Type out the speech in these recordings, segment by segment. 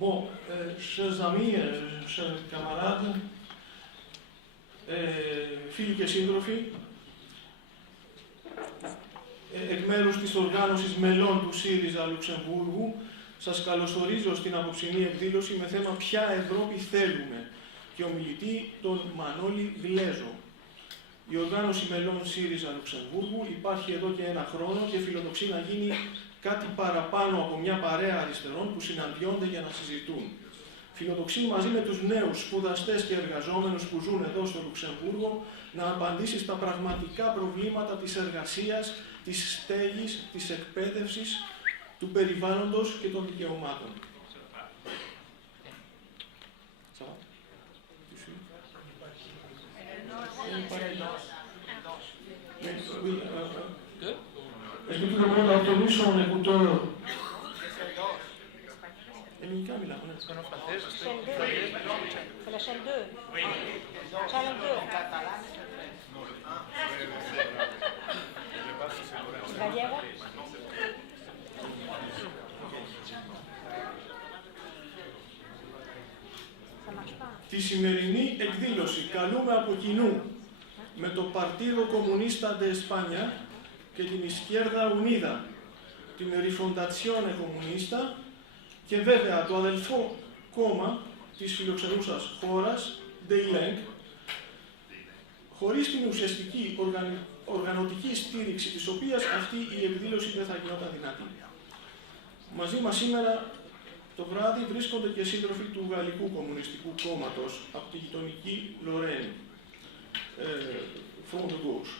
Bon, chers amis, chers camarades, φίλοι και σύντροφοι, εκ μέρους της οργάνωσης μελών του ΣΥΡΙΖΑ Λουξεμβούργου, σας καλωσορίζω στην απόψινή εκδήλωση με θέμα «Ποια Ευρώπη θέλουμε» και ομιλητή τον Μανώλη Γλέζο. Η οργάνωση μελών ΣΥΡΙΖΑ Λουξεμβούργου υπάρχει εδώ και ένα χρόνο και φιλοδοξεί να γίνει κάτι παραπάνω από μια παρέα αριστερών που συναντιόνται για να συζητούν. Φιλοδοξεί μαζί με τους νέους σπουδαστές και εργαζόμενους που ζουν εδώ στο Λουξεμβούργο να απαντήσει στα πραγματικά προβλήματα της εργασίας, της στέγης, της εκπαίδευσης, του περιβάλλοντος και των δικαιωμάτων. Est-ce que tout le monde a obtenu son écouteur? C'est la chaîne 2. Oui. Chaîne 2. Gallego. Τη σημερινή εκδήλωση καλούμε από κοινού με το Partido Comunista de España και την Izquierda Unida, την Rifondazione Comunista και βέβαια το αδελφό κόμμα της φιλοξενούσας χώρας, DEILENG, χωρίς την ουσιαστική οργανωτική στήριξη της οποίας αυτή η εκδήλωση δεν θα γινόταν δυνατή. Μαζί μας σήμερα το βράδυ βρίσκονται και σύντροφοι του Γαλλικού Κομμουνιστικού Κόμματος από τη γειτονική Λορένη, Front de Gauche.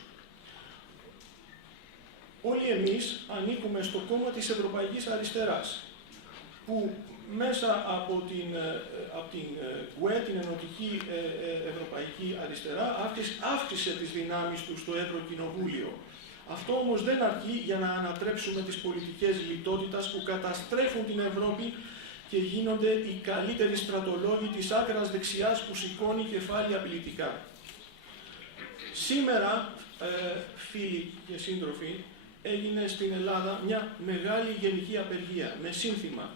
Όλοι εμείς ανήκουμε στο κόμμα της Ευρωπαϊκής Αριστεράς, που μέσα από την ΚΟΕ, την Ενωτική Ευρωπαϊκή Αριστερά, αύξησε τις δυνάμεις του στο Ευρωκοινοβούλιο. Αυτό όμως δεν αρκεί για να ανατρέψουμε τις πολιτικές λιτότητας που καταστρέφουν την Ευρώπη και γίνονται οι καλύτεροι στρατολόγοι της άκρας δεξιάς που σηκώνει κεφάλι απειλητικά. Σήμερα, φίλοι και σύντροφοι, έγινε στην Ελλάδα μια μεγάλη γενική απεργία με σύνθημα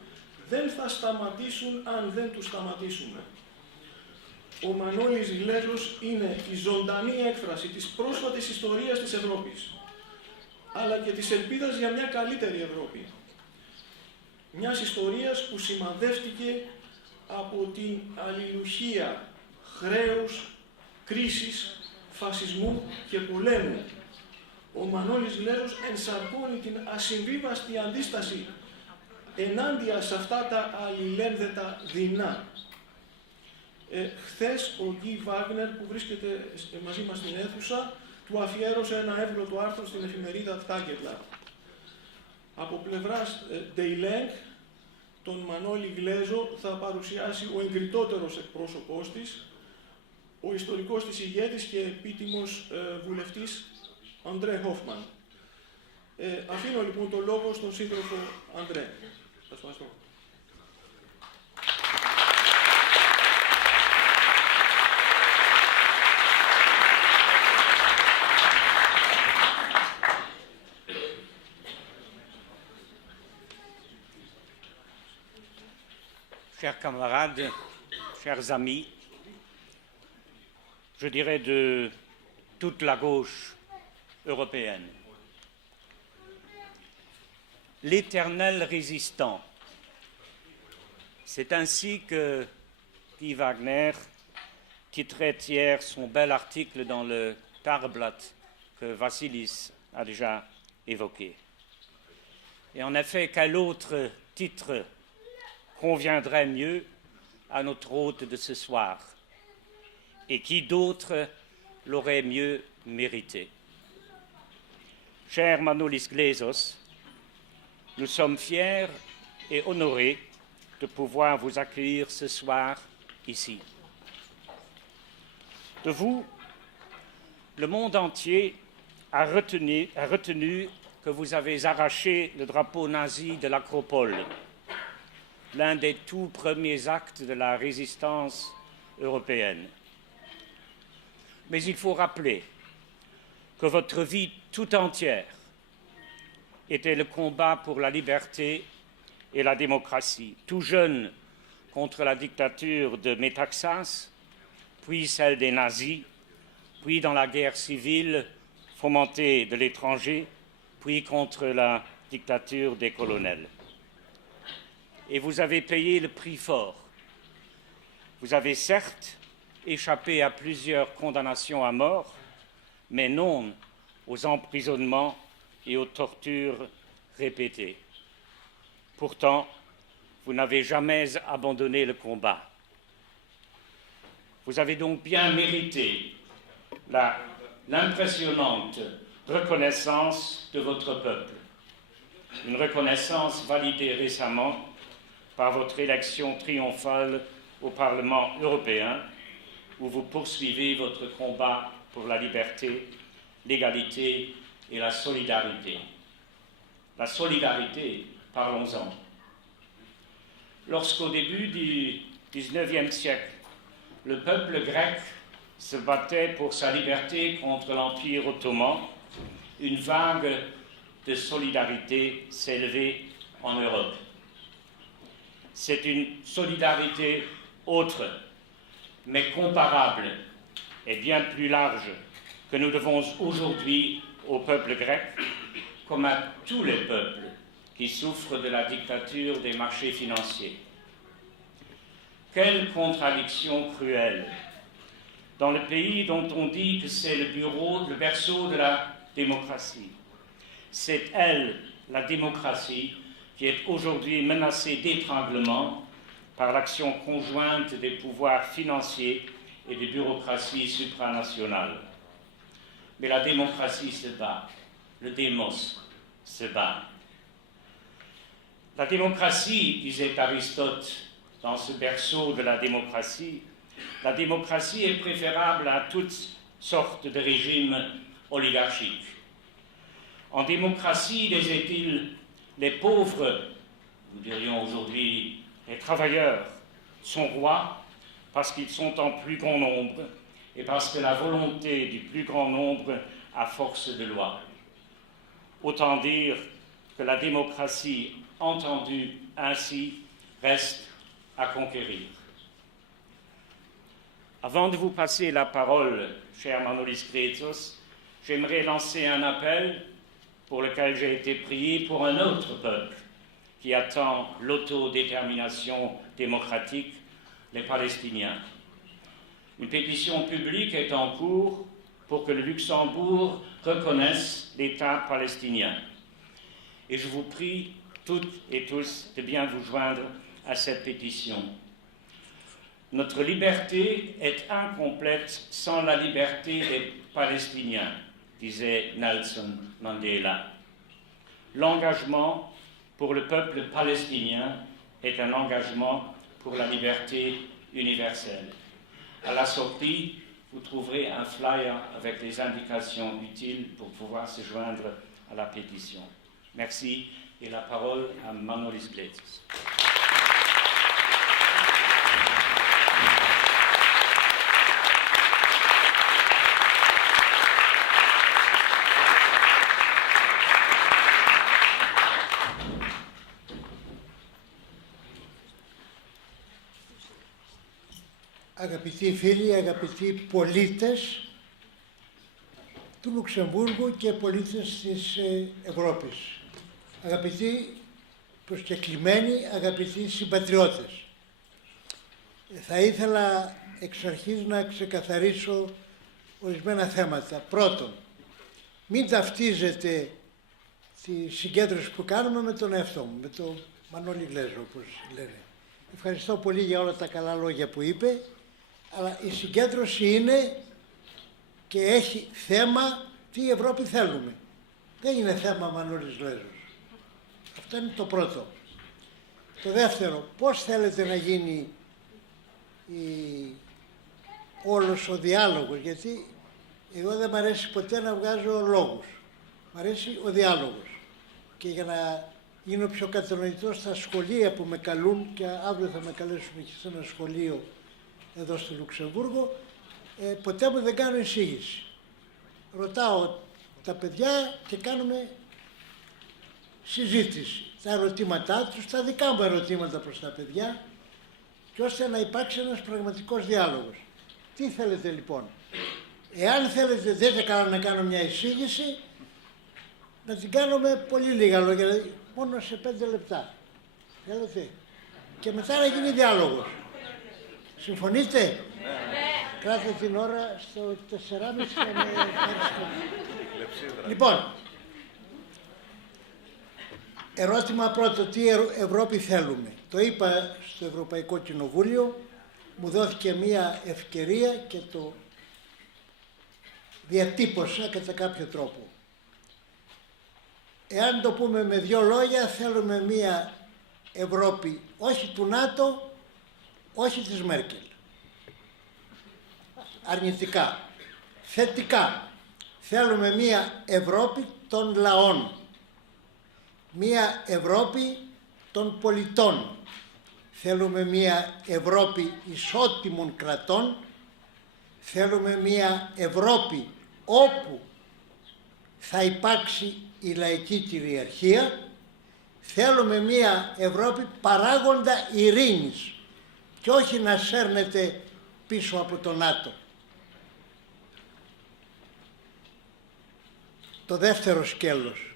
«Δεν θα σταματήσουν αν δεν τους σταματήσουμε». Ο Μανώλης Γλέζος είναι η ζωντανή έκφραση της πρόσφατης ιστορίας της Ευρώπης, αλλά και της ελπίδας για μια καλύτερη Ευρώπη. Μιας ιστορίας που σημαδεύτηκε από την αλληλουχία χρέους, κρίσης, φασισμού και πολέμου. Ο Μανώλης Γλέζος ενσαρκώνει την ασυμβίβαστη αντίσταση ενάντια σε αυτά τα αλληλένδετα δεινά. Χθες ο Γκί Βάγνερ, που βρίσκεται μαζί μας στην αίθουσα, του αφιέρωσε ένα εύγλωτο άρθρο στην εφημερίδα Tageblatt. Από πλευράς DEILENG, τον Μανώλη Γλέζο θα παρουσιάσει ο εγκριτότερος εκπρόσωπός της, ο ιστορικός της ηγέτης και επίτιμος βουλευτής Αντρέ Χόφμαν. Αφήνω λοιπόν το λόγο στον σύντροφο Αντρέ. Σας ευχαριστώ. Chers camarades, chers amis, je dirais de toute la gauche européenne. L'éternel résistant. C'est ainsi que Guy Wagner titrait hier son bel article dans le Tageblatt que Vassilis a déjà évoqué. Et en effet, quel autre titre conviendrait mieux à notre hôte de ce soir? Et qui d'autre l'aurait mieux mérité? Cher Manolis Glezos, nous sommes fiers et honorés de pouvoir vous accueillir ce soir ici. De vous, le monde entier a retenu que vous avez arraché le drapeau nazi de l'Acropole, l'un des tout premiers actes de la résistance européenne. Mais il faut rappeler que votre vie tout entière était le combat pour la liberté et la démocratie. Tout jeune, contre la dictature de Métaxas, puis celle des nazis, puis dans la guerre civile fomentée de l'étranger, puis contre la dictature des colonels. Et vous avez payé le prix fort. Vous avez certes échappé à plusieurs condamnations à mort, mais non aux emprisonnements et aux tortures répétées. Pourtant, vous n'avez jamais abandonné le combat. Vous avez donc bien mérité l'impressionnante reconnaissance de votre peuple, une reconnaissance validée récemment par votre élection triomphale au Parlement européen, où vous poursuivez votre combat pour la liberté, l'égalité et la solidarité. La solidarité, parlons-en. Lorsqu'au début du XIXe siècle, le peuple grec se battait pour sa liberté contre l'Empire ottoman, une vague de solidarité s'est levée en Europe. C'est une solidarité autre, mais comparable et bien plus large que nous devons aujourd'hui au peuple grec, comme à tous les peuples qui souffrent de la dictature des marchés financiers. Quelle contradiction cruelle! Dans le pays dont on dit que c'est le berceau de la démocratie, c'est elle, la démocratie, qui est aujourd'hui menacée d'étranglement par l'action conjointe des pouvoirs financiers et des bureaucraties supranationales. Mais la démocratie se bat, le démos se bat. La démocratie, disait Aristote, dans ce berceau de la démocratie est préférable à toutes sortes de régimes oligarchiques. En démocratie, disait-il, les pauvres, nous dirions aujourd'hui les travailleurs, sont rois parce qu'ils sont en plus grand nombre et parce que la volonté du plus grand nombre a force de loi. Autant dire que la démocratie, entendue ainsi, reste à conquérir. Avant de vous passer la parole, cher Manolis Kletos, j'aimerais lancer un appel pour lequel j'ai été prié pour un autre peuple qui attend l'autodétermination démocratique, les Palestiniens. Une pétition publique est en cours pour que le Luxembourg reconnaisse l'État palestinien. Et je vous prie, toutes et tous, de bien vous joindre à cette pétition. Notre liberté est incomplète sans la liberté des Palestiniens, disait Nelson Mandela. L'engagement pour le peuple palestinien est un engagement pour la liberté universelle. À la sortie, vous trouverez un flyer avec les indications utiles pour pouvoir se joindre à la pétition. Merci et la parole à Manolis Kletos. Αγαπητοί φίλοι, αγαπητοί πολίτες του Λουξεμβούργου και πολίτες της Ευρώπης, αγαπητοί προσκεκλημένοι, αγαπητοί συμπατριώτες, θα ήθελα εξ αρχής να ξεκαθαρίσω ορισμένα θέματα. Πρώτον, μην ταυτίζετε τη συγκέντρωση που κάνουμε με τον εαυτό μου, με τον Μανώλη Γλέζο, όπως λένε. Ευχαριστώ πολύ για όλα τα καλά λόγια που είπε, αλλά η συγκέντρωση είναι και έχει θέμα τι Ευρώπη θέλουμε. Δεν είναι θέμα Μανώλης Γλέζος. Αυτό είναι το πρώτο. Το δεύτερο, πώς θέλετε να γίνει όλος ο διάλογος, γιατί εγώ δεν μ' αρέσει ποτέ να βγάζω λόγους. Μ' αρέσει ο διάλογος. Και για να γίνω πιο κατανοητός στα σχολεία που με καλούν, και αύριο θα με καλέσουν και σε ένα σχολείο εδώ στο Λουξεμβούργο, ποτέ μου δεν κάνω εισήγηση. Ρωτάω τα παιδιά και κάνουμε συζήτηση. Τα ερωτήματά τους, τα δικά μου ερωτήματα προς τα παιδιά, και ώστε να υπάρξει ένας πραγματικός διάλογος. Τι θέλετε λοιπόν? Εάν θέλετε, δεν καλά να κάνω μια εισήγηση, να την κάνω με πολύ λίγα λόγια, δηλαδή μόνο σε 5 λεπτά. Θέλετε? Και μετά να γίνει διάλογος. Συμφωνείτε? Ναι. Κράτε την ώρα στο 4,5 να με ευχαριστώ. Λοιπόν, ερώτημα πρώτο, τι Ευρώπη θέλουμε? Το είπα στο Ευρωπαϊκό Κοινοβούλιο, μου δόθηκε μία ευκαιρία και το διατύπωσα κατά κάποιο τρόπο. Εάν το πούμε με 2 λόγια, θέλουμε μία Ευρώπη όχι του ΝΑΤΟ, όχι της Μέρκελ. Αρνητικά. Θετικά. Θέλουμε μία Ευρώπη των λαών. Μία Ευρώπη των πολιτών. Θέλουμε μία Ευρώπη ισότιμων κρατών. Θέλουμε μία Ευρώπη όπου θα υπάρξει η λαϊκή κυριαρχία. Θέλουμε μία Ευρώπη παράγοντα ειρήνης και όχι να σέρνεται πίσω από το ΝΑΤΟ. Το δεύτερο σκέλος.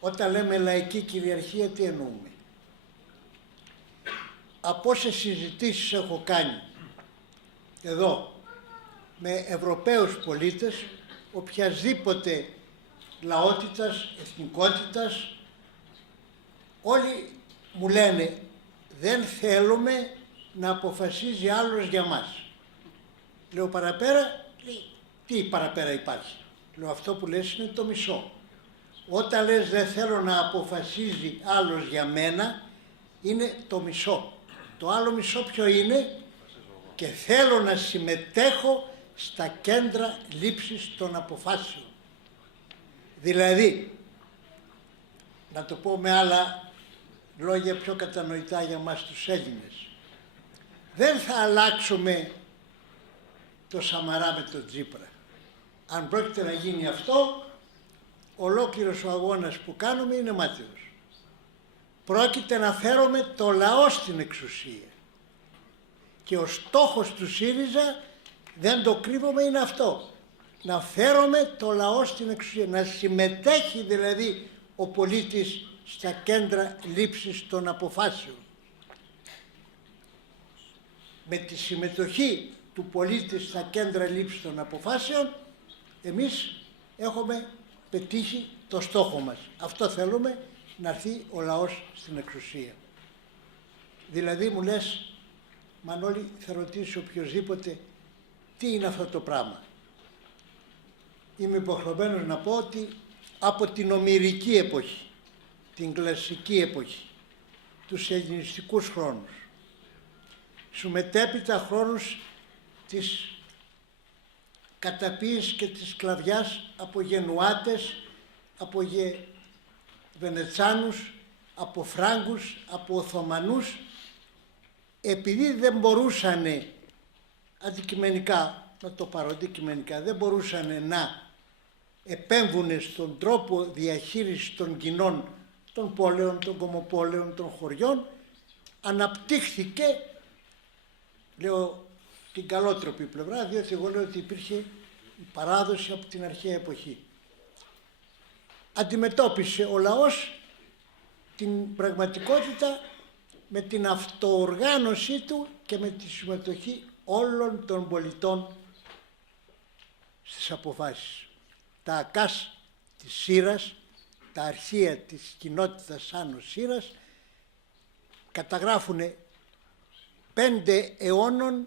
Όταν λέμε λαϊκή κυριαρχία, τι εννοούμε? Από όσες συζητήσεις έχω κάνει εδώ με Ευρωπαίους πολίτες οποιασδήποτε λαότητας, εθνικότητας, όλοι μου λένε δεν θέλουμε να αποφασίζει άλλος για μας. Λέω παραπέρα, τι παραπέρα υπάρχει? Λέω αυτό που λες είναι το μισό. Όταν λες δεν θέλω να αποφασίζει άλλος για μένα, είναι το μισό. Το άλλο μισό ποιο είναι? Και θέλω να συμμετέχω στα κέντρα λήψης των αποφάσεων. Δηλαδή, να το πω με άλλα λόγια πιο κατανοητά για μας τους Έλληνες, δεν θα αλλάξουμε το Σαμαρά με τον Τσίπρα. Αν πρόκειται να γίνει αυτό, ολόκληρος ο αγώνας που κάνουμε είναι μάταιος. Πρόκειται να φέρουμε το λαό στην εξουσία. Και ο στόχος του ΣΥΡΙΖΑ, δεν το κρύβομαι, είναι αυτό. Να φέρουμε το λαό στην εξουσία. Να συμμετέχει δηλαδή ο πολίτης στα κέντρα λήψης των αποφάσεων. Με τη συμμετοχή του πολίτη στα κέντρα λήψης των αποφάσεων, εμείς έχουμε πετύχει το στόχο μας. Αυτό θέλουμε, να έρθει ο λαός στην εξουσία. Δηλαδή μου λες, Μανώλη, θα ρωτήσει οποιοσδήποτε τι είναι αυτό το πράγμα. Είμαι υποχρεωμένος να πω ότι από την ομηρική εποχή, την κλασική εποχή, τους ελληνιστικούς χρόνους, σου μετέπειτα χρόνους της καταποίησης και της σκλαβιάς από Γενουάτες, από Βενετσάνους, από Φράγκους, από Οθωμανούς, επειδή δεν μπορούσαν αντικειμενικά, να το πάρω αντικειμενικά, δεν μπορούσαν να επέμβουν στον τρόπο διαχείρισης των κοινών, των πόλεων, των κομμοπόλεων, των χωριών, αναπτύχθηκε, λέω την καλότροπη πλευρά, διότι εγώ λέω ότι υπήρχε η παράδοση από την αρχαία εποχή. Αντιμετώπισε ο λαός την πραγματικότητα με την αυτοοργάνωσή του και με τη συμμετοχή όλων των πολιτών στις αποφάσεις. Τα ΑΚΑΣ της Σύρας, τα αρχεία της κοινότητας Άνω Σύρας, καταγράφουν 5 αιώνων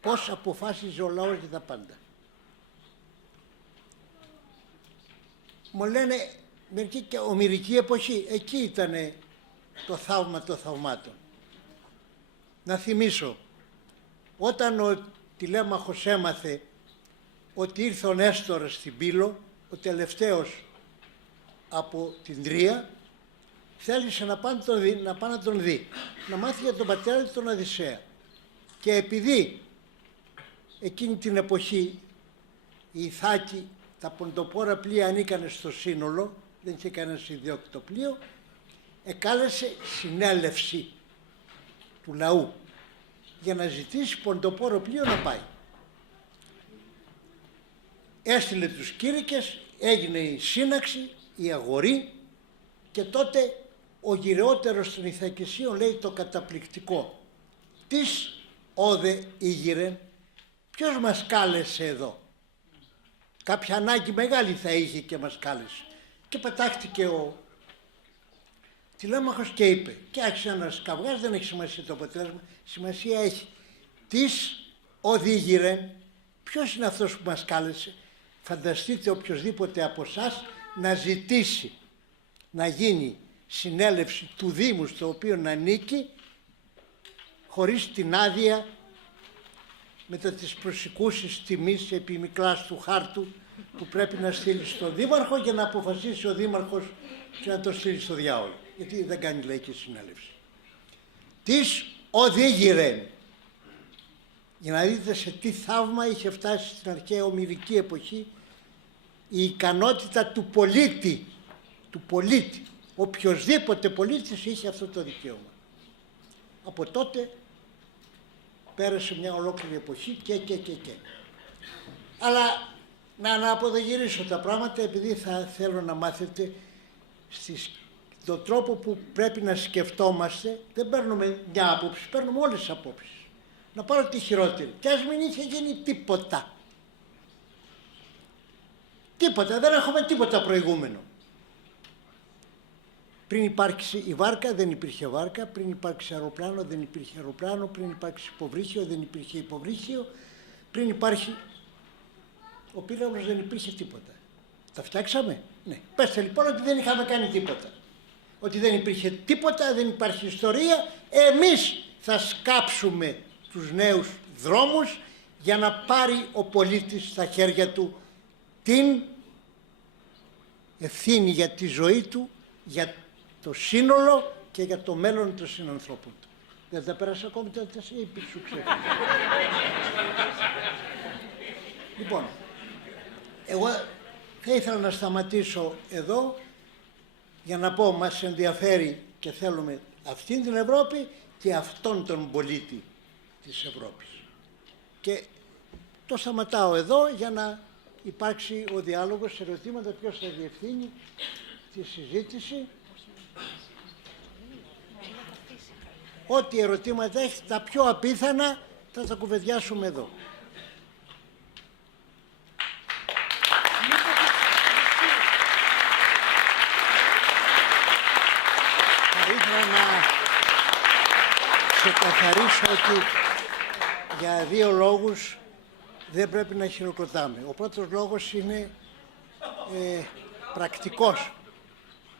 πώς αποφάσιζε ο λαός για τα πάντα. Μου λένε μερικοί και ομηρική εποχή, εκεί ήταν το θαύμα των θαυμάτων. Να θυμίσω, όταν ο Τηλέμαχος έμαθε ότι ήρθε ο Νέστορας στην Πύλο, ο τελευταίος από την Τρία, θέλησε να πάει να τον δει, να μάθει για τον πατέρα του τον Οδυσσέα. Και επειδή εκείνη την εποχή οι Ιθάκοι, τα ποντοπόρα πλοία ανήκανε στο σύνολο, δεν είχε κανένα ιδιόκτητο πλοίο, εκάλεσε συνέλευση του λαού για να ζητήσει ποντοπόρο πλοίο να πάει. Έστειλε τους κήρυκες, έγινε η σύναξη, η αγορή και τότε ο γυρεότερος των Ιθακησίων λέει το καταπληκτικό. «Τις όδε ήγηρεν, ποιος μας κάλεσε εδώ?» Κάποια ανάγκη μεγάλη θα είχε και μας κάλεσε. Και πετάχτηκε ο τηλέμαχος και είπε, και άρχισε ένας καυγάς, δεν έχει σημασία το αποτέλεσμα, σημασία έχει. «Τις οδήγηρεν, ποιος είναι αυτός που μας κάλεσε?» Φανταστείτε οποιοσδήποτε από εσάς να ζητήσει να γίνει συνέλευση του Δήμου στο οποίο να ανήκει χωρίς την άδεια μετά τις προσηκούσεις τιμής επιμικλάς του χάρτου που πρέπει να στείλει στον Δήμαρχο για να αποφασίσει ο Δήμαρχος και να το στείλει στο διάολο. Γιατί δεν κάνει λαϊκή συνέλευση. Τις οδήγηρεν. Για να δείτε σε τι θαύμα είχε φτάσει στην αρχαία ομηρική εποχή η ικανότητα του πολίτη. Του πολίτη. Οποιοσδήποτε πολίτης είχε αυτό το δικαίωμα. Από τότε πέρασε μια ολόκληρη εποχή και. Αλλά να αποδογυρίσω τα πράγματα, επειδή θα θέλω να μάθετε τον τρόπο που πρέπει να σκεφτόμαστε. Δεν παίρνουμε μια άποψη, παίρνουμε όλες τις απόψεις. Να πάρω τη χειρότερη. Και ας μην είχε γίνει τίποτα. Τίποτα, δεν έχουμε τίποτα προηγούμενο. Πριν υπάρξει η βάρκα δεν υπήρχε βάρκα, πριν υπάρξει αεροπλάνο δεν υπήρχε αεροπλάνο, πριν υπάρξει υποβρύχιο δεν υπήρχε υποβρύχιο, πριν υπάρχει ο πύραυλος δεν υπήρχε τίποτα. Τα φτιάξαμε? Ναι. Πέστε λοιπόν ότι δεν είχαμε κάνει τίποτα. Ότι δεν υπήρχε τίποτα, δεν υπάρχει ιστορία, εμείς θα σκάψουμε τους νέους δρόμους για να πάρει ο πολίτης στα χέρια του την ευθύνη για τη ζωή του, για το σύνολο και για το μέλλον των συνανθρώπων του. Δεν τα πέρασε ακόμη τα 4 ή σου ξέχασα. Λοιπόν, εγώ θα ήθελα να σταματήσω εδώ για να πω μας ενδιαφέρει και θέλουμε αυτήν την Ευρώπη και αυτόν τον πολίτη της Ευρώπης. Και το σταματάω εδώ για να υπάρξει ο διάλογος, ερωτήματα, ποιος θα διευθύνει τη συζήτηση. Ό,τι ερωτήματα έχει, τα πιο απίθανα θα τα κουβεντιάσουμε εδώ. Θα ήθελα να ξεκαθαρίσω ότι για δύο λόγους δεν πρέπει να χειροκροτάμε. Ο πρώτος λόγος είναι πρακτικός,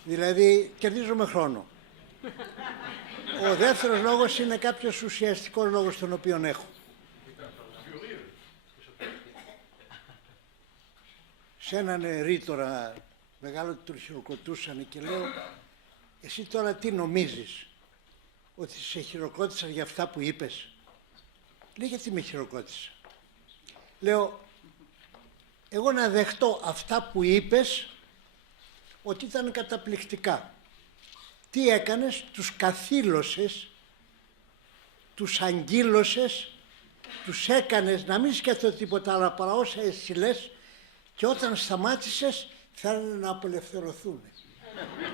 δηλαδή κερδίζουμε χρόνο. Ο δεύτερος λόγος είναι κάποιος ουσιαστικός λόγος τον οποίο έχω. Σε έναν ρήτορα μεγάλο του χειροκροτούσαν και λέω, εσύ τώρα τι νομίζεις, ότι σε χειροκρότησαν για αυτά που είπες? Λέει, γιατί με χειροκρότησα? Λέω, εγώ να δεχτώ αυτά που είπες ότι ήταν καταπληκτικά. Τι έκανες? Τους καθήλωσες, τους αγγείλωσες, τους έκανες να μην σκέφτονται τίποτα άλλα παρά όσα εσύ λες, και όταν σταμάτησες θέλουν να απελευθερωθούν.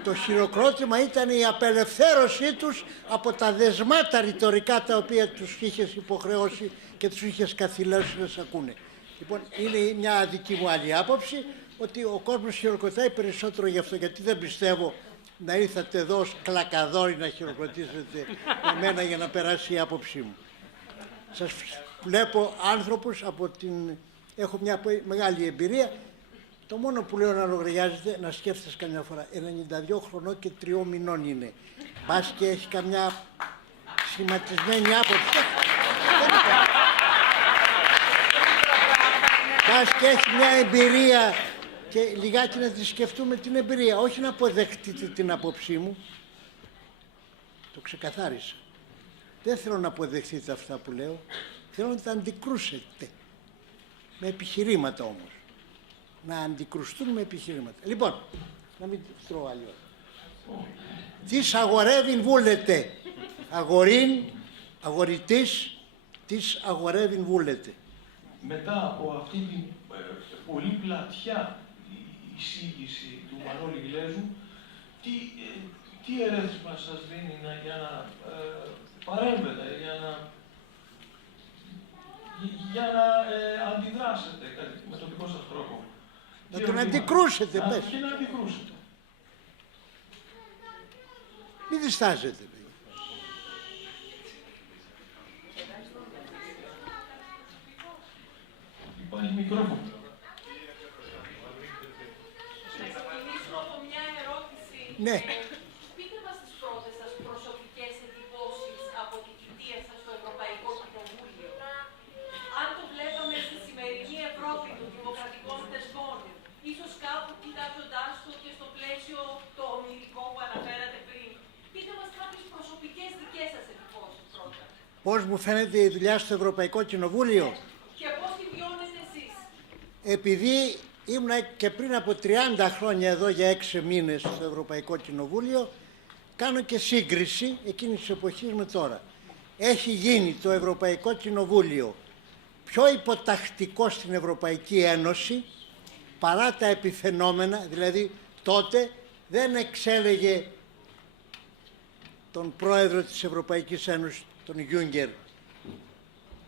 Το χειροκρότημα ήταν η απελευθέρωσή τους από τα δεσμάτα ρητορικά τα οποία τους είχες υποχρεώσει και τους είχες καθυλώσει να σ' ακούνε. Λοιπόν, είναι μια δική μου άλλη άποψη, ότι ο κόσμος χειροκροτάει περισσότερο γι' αυτό, γιατί δεν πιστεύω να ήρθατε εδώ ως κλακαδόροι να χειροκροτήσετε εμένα για να περάσει η άποψή μου. Σας βλέπω άνθρωπους από την... Έχω μια μεγάλη εμπειρία. Το μόνο που λέω να λογαριάζετε, να σκέφτεσαι καμιά φορά, 92 χρονών και 3 μηνών είναι. Πας και έχει καμιά σχηματισμένη άποψη. Πας και έχει μια εμπειρία και λιγάκι να τη σκεφτούμε την εμπειρία. Όχι να αποδεχτείτε την απόψή μου. Το ξεκαθάρισα. Δεν θέλω να αποδεχτείτε αυτά που λέω. Θέλω να τα αντικρούσετε. Με επιχειρήματα όμως. Να αντικρουστούν με επιχειρήματα. Λοιπόν, να μην τρώω άλλη ώρα. Τις αγορεύειν βούλετε. Αγορήν αγορητής της αγορεύειν βούλεται. Μετά από αυτή την πολύ πλατιά εισήγηση του Μανώλη Γλέζου, τι ερέθισμα σας δίνει για να παρέμβετε, για να αντιδράσετε με τον δικό σας τρόπο? Να τον αντικρούσετε, πες. Και να αντικρούσετε. Μην διστάζετε. Υπάρχει μικρόφωνο. Ναι. Πείτε μας τις πρώτες σας προσωπικές εντυπώσεις από την θητεία σας στο Ευρωπαϊκό Κοινοβούλιο. Αν το βλέπαμε στη σημερινή Ευρώπη των δημοκρατικών θεσμών, ίσως κάπου κοιτάζοντάς το και στο πλαίσιο το ονειρικό που αναφέρατε πριν, πείτε μας κάποιες προσωπικές δικές σας εντυπώσεις πρώτα. Πώς μου φαίνεται η δουλειά στο Ευρωπαϊκό Κοινοβούλιο? Και πώς τη βιώνετε εσείς? Επειδή ήμουν και πριν από 30 χρόνια εδώ για 6 μήνες στο Ευρωπαϊκό Κοινοβούλιο, κάνω και σύγκριση εκείνης της εποχής με τώρα. Έχει γίνει το Ευρωπαϊκό Κοινοβούλιο πιο υποτακτικό στην Ευρωπαϊκή Ένωση παρά τα επιφαινόμενα, δηλαδή τότε δεν εξέλεγε τον πρόεδρο της Ευρωπαϊκής Ένωσης, τον Γιούγκερ,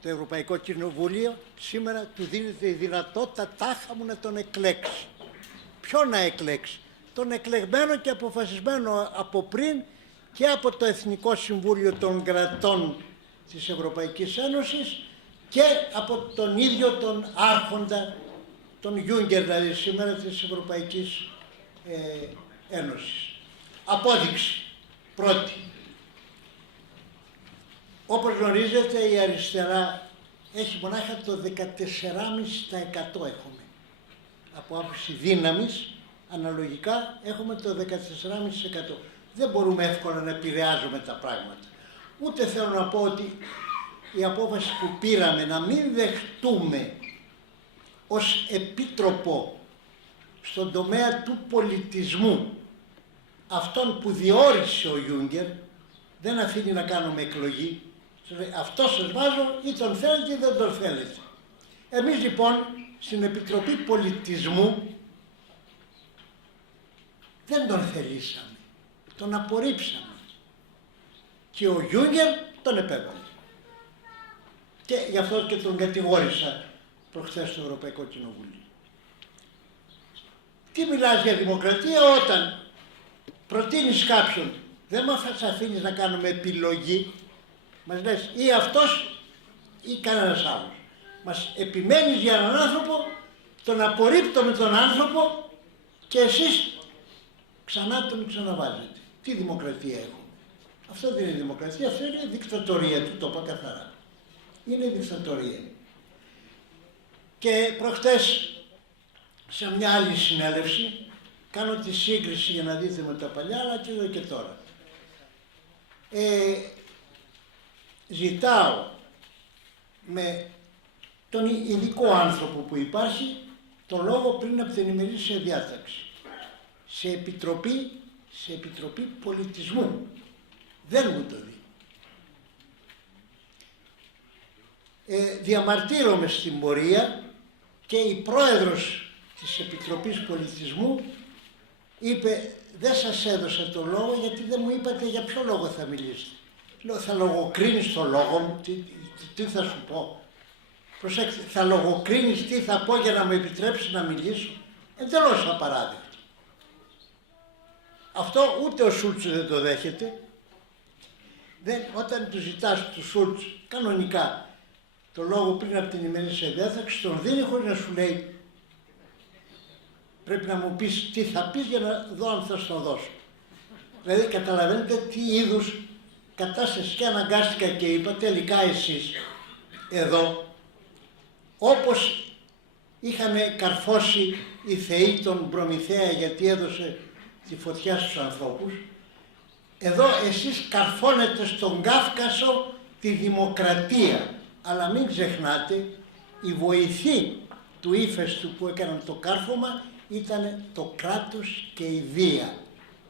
το Ευρωπαϊκό Κοινοβούλιο. Σήμερα του δίνεται η δυνατότητα τάχα μου να τον εκλέξει. Ποιο να εκλέξει? Τον εκλεγμένο και αποφασισμένο από πριν και από το Εθνικό Συμβούλιο των Κρατών της Ευρωπαϊκής Ένωσης και από τον ίδιο τον άρχοντα, τον Γιούγκερ, δηλαδή σήμερα της Ευρωπαϊκής Ένωσης. Απόδειξη πρώτη. Όπως γνωρίζετε, η αριστερά έχει μονάχα το 14,5% έχουμε. Από άποψη δύναμης, αναλογικά, έχουμε το 14,5%. Δεν μπορούμε εύκολα να επηρεάζουμε τα πράγματα. Ούτε θέλω να πω ότι η απόφαση που πήραμε να μην δεχτούμε ως επίτροπο στον τομέα του πολιτισμού αυτόν που διόρισε ο Γιούγκερ, δεν αφήνει να κάνουμε εκλογή. Αυτό σας βάζω, ή τον θέλετε ή δεν τον θέλετε. Εμείς λοιπόν στην Επιτροπή Πολιτισμού δεν τον θελήσαμε, τον απορρίψαμε και ο Γιούγκερ τον επέβαλε. Και γι' αυτό και τον κατηγόρησα προχθές στο Ευρωπαϊκό Κοινοβούλιο. Τι μιλάς για δημοκρατία όταν προτείνεις κάποιον, δεν μας αφήνεις να κάνουμε επιλογή, μας λες ή αυτός ή κανένας άλλος. Μας επιμένεις για έναν άνθρωπο, τον απορρίπτω με τον άνθρωπο και εσείς ξανά τον ξαναβάζετε. Τι δημοκρατία έχουμε? Αυτό δεν είναι δημοκρατία, αυτό είναι δικτατορία, του το είπα καθαρά. Είναι δικτατορία. Και προχτές σε μια άλλη συνέλευση κάνω τη σύγκριση για να δείτε με τα παλιά, αλλά και εδώ και τώρα. Ζητάω με τον ειδικό άνθρωπο που υπάρχει το λόγο πριν από την ημερήσια διάταξη. Σε επιτροπή πολιτισμού. Δεν μου το δει. Διαμαρτύρομαι στην πορεία και η πρόεδρος της Επιτροπής Πολιτισμού είπε δεν σας έδωσα το λόγο γιατί δεν μου είπατε για ποιο λόγο θα μιλήσετε. Λέω θα λογοκρίνεις το λόγο μου, τι θα σου πω. Προσέξτε, θα λογοκρίνεις τι θα πω για να μου επιτρέψεις να μιλήσω. Εντελώς απαράδεκτο. Αυτό ούτε ο Σούλτς δεν το δέχεται. Όταν του ζητάς του Σούλτς κανονικά το λόγο πριν από την ημερήσια διάταξη, τον δίνει χωρίς να σου λέει πρέπει να μου πεις τι θα πεις για να δω αν θα στο δώσω. Δηλαδή καταλαβαίνετε τι είδους κατάσταση και αναγκάστηκα και είπα τελικά εσείς εδώ όπως είχαν καρφώσει οι θεοί τον Προμηθέα γιατί έδωσε τη φωτιά στους ανθρώπους, εδώ εσείς καρφώνετε στον Κάφκασο τη δημοκρατία. Αλλά μην ξεχνάτε, η βοηθή του ύφεστου που έκαναν το κάρφωμα ήταν το κράτος και η βία.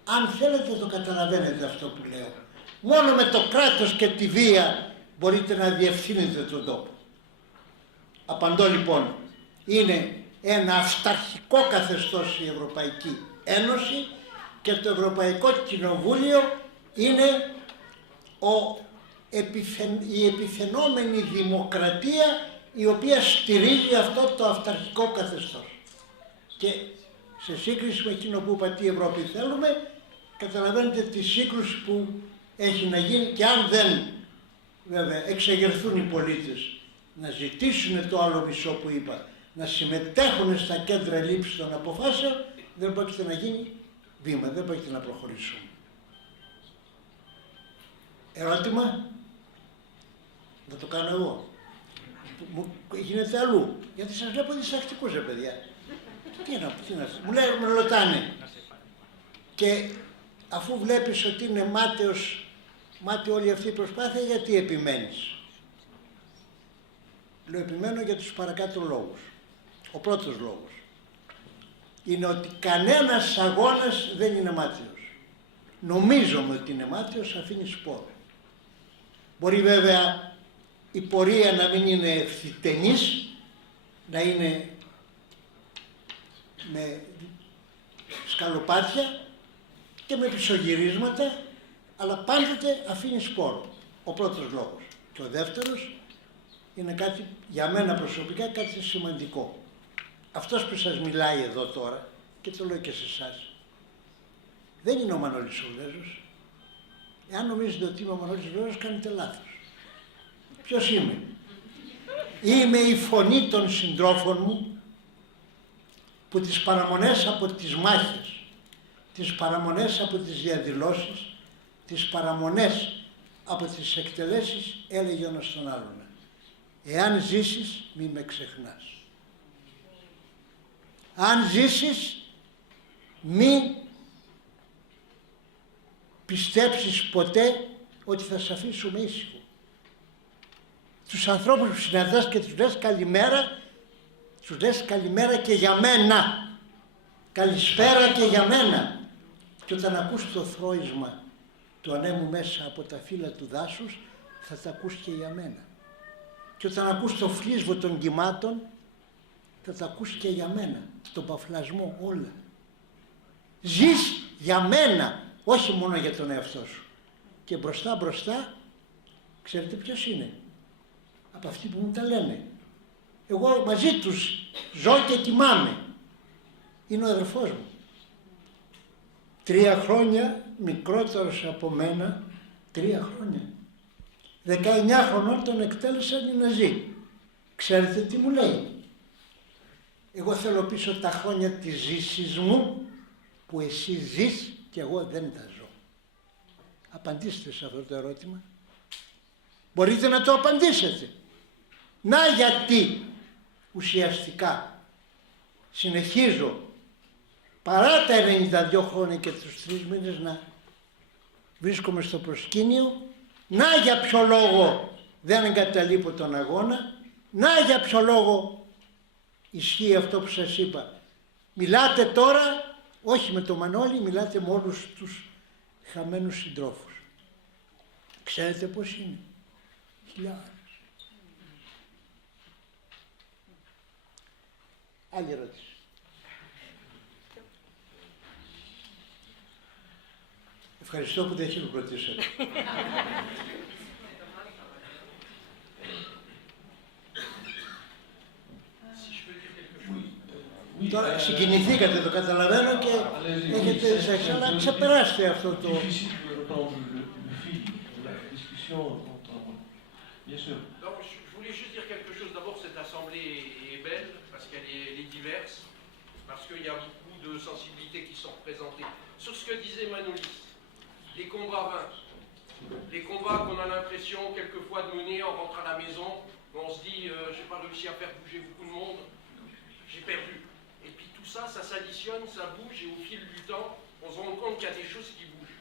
Αν θέλετε το καταλαβαίνετε αυτό που λέω. Μόνο με το κράτος και τη βία μπορείτε να διευθύνετε τον τόπο. Απαντώ λοιπόν, είναι ένα αυταρχικό καθεστώς η Ευρωπαϊκή Ένωση και το Ευρωπαϊκό Κοινοβούλιο είναι η επιφαινόμενη δημοκρατία η οποία στηρίζει αυτό το αυταρχικό καθεστώς. Και σε σύγκριση με εκείνο που είπα τι Ευρώπη θέλουμε, καταλαβαίνετε τη σύγκρουση που έχει να γίνει, και αν δεν βέβαια εξεγερθούν οι πολίτες να ζητήσουν το άλλο μισό που είπα, να συμμετέχουν στα κέντρα λήψης των αποφάσεων, δεν πρόκειται να γίνει βήμα, δεν πρόκειται να προχωρήσουμε. Ερώτημα, θα το κάνω εγώ. Μου γίνεται αλλού, γιατί σας βλέπω διστακτικούς, παιδιά. Τι να μου λέει, με ρωτάνε. Και αφού βλέπεις ότι είναι μάτι όλη αυτή η προσπάθεια, γιατί επιμένεις? Λέω, επιμένω για τους παρακάτω λόγους. Ο πρώτος λόγος είναι ότι κανένας αγώνας δεν είναι μάτιος. Νομίζομαι ότι είναι μάτιος, αφήνει σπόρο. Μπορεί βέβαια η πορεία να μην είναι ευθυτενής, να είναι με σκαλοπάτια και με πισωγυρίσματα, αλλά πάντοτε αφήνει σπόρο. Ο πρώτος λόγος. Και ο δεύτερος είναι κάτι, για μένα προσωπικά, κάτι σημαντικό. Αυτός που σας μιλάει εδώ τώρα, και το λέω και σε εσάς, δεν είναι ο Μανώλης ο Βέζος. Εάν νομίζετε ότι είμαι ο Μανώλης ο Βέζος, κάνετε λάθος. Ποιος είμαι? Είμαι η φωνή των συντρόφων μου, που τις παραμονές από τις μάχες, τις παραμονές από τις διαδηλώσεις, τις παραμονές από τις εκτελέσεις, έλεγε ο ένας στον άλλον: εάν ζήσεις, μη με ξεχνάς. Αν ζήσεις, μη πιστέψεις ποτέ ότι θα σε αφήσουμε ήσυχο. Τους ανθρώπους που συναντάς και τους λες καλημέρα, τους λες καλημέρα και για μένα. Καλησπέρα και για μένα. Και όταν ακούς το θρώισμα του ανέμου μέσα από τα φύλλα του δάσους, θα τα ακούς και για μένα. Και όταν ακούς το φλίσβο των κυμάτων, θα τα ακούς και για μένα. Τον παφλασμό, όλα. Ζεις για μένα, όχι μόνο για τον εαυτό σου. Και μπροστά μπροστά, ξέρετε ποιος είναι? Από αυτοί που μου τα λένε. Εγώ μαζί τους ζω και κοιμάμαι. Είναι ο αδερφός μου. 3 χρόνια μικρότερος από μένα, 3 χρόνια. 19 χρονών τον εκτέλεσαν οι Ναζί. Ξέρετε τι μου λέει? Εγώ θέλω πίσω τα χρόνια της ζήσης μου που εσύ ζεις και εγώ δεν τα ζω. Απαντήστε σε αυτό το ερώτημα. Μπορείτε να το απαντήσετε. Να γιατί ουσιαστικά συνεχίζω παρά τα 92 χρόνια και τους 3 μήνες να βρίσκομαι στο προσκήνιο. Να για ποιο λόγο δεν εγκαταλείπω τον αγώνα. Να για ποιο λόγο ισχύει αυτό που σας είπα. Μιλάτε τώρα, όχι με τον Μανώλη, μιλάτε με όλους τους χαμένους συντρόφους. Ξέρετε πώς είναι? Χιλιάδες. Άλλη ερώτηση. Ευχαριστώ που δεν χειροκροτήσατε. Τώρα συγκινηθήκατε, το καταλαβαίνω και έχετε ζήσει, αλλά ξεπεράστε αυτό το... Donc, je voulais juste dire quelque chose. D'abord, cette assemblée est belle parce qu'elle est diverse, parce qu'il y a beaucoup de sensibilités qui sont représentées. Sur ce que disait Manolis, les combats vains, les combats qu'on a l'impression quelquefois de mener, on rentre à la maison, on se dit je n'ai pas réussi à faire bouger beaucoup de monde, j'ai perdu. Et puis tout ça, ça s'additionne, ça bouge, et au fil du temps, on se rend compte qu'il y a des choses qui bougent.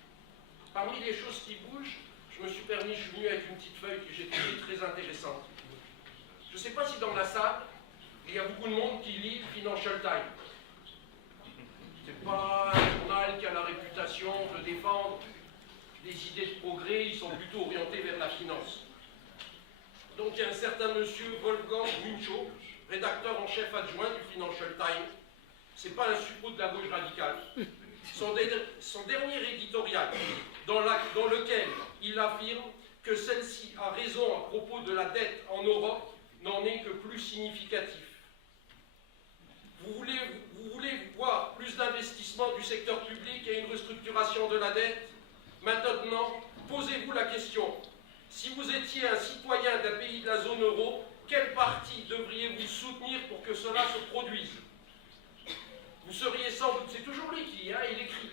Parmi les choses qui bougent, je me suis permis, je suis venu avec une petite feuille que j'ai trouvée très intéressante. Je ne sais pas si dans la salle, il y a beaucoup de monde qui lit Financial Times. C'est pas un journal qui a la réputation de défendre des idées de progrès, ils sont plutôt orientés vers la finance. certain monsieur Wolfgang Muncho, rédacteur en chef adjoint du Financial Times. C'est pas un suppôt de la gauche radicale. Son dernier éditorial, dans lequel il affirme que celle-ci a raison à propos de la dette en Europe, n'en est que plus significatif. Vous voulez voir plus d'investissement du secteur public et une restructuration de la dette? Maintenant, posez-vous la question. Si vous étiez un citoyen d'un pays de la zone euro, quel parti devriez-vous soutenir pour que cela se produise? Vous seriez sans doute, c'est toujours lui qui, il écrit,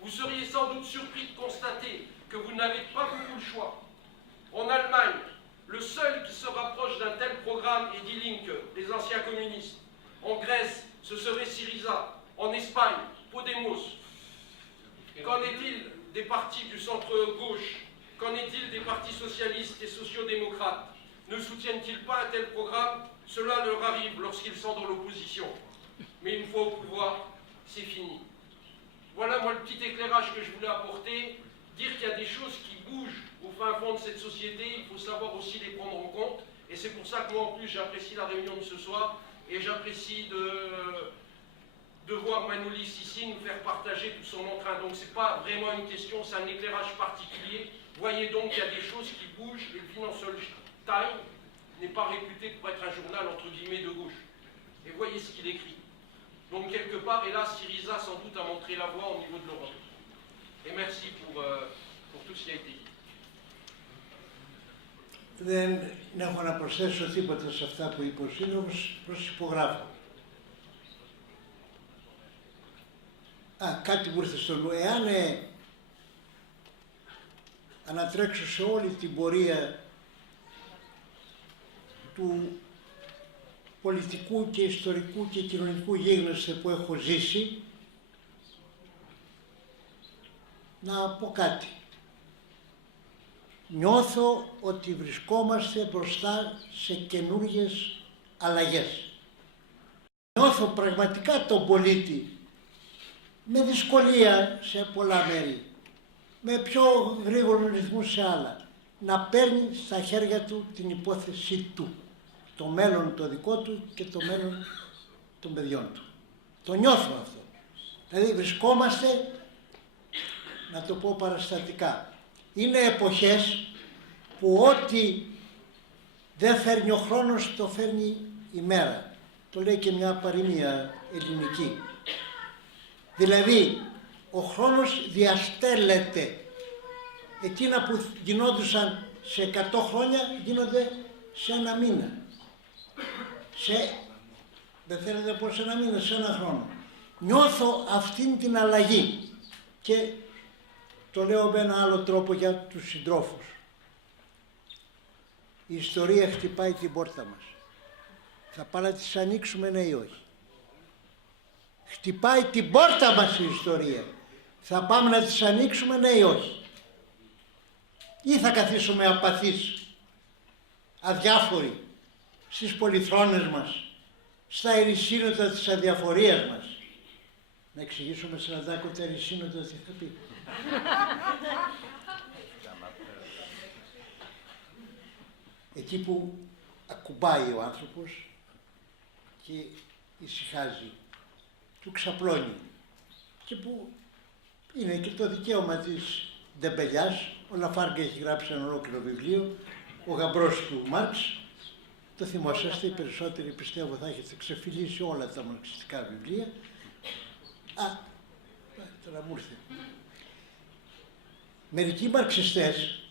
vous seriez sans doute surpris de constater que vous n'avez pas beaucoup le choix. En Allemagne, le seul qui se rapproche d'un tel programme est Die Linke, les anciens communistes. En Grèce, ce serait Syriza. En Espagne, Podemos. Qu'en est-il des partis du centre-gauche? Qu'en est-il des partis socialistes et sociaux-démocrates? Ne soutiennent-ils pas un tel programme? Cela leur arrive lorsqu'ils sont dans l'opposition. Mais une fois au pouvoir, c'est fini. Voilà moi le petit éclairage que je voulais apporter. Dire qu'il y a des choses qui bougent au fin fond de cette société, il faut savoir aussi les prendre en compte. Et c'est pour ça que moi en plus j'apprécie la réunion de ce soir et j'apprécie de voir Manolis ici nous faire partager tout son entrain. Donc c'est pas vraiment une question, c'est un éclairage particulier. Voyez donc qu'il y a des choses qui bougent et le Financial Times n'est pas réputé pour être un journal entre guillemets de gauche. Et voyez ce qu'il écrit. Donc quelque part, et là Syriza sans doute a montré la voie au niveau de l'Europe. Et merci pour tout ce qui a été dit. Δεν έχω να προσθέσω τίποτα σε αυτά που είπε ο Σύλλογος, προσυπογράφω. Κάτι μου ήρθε στο νου. Εάν ανατρέξω σε όλη την πορεία του πολιτικού και ιστορικού και κοινωνικού γίγνεσθε που έχω ζήσει, να πω κάτι. Νιώθω ότι βρισκόμαστε μπροστά σε καινούργιες αλλαγές. Νιώθω πραγματικά τον πολίτη με δυσκολία σε πολλά μέρη, με πιο γρήγορο ρυθμού σε άλλα, να παίρνει στα χέρια του την υπόθεσή του, το μέλλον το δικό του και το μέλλον των παιδιών του. Το νιώθω αυτό. Δηλαδή βρισκόμαστε, να το πω παραστατικά, είναι εποχές που ό,τι δεν φέρνει ο χρόνος το φέρνει η μέρα. Το λέει και μια παροιμία ελληνική. Δηλαδή ο χρόνος διαστέλλεται. Εκείνα που γινόντουσαν σε 100 χρόνια γίνονται σε ένα μήνα. Δεν θέλετε να πω σε ένα μήνα, σε ένα χρόνο. Νιώθω αυτήν την αλλαγή και το λέω με ένα άλλο τρόπο για τους συντρόφους. Η ιστορία χτυπάει την πόρτα μας. Θα πάμε να τις ανοίξουμε, ναι ή όχι? Χτυπάει την πόρτα μας η ιστορία. Θα πάμε να τις ανοίξουμε, ναι ή όχι? Ή θα καθίσουμε απαθείς, αδιάφοροι, στις πολυθρόνες μας, στα ερησίνοτα της αδιαφορίας μας? Να εξηγήσουμε σε Ραντάκο τα ερησίνοτα τι θα πει. Εκεί που ακουμπάει ο άνθρωπος και ησυχάζει, του ξαπλώνει και που είναι και το δικαίωμα της ντεμπελιάς. Ο Λαφάργκ έχει γράψει ένα ολόκληρο βιβλίο, ο γαμπρός του Μάρξ, το θυμόσαστε, οι περισσότεροι πιστεύω θα έχετε ξεφυλίσει όλα τα μαρξιστικά βιβλία. Τώρα μου ήρθε. Μερικοί μαρξιστές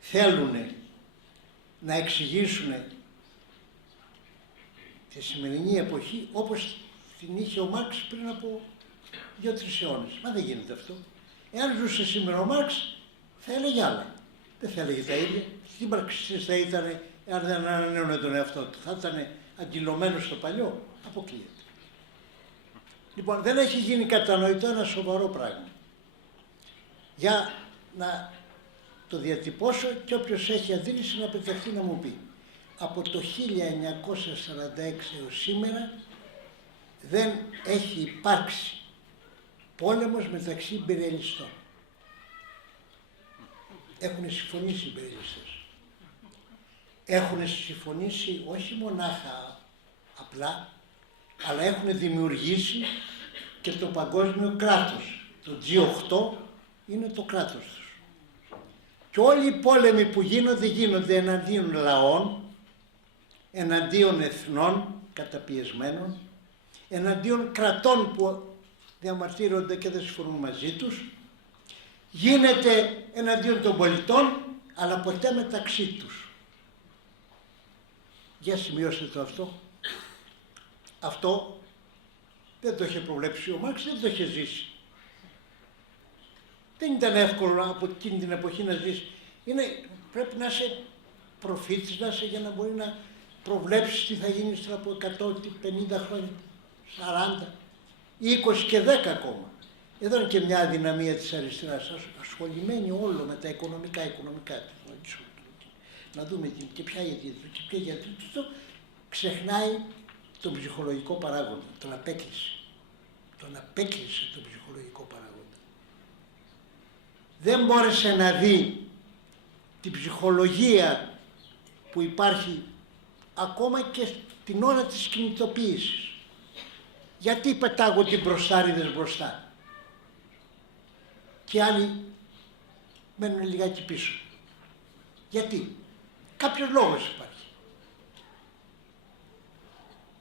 θέλουν να εξηγήσουν τη σημερινή εποχή όπως την είχε ο Μάρξ πριν από 2-3 αιώνες. Μα δεν γίνεται αυτό. Εάν ζούσε σήμερα ο Μάρξ θα έλεγε άλλα. Δεν θα έλεγε τα ίδια. Τι μαρξιστής θα ήταν εάν δεν ανανέωνε τον εαυτό του? Θα ήταν αντιλωμένος στο παλιό? Αποκλείεται. Λοιπόν, δεν έχει γίνει κατανοητό ένα σοβαρό πράγμα. Για να το διατυπώσω και όποιος έχει αντίληση να πεταχθεί να μου πει. Από το 1946 έως σήμερα δεν έχει υπάρξει πόλεμος μεταξύ ιμπεριαλιστών. Έχουν συμφωνήσει οι ιμπεριαλιστές. έχουν συμφωνήσει όχι μονάχα απλά, αλλά έχουν δημιουργήσει και το παγκόσμιο κράτος. Το G8 είναι το κράτος τους. Και όλοι οι πόλεμοι που γίνονται εναντίον λαών, εναντίον εθνών καταπιεσμένων, εναντίον κρατών που διαμαρτύρονται και δεν συμφωνούν μαζί τους, γίνεται εναντίον των πολιτών, αλλά ποτέ μεταξύ τους. Για σημειώστε το αυτό. Αυτό δεν το είχε προβλέψει ο Μάρξ, δεν το είχε ζήσει. Δεν ήταν εύκολο από εκείνη την εποχή να ζήσει. Πρέπει να είσαι προφήτης, να είσαι, για να μπορεί να προβλέψεις τι θα γίνει από 150 χρόνια, 40, 20 και 10 ακόμα. Εδώ είναι και μια αδυναμία της αριστεράς, ασχολημένη όλο με τα οικονομικά. Να δούμε και ποια γιατί το ξεχνάει τον ψυχολογικό παράγοντα, τον απέκλεισε. Τον απέκλεισε τον ψυχολογικό παράγοντα. Δεν μπόρεσε να δει την ψυχολογία που υπάρχει ακόμα και την ώρα της κινητοποίησης. Γιατί πετάγονται οι μπροστάριδες μπροστά και άλλοι μένουν λιγάκι πίσω? Γιατί? Κάποιος λόγος υπάρχει.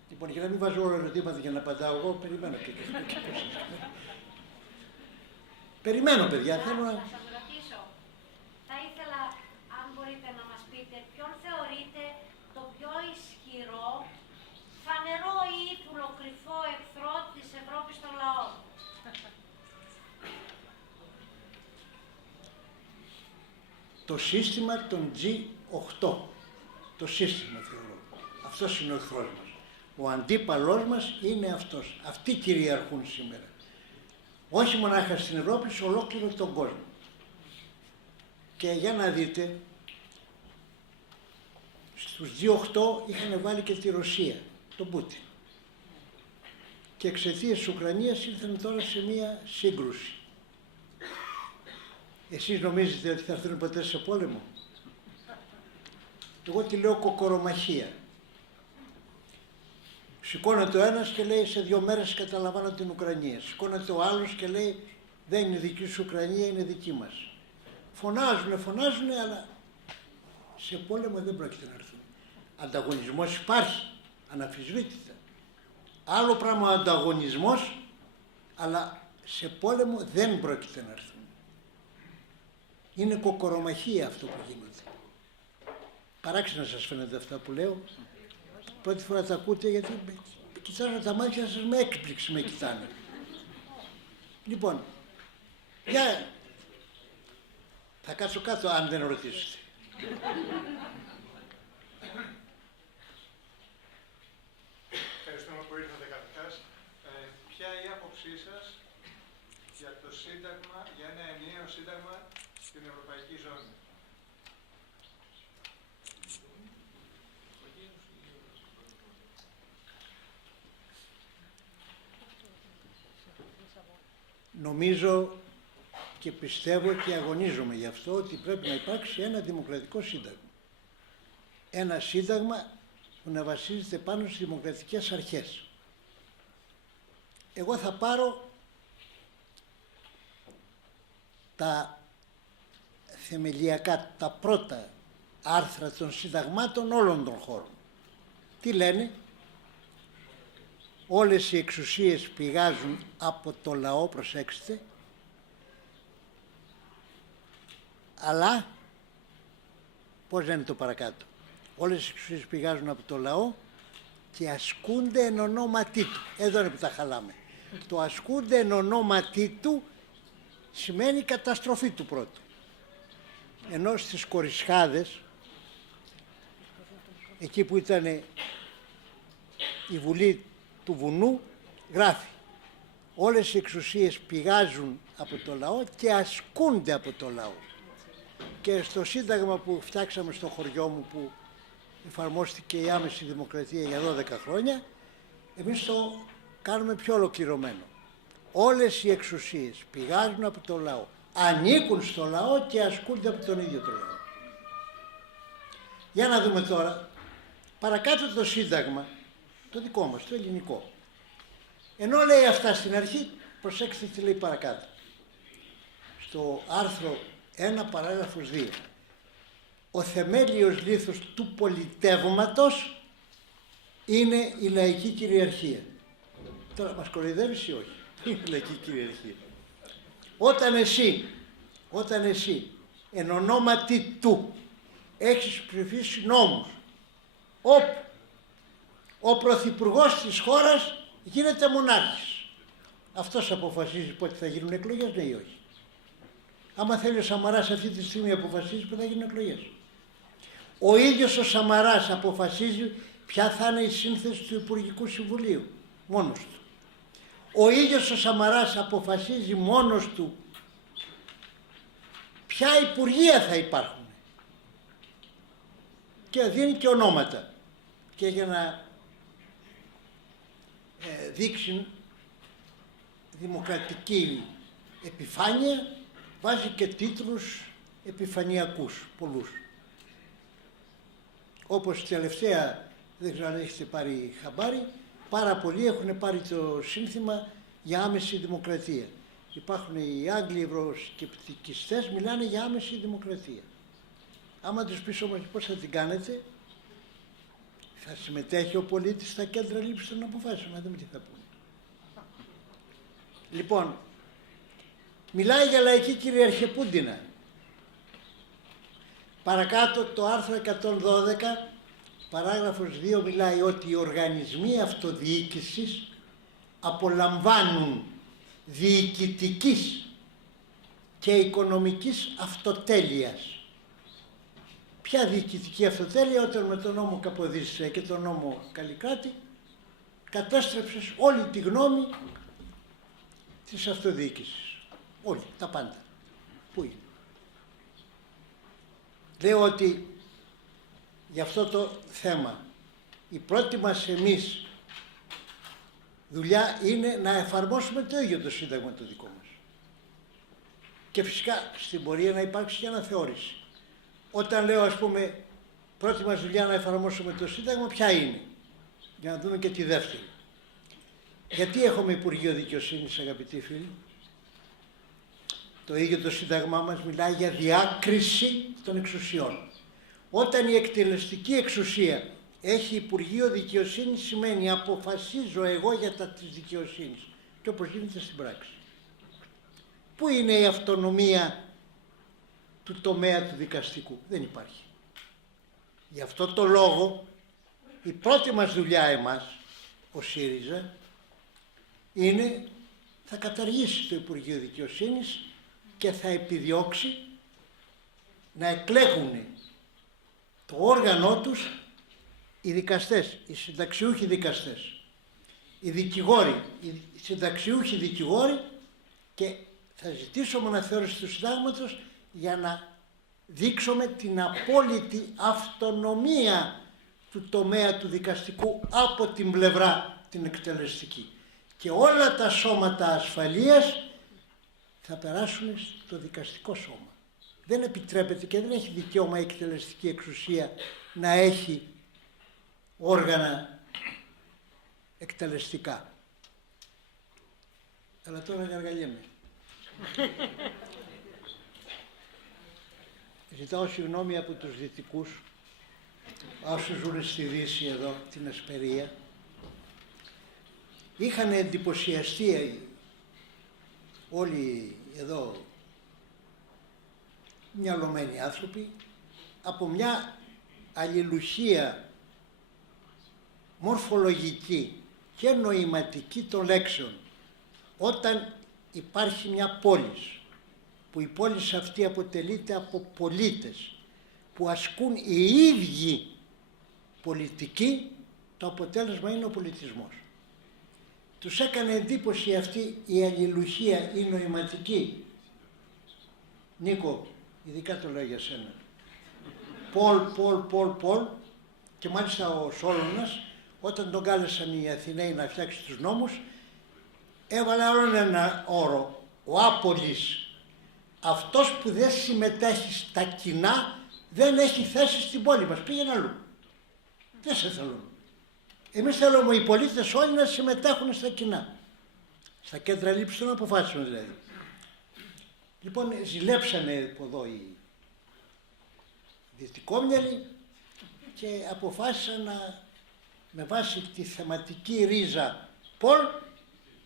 Λοιπόν, για να μην βάζω όλα ερωτήματα για να απαντάω εγώ, περιμένω και περιμένω, παιδιά, θέλω να... Θα σας ρωτήσω, θα ήθελα, αν μπορείτε να μας πείτε, ποιον θεωρείτε το πιο ισχυρό, φανερό ή πουλοκρυφό εχθρό της Ευρώπης των λαών? Το σύστημα των G8, το σύστημα θεωρώ. Αυτός είναι ο εχθρός μας. Ο αντίπαλός μας είναι αυτός. Αυτοί κυριαρχούν σήμερα. Όχι μονάχα στην Ευρώπη, σε ολόκληρο τον κόσμο. Και για να δείτε, στους G8 είχαν βάλει και τη Ρωσία, τον Πούτιν. Και εξαιτίας της Ουκρανίας ήρθαν τώρα σε μία σύγκρουση. Εσείς νομίζετε ότι θα έρθουν ποτέ σε πόλεμο? Εγώ τη λέω κοκορομαχία. Σηκώνεται ο ένας και λέει σε 2 μέρες καταλαμβάνω την Ουκρανία. Σηκώνεται ο άλλος και λέει δεν είναι δική σου Ουκρανία, είναι δική μας. Φωνάζουνε, αλλά σε πόλεμο δεν πρόκειται να έρθουν. Ανταγωνισμός υπάρχει, αναμφισβήτητα. Άλλο πράγμα ο ανταγωνισμός, αλλά σε πόλεμο δεν πρόκειται να έρθουν. Είναι κοκορομαχία αυτό που γίνεται. Παράξενα σας φαίνεται αυτά που λέω. Πρώτη φορά τα ακούτε γιατί κοιτάζω τα μάτια σας με έκπληξη με κοιτάνε. Λοιπόν, θα κάτσω κάτω αν δεν ρωτήσετε. Ευχαριστούμε που ήρθατε καταρχάς. Ποια είναι η άποψή σας για το Σύνταγμα, για ένα ενιαίο Σύνταγμα στην Ευρωπαϊκή Ζώνη? Νομίζω και πιστεύω και αγωνίζομαι γι' αυτό ότι πρέπει να υπάρξει ένα δημοκρατικό σύνταγμα. Ένα σύνταγμα που να βασίζεται πάνω στις δημοκρατικές αρχές. Εγώ θα πάρω τα θεμελιακά, τα πρώτα άρθρα των συνταγμάτων όλων των χώρων. Τι λένε? Όλες οι εξουσίες πηγάζουν από το λαό, προσέξτε, αλλά, πώς λένε το παρακάτω, όλες οι εξουσίες πηγάζουν από το λαό και ασκούνται εν ονόματί του. Εδώ είναι που τα χαλάμε. Το ασκούνται εν ονόματί του σημαίνει καταστροφή του πρώτου. Ενώ στις Κορισχάδες, εκεί που ήταν η Βουλή του Βουνού, γράφει όλες οι εξουσίες πηγάζουν από το λαό και ασκούνται από το λαό. Και στο σύνταγμα που φτιάξαμε στο χωριό μου, που εφαρμόστηκε η άμεση δημοκρατία για 12 χρόνια, εμείς το κάνουμε πιο ολοκληρωμένο. Όλες οι εξουσίες πηγάζουν από το λαό, ανήκουν στο λαό και ασκούνται από τον ίδιο το λαό. Για να δούμε τώρα, παρακάτω το Σύνταγμα, το δικό μας, το ελληνικό. Ενώ λέει αυτά στην αρχή, προσέξτε τι λέει παρακάτω. Στο άρθρο 1 παράγραφος 2. Ο θεμέλιος λίθος του πολιτεύματος είναι η λαϊκή κυριαρχία. Τώρα μας κοροϊδεύεις ή όχι? Είναι η λαϊκή κυριαρχία. Όταν εσύ εν ονόματι του έχεις ψηφίσει νόμους όπου ο πρωθυπουργός της χώρας γίνεται μονάρχης, αυτός αποφασίζει πότε θα γίνουν εκλογές, ναι ή όχι? Άμα θέλει ο Σαμαράς αυτή τη στιγμή αποφασίζει πότε θα γίνουν εκλογές. Ο ίδιος ο Σαμαράς αποφασίζει ποια θα είναι η σύνθεση του Υπουργικού Συμβουλίου, μόνος του. Ο ίδιος ο Σαμαράς αποφασίζει μόνος του ποια υπουργεία θα υπάρχουν και δίνει και ονόματα. Και για να δείξει δημοκρατική επιφάνεια βάζει και τίτλους επιφανειακούς, πολλούς. Όπως τελευταία, δεν ξέρω αν έχετε πάρει χαμπάρι, πάρα πολλοί έχουν πάρει το σύνθημα για άμεση δημοκρατία. Υπάρχουν οι Άγγλοι ευρωσκεπτικιστές, μιλάνε για άμεση δημοκρατία. Άμα τους πεις όμως πώς θα την κάνετε, θα συμμετέχει ο πολίτης στα κέντρα λήψης των αποφάσεων, να δούμε τι θα πούνε. Λοιπόν, μιλάει για λαϊκή κυριαρχία πούντινα. Παρακάτω το άρθρο 112, παράγραφος 2, μιλάει ότι οι οργανισμοί αυτοδιοίκησης απολαμβάνουν διοικητικής και οικονομικής αυτοτέλειας. Ποια διοικητική αυτοτέλεια? Όταν με τον νόμο Καποδίστρια και τον νόμο Καλλικράτη κατέστρεψες όλη τη γνώμη της αυτοδιοίκησης. Όλοι, τα πάντα. Πού είναι? Λέω ότι για αυτό το θέμα η πρώτη μας εμείς δουλειά είναι να εφαρμόσουμε το ίδιο το Σύνταγμα το δικό μας. Και φυσικά στην πορεία να υπάρξει και αναθεώρηση. Όταν λέω, ας πούμε, πρώτη μας δουλειά να εφαρμόσουμε το Σύνταγμα, ποια είναι? Για να δούμε και τη δεύτερη. Γιατί έχουμε Υπουργείο Δικαιοσύνης, αγαπητοί φίλοι? Το ίδιο το Σύνταγμά μας μιλάει για διάκριση των εξουσιών. Όταν η εκτελεστική εξουσία έχει Υπουργείο Δικαιοσύνης, σημαίνει αποφασίζω εγώ για τα της δικαιοσύνης, και όπως γίνεται στην πράξη. Πού είναι η αυτονομία του τομέα του δικαστικού? Δεν υπάρχει. Γι' αυτό το λόγο η πρώτη μας δουλειά εμάς, ο ΣΥΡΙΖΑ, είναι θα καταργήσει το Υπουργείο Δικαιοσύνης και θα επιδιώξει να εκλέγουν το όργανό τους οι δικαστές, οι συνταξιούχοι δικαστές, οι δικηγόροι, οι συνταξιούχοι δικηγόροι, και θα ζητήσουμε αναθεώρηση του συντάγματος για να δείξουμε την απόλυτη αυτονομία του τομέα του δικαστικού από την πλευρά την εκτελεστική. Και όλα τα σώματα ασφαλείας θα περάσουν στο δικαστικό σώμα. Δεν επιτρέπεται και δεν έχει δικαίωμα η εκτελεστική εξουσία να έχει όργανα εκτελεστικά. Αλλά τώρα γαργαλιέμαι. Ζητάω συγγνώμη από τους δυτικούς, όσους ζουν στη Δύση εδώ, την Εσπερία. Είχαν εντυπωσιαστεί όλοι εδώ μυαλωμένοι άνθρωποι από μια αλληλουχία μορφολογική και νοηματική των λέξεων. Όταν υπάρχει μια πόλη, που η πόλη αυτή αποτελείται από πολίτες που ασκούν οι ίδιοι πολιτική, το αποτέλεσμα είναι ο πολιτισμός. Τους έκανε εντύπωση αυτή η αλληλουχία, η νοηματική. Νίκο, ειδικά το λέω για σένα. Πολ, και μάλιστα ο Σόλωνας, όταν τον κάλεσαν οι Αθηναίοι να φτιάξει τους νόμους, έβαλε άλλον ένα όρο, ο άπολης. Αυτός που δεν συμμετέχει στα κοινά δεν έχει θέση στην πόλη μας, πήγαινε αλλού. Δεν σε θέλουν. Εμείς θέλουμε οι πολίτες όλοι να συμμετέχουν στα κοινά. Στα κέντρα λήψης των αποφάσεων δηλαδή. Λοιπόν, ζηλέψανε από εδώ οι δυτικόμυαλοι και αποφάσισαν με βάση τη θεματική ρίζα Πολ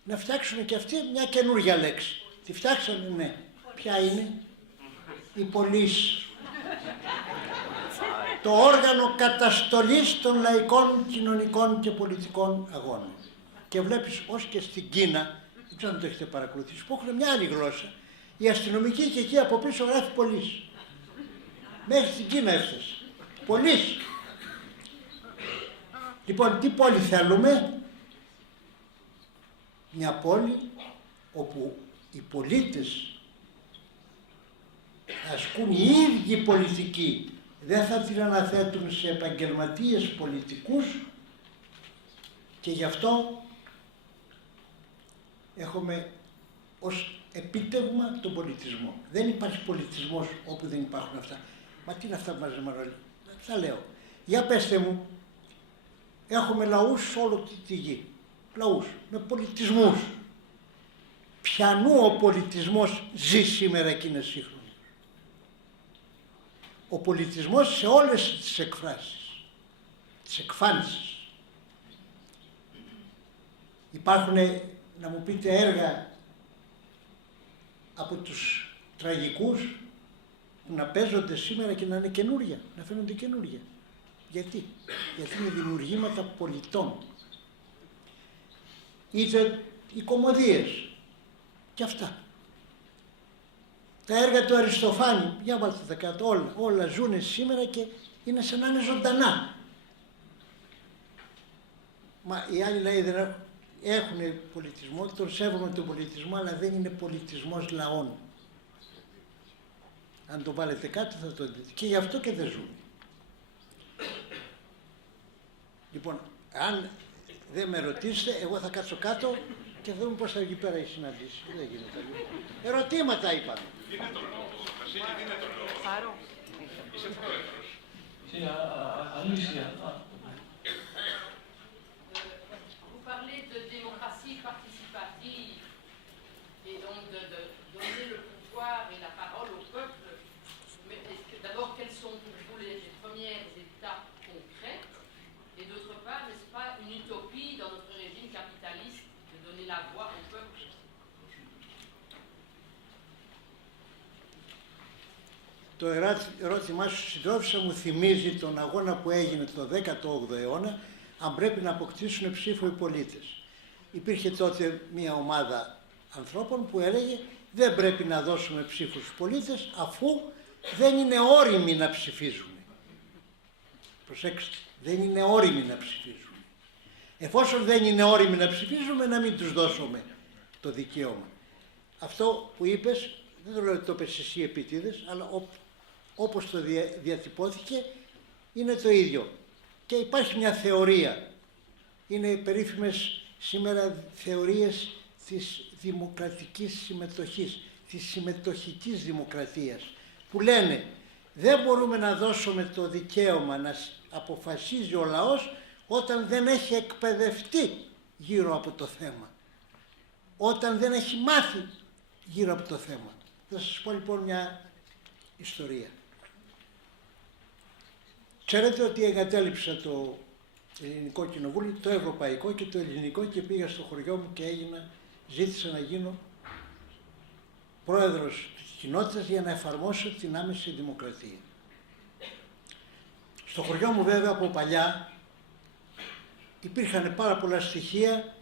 να φτιάξουν και αυτοί μια καινούργια λέξη. Τη φτιάξανε, ναι. Ποια είναι? Η πολίς. Το όργανο καταστολής των λαϊκών, κοινωνικών και πολιτικών αγώνων. Και βλέπεις ως και στην Κίνα, δεν ξέρω αν το έχετε παρακολουθήσει, που έχουν μια άλλη γλώσσα. Η αστυνομική και εκεί από πίσω γράφει πολίς. Μέχρι στην Κίνα έφτασε. Πολίς. Λοιπόν, τι πόλη θέλουμε? Μια πόλη όπου οι πολίτες ασκούν οι ίδιοι πολιτικοί, δεν θα την αναθέτουν σε επαγγελματίες πολιτικούς, και γι' αυτό έχουμε ως επίτευγμα τον πολιτισμό. Δεν υπάρχει πολιτισμός όπου δεν υπάρχουν αυτά. Μα τι είναι αυτά που μας λέμε όλοι? Θα λέω. Για πέστε μου, έχουμε λαούς σε όλη τη γη. Λαούς με πολιτισμούς. Ποιανού ο πολιτισμός ζει σήμερα και είναι σύγχρονος? Ο πολιτισμός σε όλες τις εκφράσεις, τις εκφάνσεις. Υπάρχουν, να μου πείτε, έργα από τους τραγικούς που να παίζονται σήμερα και να είναι καινούρια, να φαίνονται καινούρια. Γιατί? Γιατί είναι δημιουργήματα πολιτών. Είτε οι κωμωδίες και αυτά. Τα έργα του Αριστοφάνη, για βάλτε τα κάτω, όλα ζουν σήμερα και είναι σαν να είναι ζωντανά. Μα οι άλλοι λαοί δεν έχουν πολιτισμό, τον σέβομαι τον πολιτισμό, αλλά δεν είναι πολιτισμός λαών. Αν το βάλετε κάτω θα το δείτε. Και γι' αυτό και δεν ζουν. Λοιπόν, αν δεν με ρωτήσετε, εγώ θα κάτσω κάτω και θα δούμε πώς θα βγει πέρα η συναντήση. Δεν γίνεται αλλιώς. Ερωτήματα είπαμε. Δίνε τον λόγο. Βασίλη, δίνε τον λόγο. Φάρο. Είσαι πρόεδρος. Αλήθεια. Vous parlez de démocratie participative et donc de donner le pouvoir et la parole au peuple. Mais d'abord, quelles sont pour vous les premières étapes concrètes? Et d'autre part, n'est-ce pas une utopie dans notre régime capitaliste de donner la voix au peuple? Το ερώτημά σου, συντρόφισσα μου, θυμίζει τον αγώνα που έγινε το 18ο αιώνα, αν πρέπει να αποκτήσουν ψήφο οι πολίτες. Υπήρχε τότε μια ομάδα ανθρώπων που έλεγε δεν πρέπει να δώσουμε ψήφους στους πολίτες αφού δεν είναι όριμοι να ψηφίζουν. Προσέξτε, δεν είναι όριμοι να ψηφίζουν. Εφόσον δεν είναι όριμοι να ψηφίζουμε, να μην τους δώσουμε το δικαίωμα. Αυτό που είπες, δεν το λέω ότι το είπες εσύ επίτηδες, αλλά όπως το διατυπώθηκε είναι το ίδιο. Και υπάρχει μια θεωρία, είναι οι περίφημες σήμερα θεωρίες της δημοκρατικής συμμετοχής, της συμμετοχικής δημοκρατίας, που λένε δεν μπορούμε να δώσουμε το δικαίωμα να αποφασίζει ο λαός όταν δεν έχει εκπαιδευτεί γύρω από το θέμα, όταν δεν έχει μάθει γύρω από το θέμα. Θα σας πω λοιπόν μια ιστορία. Ξέρετε ότι εγκατέλειψα το Ελληνικό Κοινοβούλιο, το Ευρωπαϊκό και το Ελληνικό, και πήγα στο χωριό μου και ζήτησα να γίνω πρόεδρος της κοινότητας για να εφαρμόσω την άμεση δημοκρατία. Στο χωριό μου βέβαια από παλιά υπήρχαν πάρα πολλά στοιχεία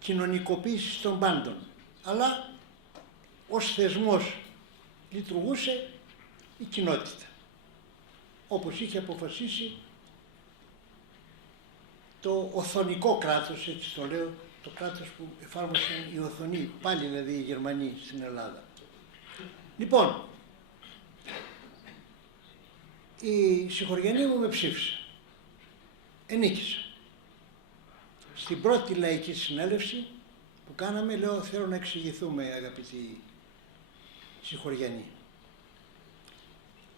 κοινωνικοποίησης των πάντων, αλλά ως θεσμός λειτουργούσε η κοινότητα, όπως είχε αποφασίσει το οθωνικό κράτος, έτσι το λέω, το κράτος που εφάρμοσαν οι Οθωνοί, πάλι δηλαδή οι Γερμανοί στην Ελλάδα. Λοιπόν, η συγχωριανή μου με ψήφισε, ενίκησα. Στην πρώτη λαϊκή συνέλευση που κάναμε, λέω, θέλω να εξηγηθούμε αγαπητοί συγχωριανοί.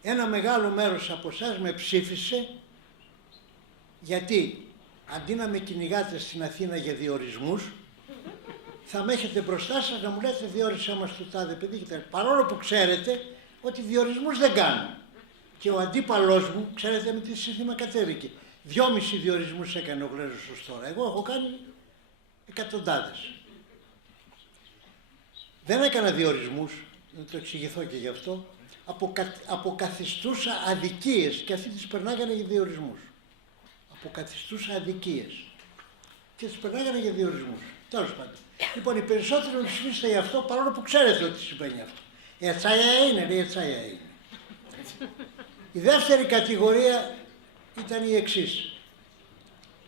ένα μεγάλο μέρος από εσάς με ψήφισε γιατί αντί να με κυνηγάτε στην Αθήνα για διορισμούς, θα με έχετε μπροστά σας να μου λέτε διόρισέ μας το τάδε παιδί κτλ. Παρόλο που ξέρετε ότι διορισμούς δεν κάνω. Και ο αντίπαλός μου, ξέρετε με τι σύνθημα κατέβηκε. 2,5 διορισμούς έκανε ο Γλέζος ως τώρα. Εγώ έχω κάνει εκατοντάδες. Δεν έκανα διορισμούς, να το εξηγηθώ και γι' αυτό, αποκαθιστούσα αδικίες και αυτοί τις περνάγανε για διορισμούς. Αποκαθιστούσα αδικίες και τις περνάγανε για διορισμούς. Τέλος πάντων. Λοιπόν, οι περισσότεροι μου ψηφίσατε γι' αυτό, παρόλο που ξέρετε ότι συμβαίνει αυτό. Ετσάια είναι, λέει ετσάια είναι. Η δεύτερη κατηγορία ήταν η εξής.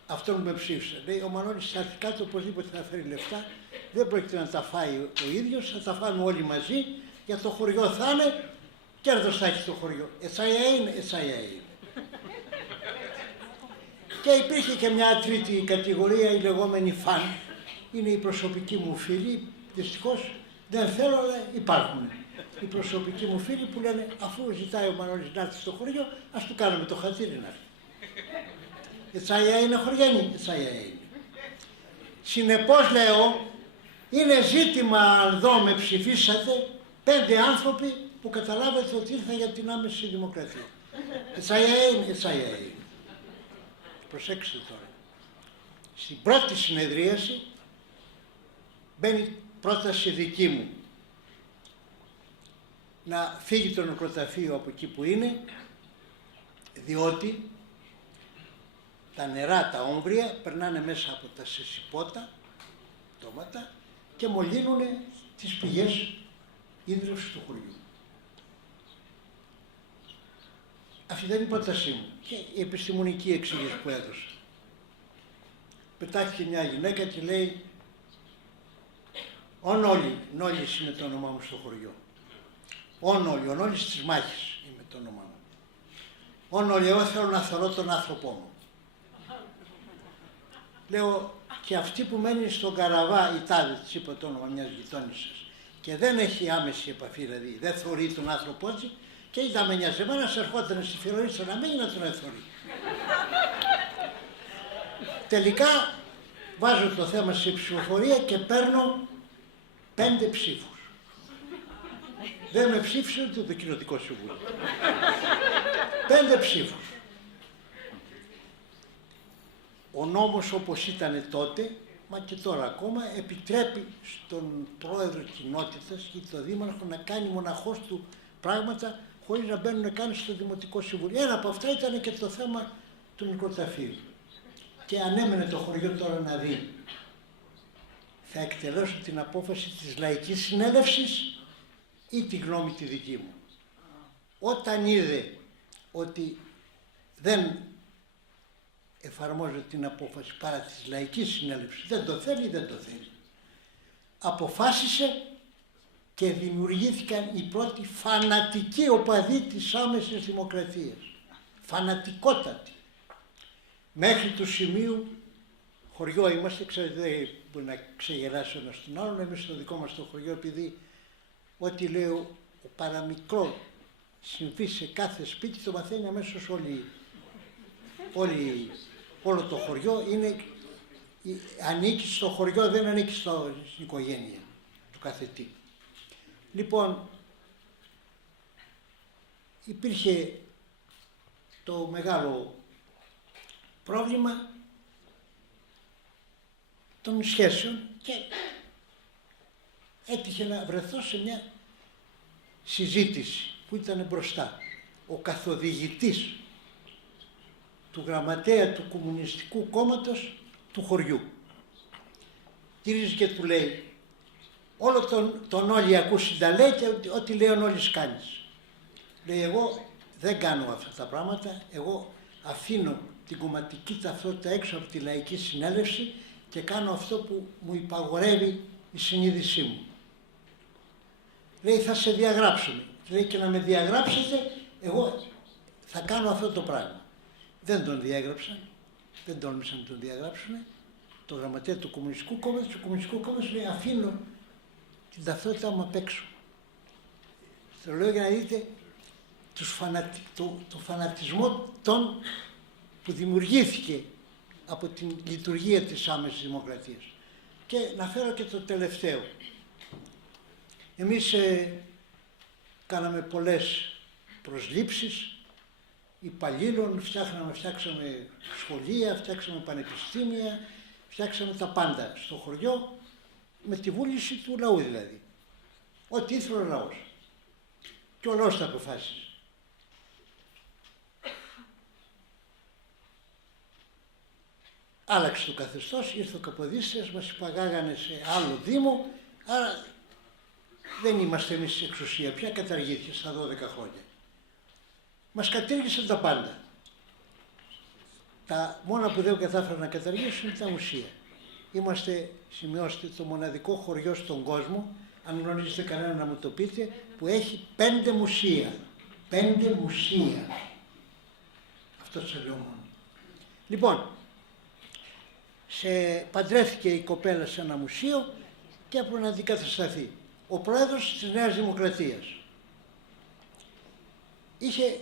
Αυτό που με ψήφισε. Λέει, ο Μανώλης θα έρθει κάτω, οπωσδήποτε θα φέρει λεφτά, δεν πρόκειται να τα φάει ο ίδιος, θα τα φάμε όλοι μαζί, για το χωριό θα είναι, κέρδος θα έχει το χωριό. Ετσάια είναι, ετσάια είναι. Και υπήρχε και μια τρίτη κατηγορία, η λεγόμενη φαν. Είναι οι προσωπικοί μου φίλοι, δυστυχώς δεν θέλω, αλλά υπάρχουν. Οι προσωπικοί μου φίλοι που λένε, αφού ζητάει ο Μανώλης να έρθει στο χωριό, ας του κάνουμε το χατήρι να έρθει. Ετσάια είναι χωριανή, ετσάια είναι. Συνεπώς λέω, είναι ζήτημα αν δω με ψηφίσατε 5 άνθρωποι που καταλάβετε ότι ήρθαν για την άμεση δημοκρατία. Ετσάια είναι, ετσάια είναι. Προσέξτε τώρα. Στην πρώτη συνεδρίαση μπαίνει πρόταση δική μου να φύγει το νεκροταφείο από εκεί που είναι, διότι τα νερά, τα όμβρια, περνάνε μέσα από τα σεσιπότα, τόματα, και μολύνουν τις πηγές ίδρυυσης του χωριού. Αυτή ήταν η πρότασή μου και η επιστημονική εξήγηση που έδωσα. Πετάχθηκε μια γυναίκα και λέει, ο Νόλης είναι το όνομά μου στο χωριό. Ο Νόλης της Μάχης είναι το όνομά μου. Ο Νόλη, εγώ θέλω να θωρώ τον άνθρωπό μου. Λέω, και αυτή που μένει στον Καραβά, η τάδε, της είπα το όνομα μιας γειτόνισσας, και δεν έχει άμεση επαφή, δηλαδή δεν θωρεί τον άνθρωπό της, και ήταν με νοιάζει εμένα, σε ερχόταν στη Φιλονίτσα να μένει να τον εθωρεί. Τελικά βάζω το θέμα σε ψηφοφορία και παίρνω 5 ψήφους. Δεν με ψήφισε ούτε το Κοινοτικό Συμβούλιο. 5 ψήφους. Ο νόμος όπως ήταν τότε, μα και τώρα ακόμα, επιτρέπει στον πρόεδρο κοινότητας ή τον δήμαρχο να κάνει μοναχός του πράγματα χωρίς να μπαίνουν καν στο Δημοτικό Συμβούλιο. Ένα από αυτά ήταν και το θέμα του νεκροταφείου. Και ανέμενε το χωριό τώρα να δει. Θα εκτελέσω την απόφαση της Λαϊκής Συνέλευσης ή τη γνώμη τη δική μου. Όταν είδε ότι δεν εφαρμόζω την απόφαση παρά της Λαϊκής Συνέλευσης, δεν το θέλει, αποφάσισε και δημιουργήθηκαν οι πρώτοι φανατικοί οπαδοί της άμεσης δημοκρατίας. Φανατικότατοι. Μέχρι του σημείου, χωριό είμαστε, ξέρετε, δεν μπορεί να ξεγελάσει ο ένας τον άλλον, εμείς στο δικό μας το χωριό, επειδή ό,τι λέω ο παραμικρό συμβεί σε κάθε σπίτι, το μαθαίνει αμέσως όλο το χωριό, ανήκει στο χωριό, δεν ανήκει στην οικογένεια του καθετή. Λοιπόν, υπήρχε το μεγάλο πρόβλημα των σχέσεων και έτυχε να βρεθώ σε μια συζήτηση που ήταν μπροστά. Ο καθοδηγητής του γραμματέα του Κομμουνιστικού Κόμματος του χωριού γυρίζει και του λέει, όλο τον όλοι ακούσει τα λέει και ό,τι λέει ο Νόλης κάνεις. Λέει, εγώ δεν κάνω αυτά τα πράγματα, εγώ αφήνω την κομματική ταυτότητα έξω από τη Λαϊκή Συνέλευση και κάνω αυτό που μου υπαγορεύει η συνείδησή μου. Λέει, θα σε διαγράψουμε. Λέει, και να με διαγράψετε, εγώ θα κάνω αυτό το πράγμα. Δεν τον διέγραψαν, δεν τόλμησαν να τον διαγράψουν. Το γραμματέα του Κομμουνιστικού Κόμματος, του Κομμουνιστικού Κόμματος λέει, αφήνω την ταυτότητά μου απ' έξω. Στο λέω για να δείτε το φανατισμό που δημιουργήθηκε από την λειτουργία της άμεσης δημοκρατίας. Και να φέρω και το τελευταίο. Εμείς κάναμε πολλές προσλήψεις υπαλλήλων, φτιάξαμε σχολεία, φτιάξαμε πανεπιστήμια, φτιάξαμε τα πάντα στο χωριό, με τη βούληση του λαού δηλαδή. Ό,τι ήθελε ο λαός. Και ο λαός τα αποφάσισε. Άλλαξε το καθεστώς, ήρθε ο Καποδίστριας, μας υπαγάγανε σε άλλο δήμο, άρα δεν είμαστε εμείς στην εξουσία πια, καταργήθηκε στα 12 χρόνια. Μας κατήργησαν τα πάντα. Τα μόνα που δεν κατάφεραν να καταργήσουν είναι τα μουσεία. Είμαστε, σημειώστε, το μοναδικό χωριό στον κόσμο, αν γνωρίζετε κανένα να μου το πείτε, που έχει 5 μουσεία. 5 μουσεία. Αυτό σας λέω μόνο. Λοιπόν, παντρεύτηκε η κοπέλα σε ένα μουσείο και έπρεπε να αντικατασταθεί. Ο πρόεδρος της Νέας Δημοκρατίας είχε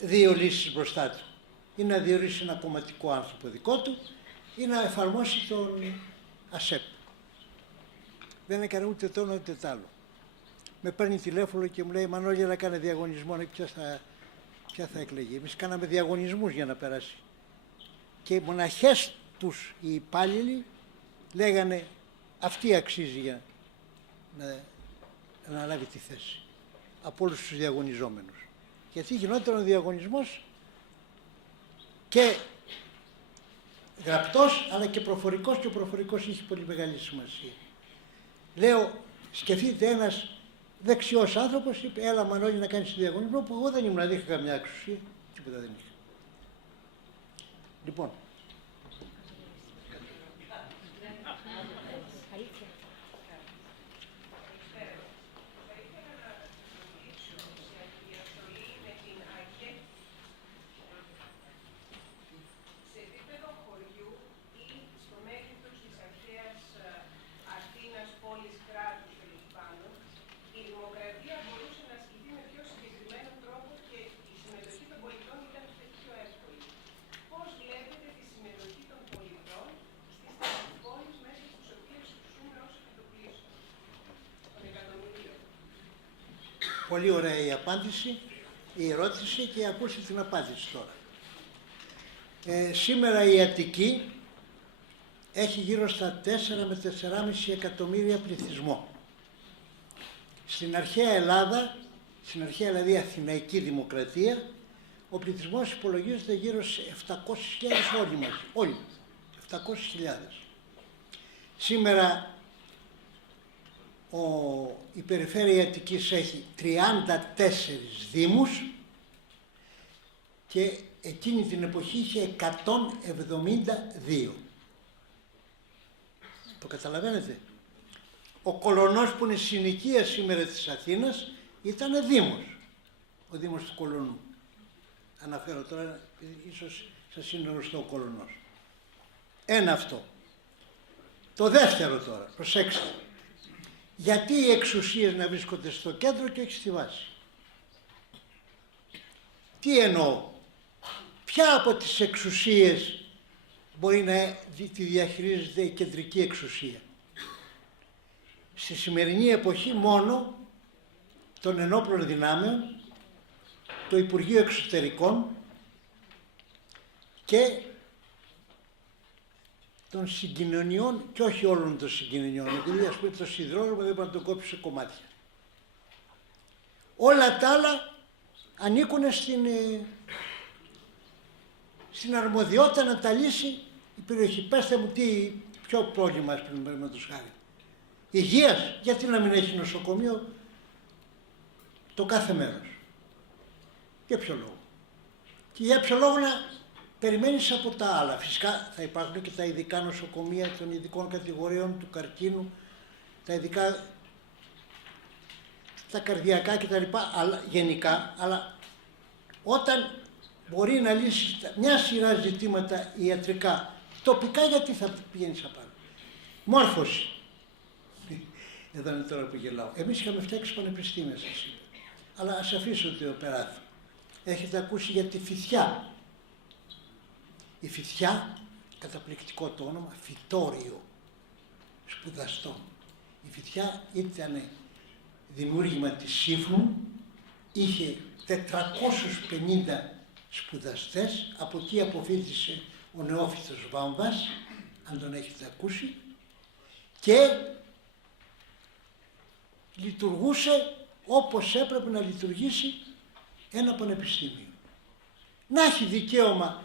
2 λύσεις μπροστά του. Ή να διορίσει ένα κομματικό άνθρωπο δικό του ή να εφαρμόσει τον ΑΣΕΠ. Δεν έκανε ούτε το ένα ούτε το άλλο. Με παίρνει τηλέφωνο και μου λέει «Μανώλη, να κάνει διαγωνισμό, ποια θα εκλεγεί». Εμείς κάναμε διαγωνισμούς για να περάσει. Και οι μοναχές τους οι υπάλληλοι λέγανε «Αυτή αξίζει για να λάβει τη θέση» από όλους τους διαγωνιζόμενους. Γιατί γινόταν ο διαγωνισμός και γραπτός αλλά και προφορικός, και ο προφορικός είχε πολύ μεγάλη σημασία. Λέω, σκεφτείτε ένας δεξιός άνθρωπος, είπε «Έλα Μανώλη να κάνεις διαγωνισμό», που εγώ δεν ήμουν, δεν είχα καμιά εξουσία, τίποτα δεν είχα. Λοιπόν, πολύ ωραία η απάντηση, η ερώτηση, και ακούστε την απάντηση τώρα. Σήμερα η Αττική έχει γύρω στα 4 με 4,5 εκατομμύρια πληθυσμό. Στην αρχαία Ελλάδα, στην αρχαία δηλαδή Αθηναϊκή Δημοκρατία, ο πληθυσμός υπολογίζεται γύρω σε 700.000 όλοι μαζί, όλοι, 700.000. Σήμερα η περιφέρεια Αττικής έχει 34 δήμους και εκείνη την εποχή είχε 172. Το καταλαβαίνετε. Ο Κολωνός, που είναι συνοικία σήμερα της Αθήνας, ήταν δήμος. Ο Δήμος του Κολωνού. Αναφέρω τώρα, ίσως σας είναι γνωστό ο Κολωνός. Ένα αυτό. Το δεύτερο τώρα, προσέξτε. Γιατί οι εξουσίες να βρίσκονται στο κέντρο και όχι στη βάση. Τι εννοώ. Ποια από τις εξουσίες μπορεί να τη διαχειρίζεται η κεντρική εξουσία. Στη σημερινή εποχή μόνο των ενόπλων δυνάμεων, το Υπουργείο Εξωτερικών και των συγκοινωνιών, και όχι όλων των συγκοινωνιών, επειδή ας πούμε το σιδηρόδρομο δεν μπορεί να το κόψει σε κομμάτια. Όλα τα άλλα ανήκουν στην αρμοδιότητα να τα λύσει η περιοχή. Πέστε μου ποιο πρόβλημα μας πριν, παραδείγματος χάρη. Υγείας, γιατί να μην έχει νοσοκομείο το κάθε μέρος. Για ποιο λόγο. Και για ποιο λόγο να περιμένεις από τα άλλα. Φυσικά θα υπάρχουν και τα ειδικά νοσοκομεία των ειδικών κατηγοριών του καρκίνου, τα ειδικά, τα καρδιακά κτλ. Γενικά, αλλά όταν μπορεί να λύσει μια σειρά ζητήματα ιατρικά, τοπικά, γιατί θα πηγαίνεις απάνω. Μόρφωση. Εδώ είναι τώρα που γελάω. Εμείς είχαμε φτιάξει πανεπιστήμια, σας είπα. αλλά ας αφήσω το οπεράθο. Έχετε ακούσει για τη Φυθιά. Η Φυθιά, καταπληκτικό το όνομα, φυτόριο σπουδαστών. Η Φυθιά ήταν δημιούργημα της Σύφνου, είχε 450 σπουδαστές, από εκεί αποφύτησε ο νεόφυτος Βάμβας, αν τον έχετε ακούσει, και λειτουργούσε όπως έπρεπε να λειτουργήσει ένα πανεπιστήμιο. Να έχει δικαίωμα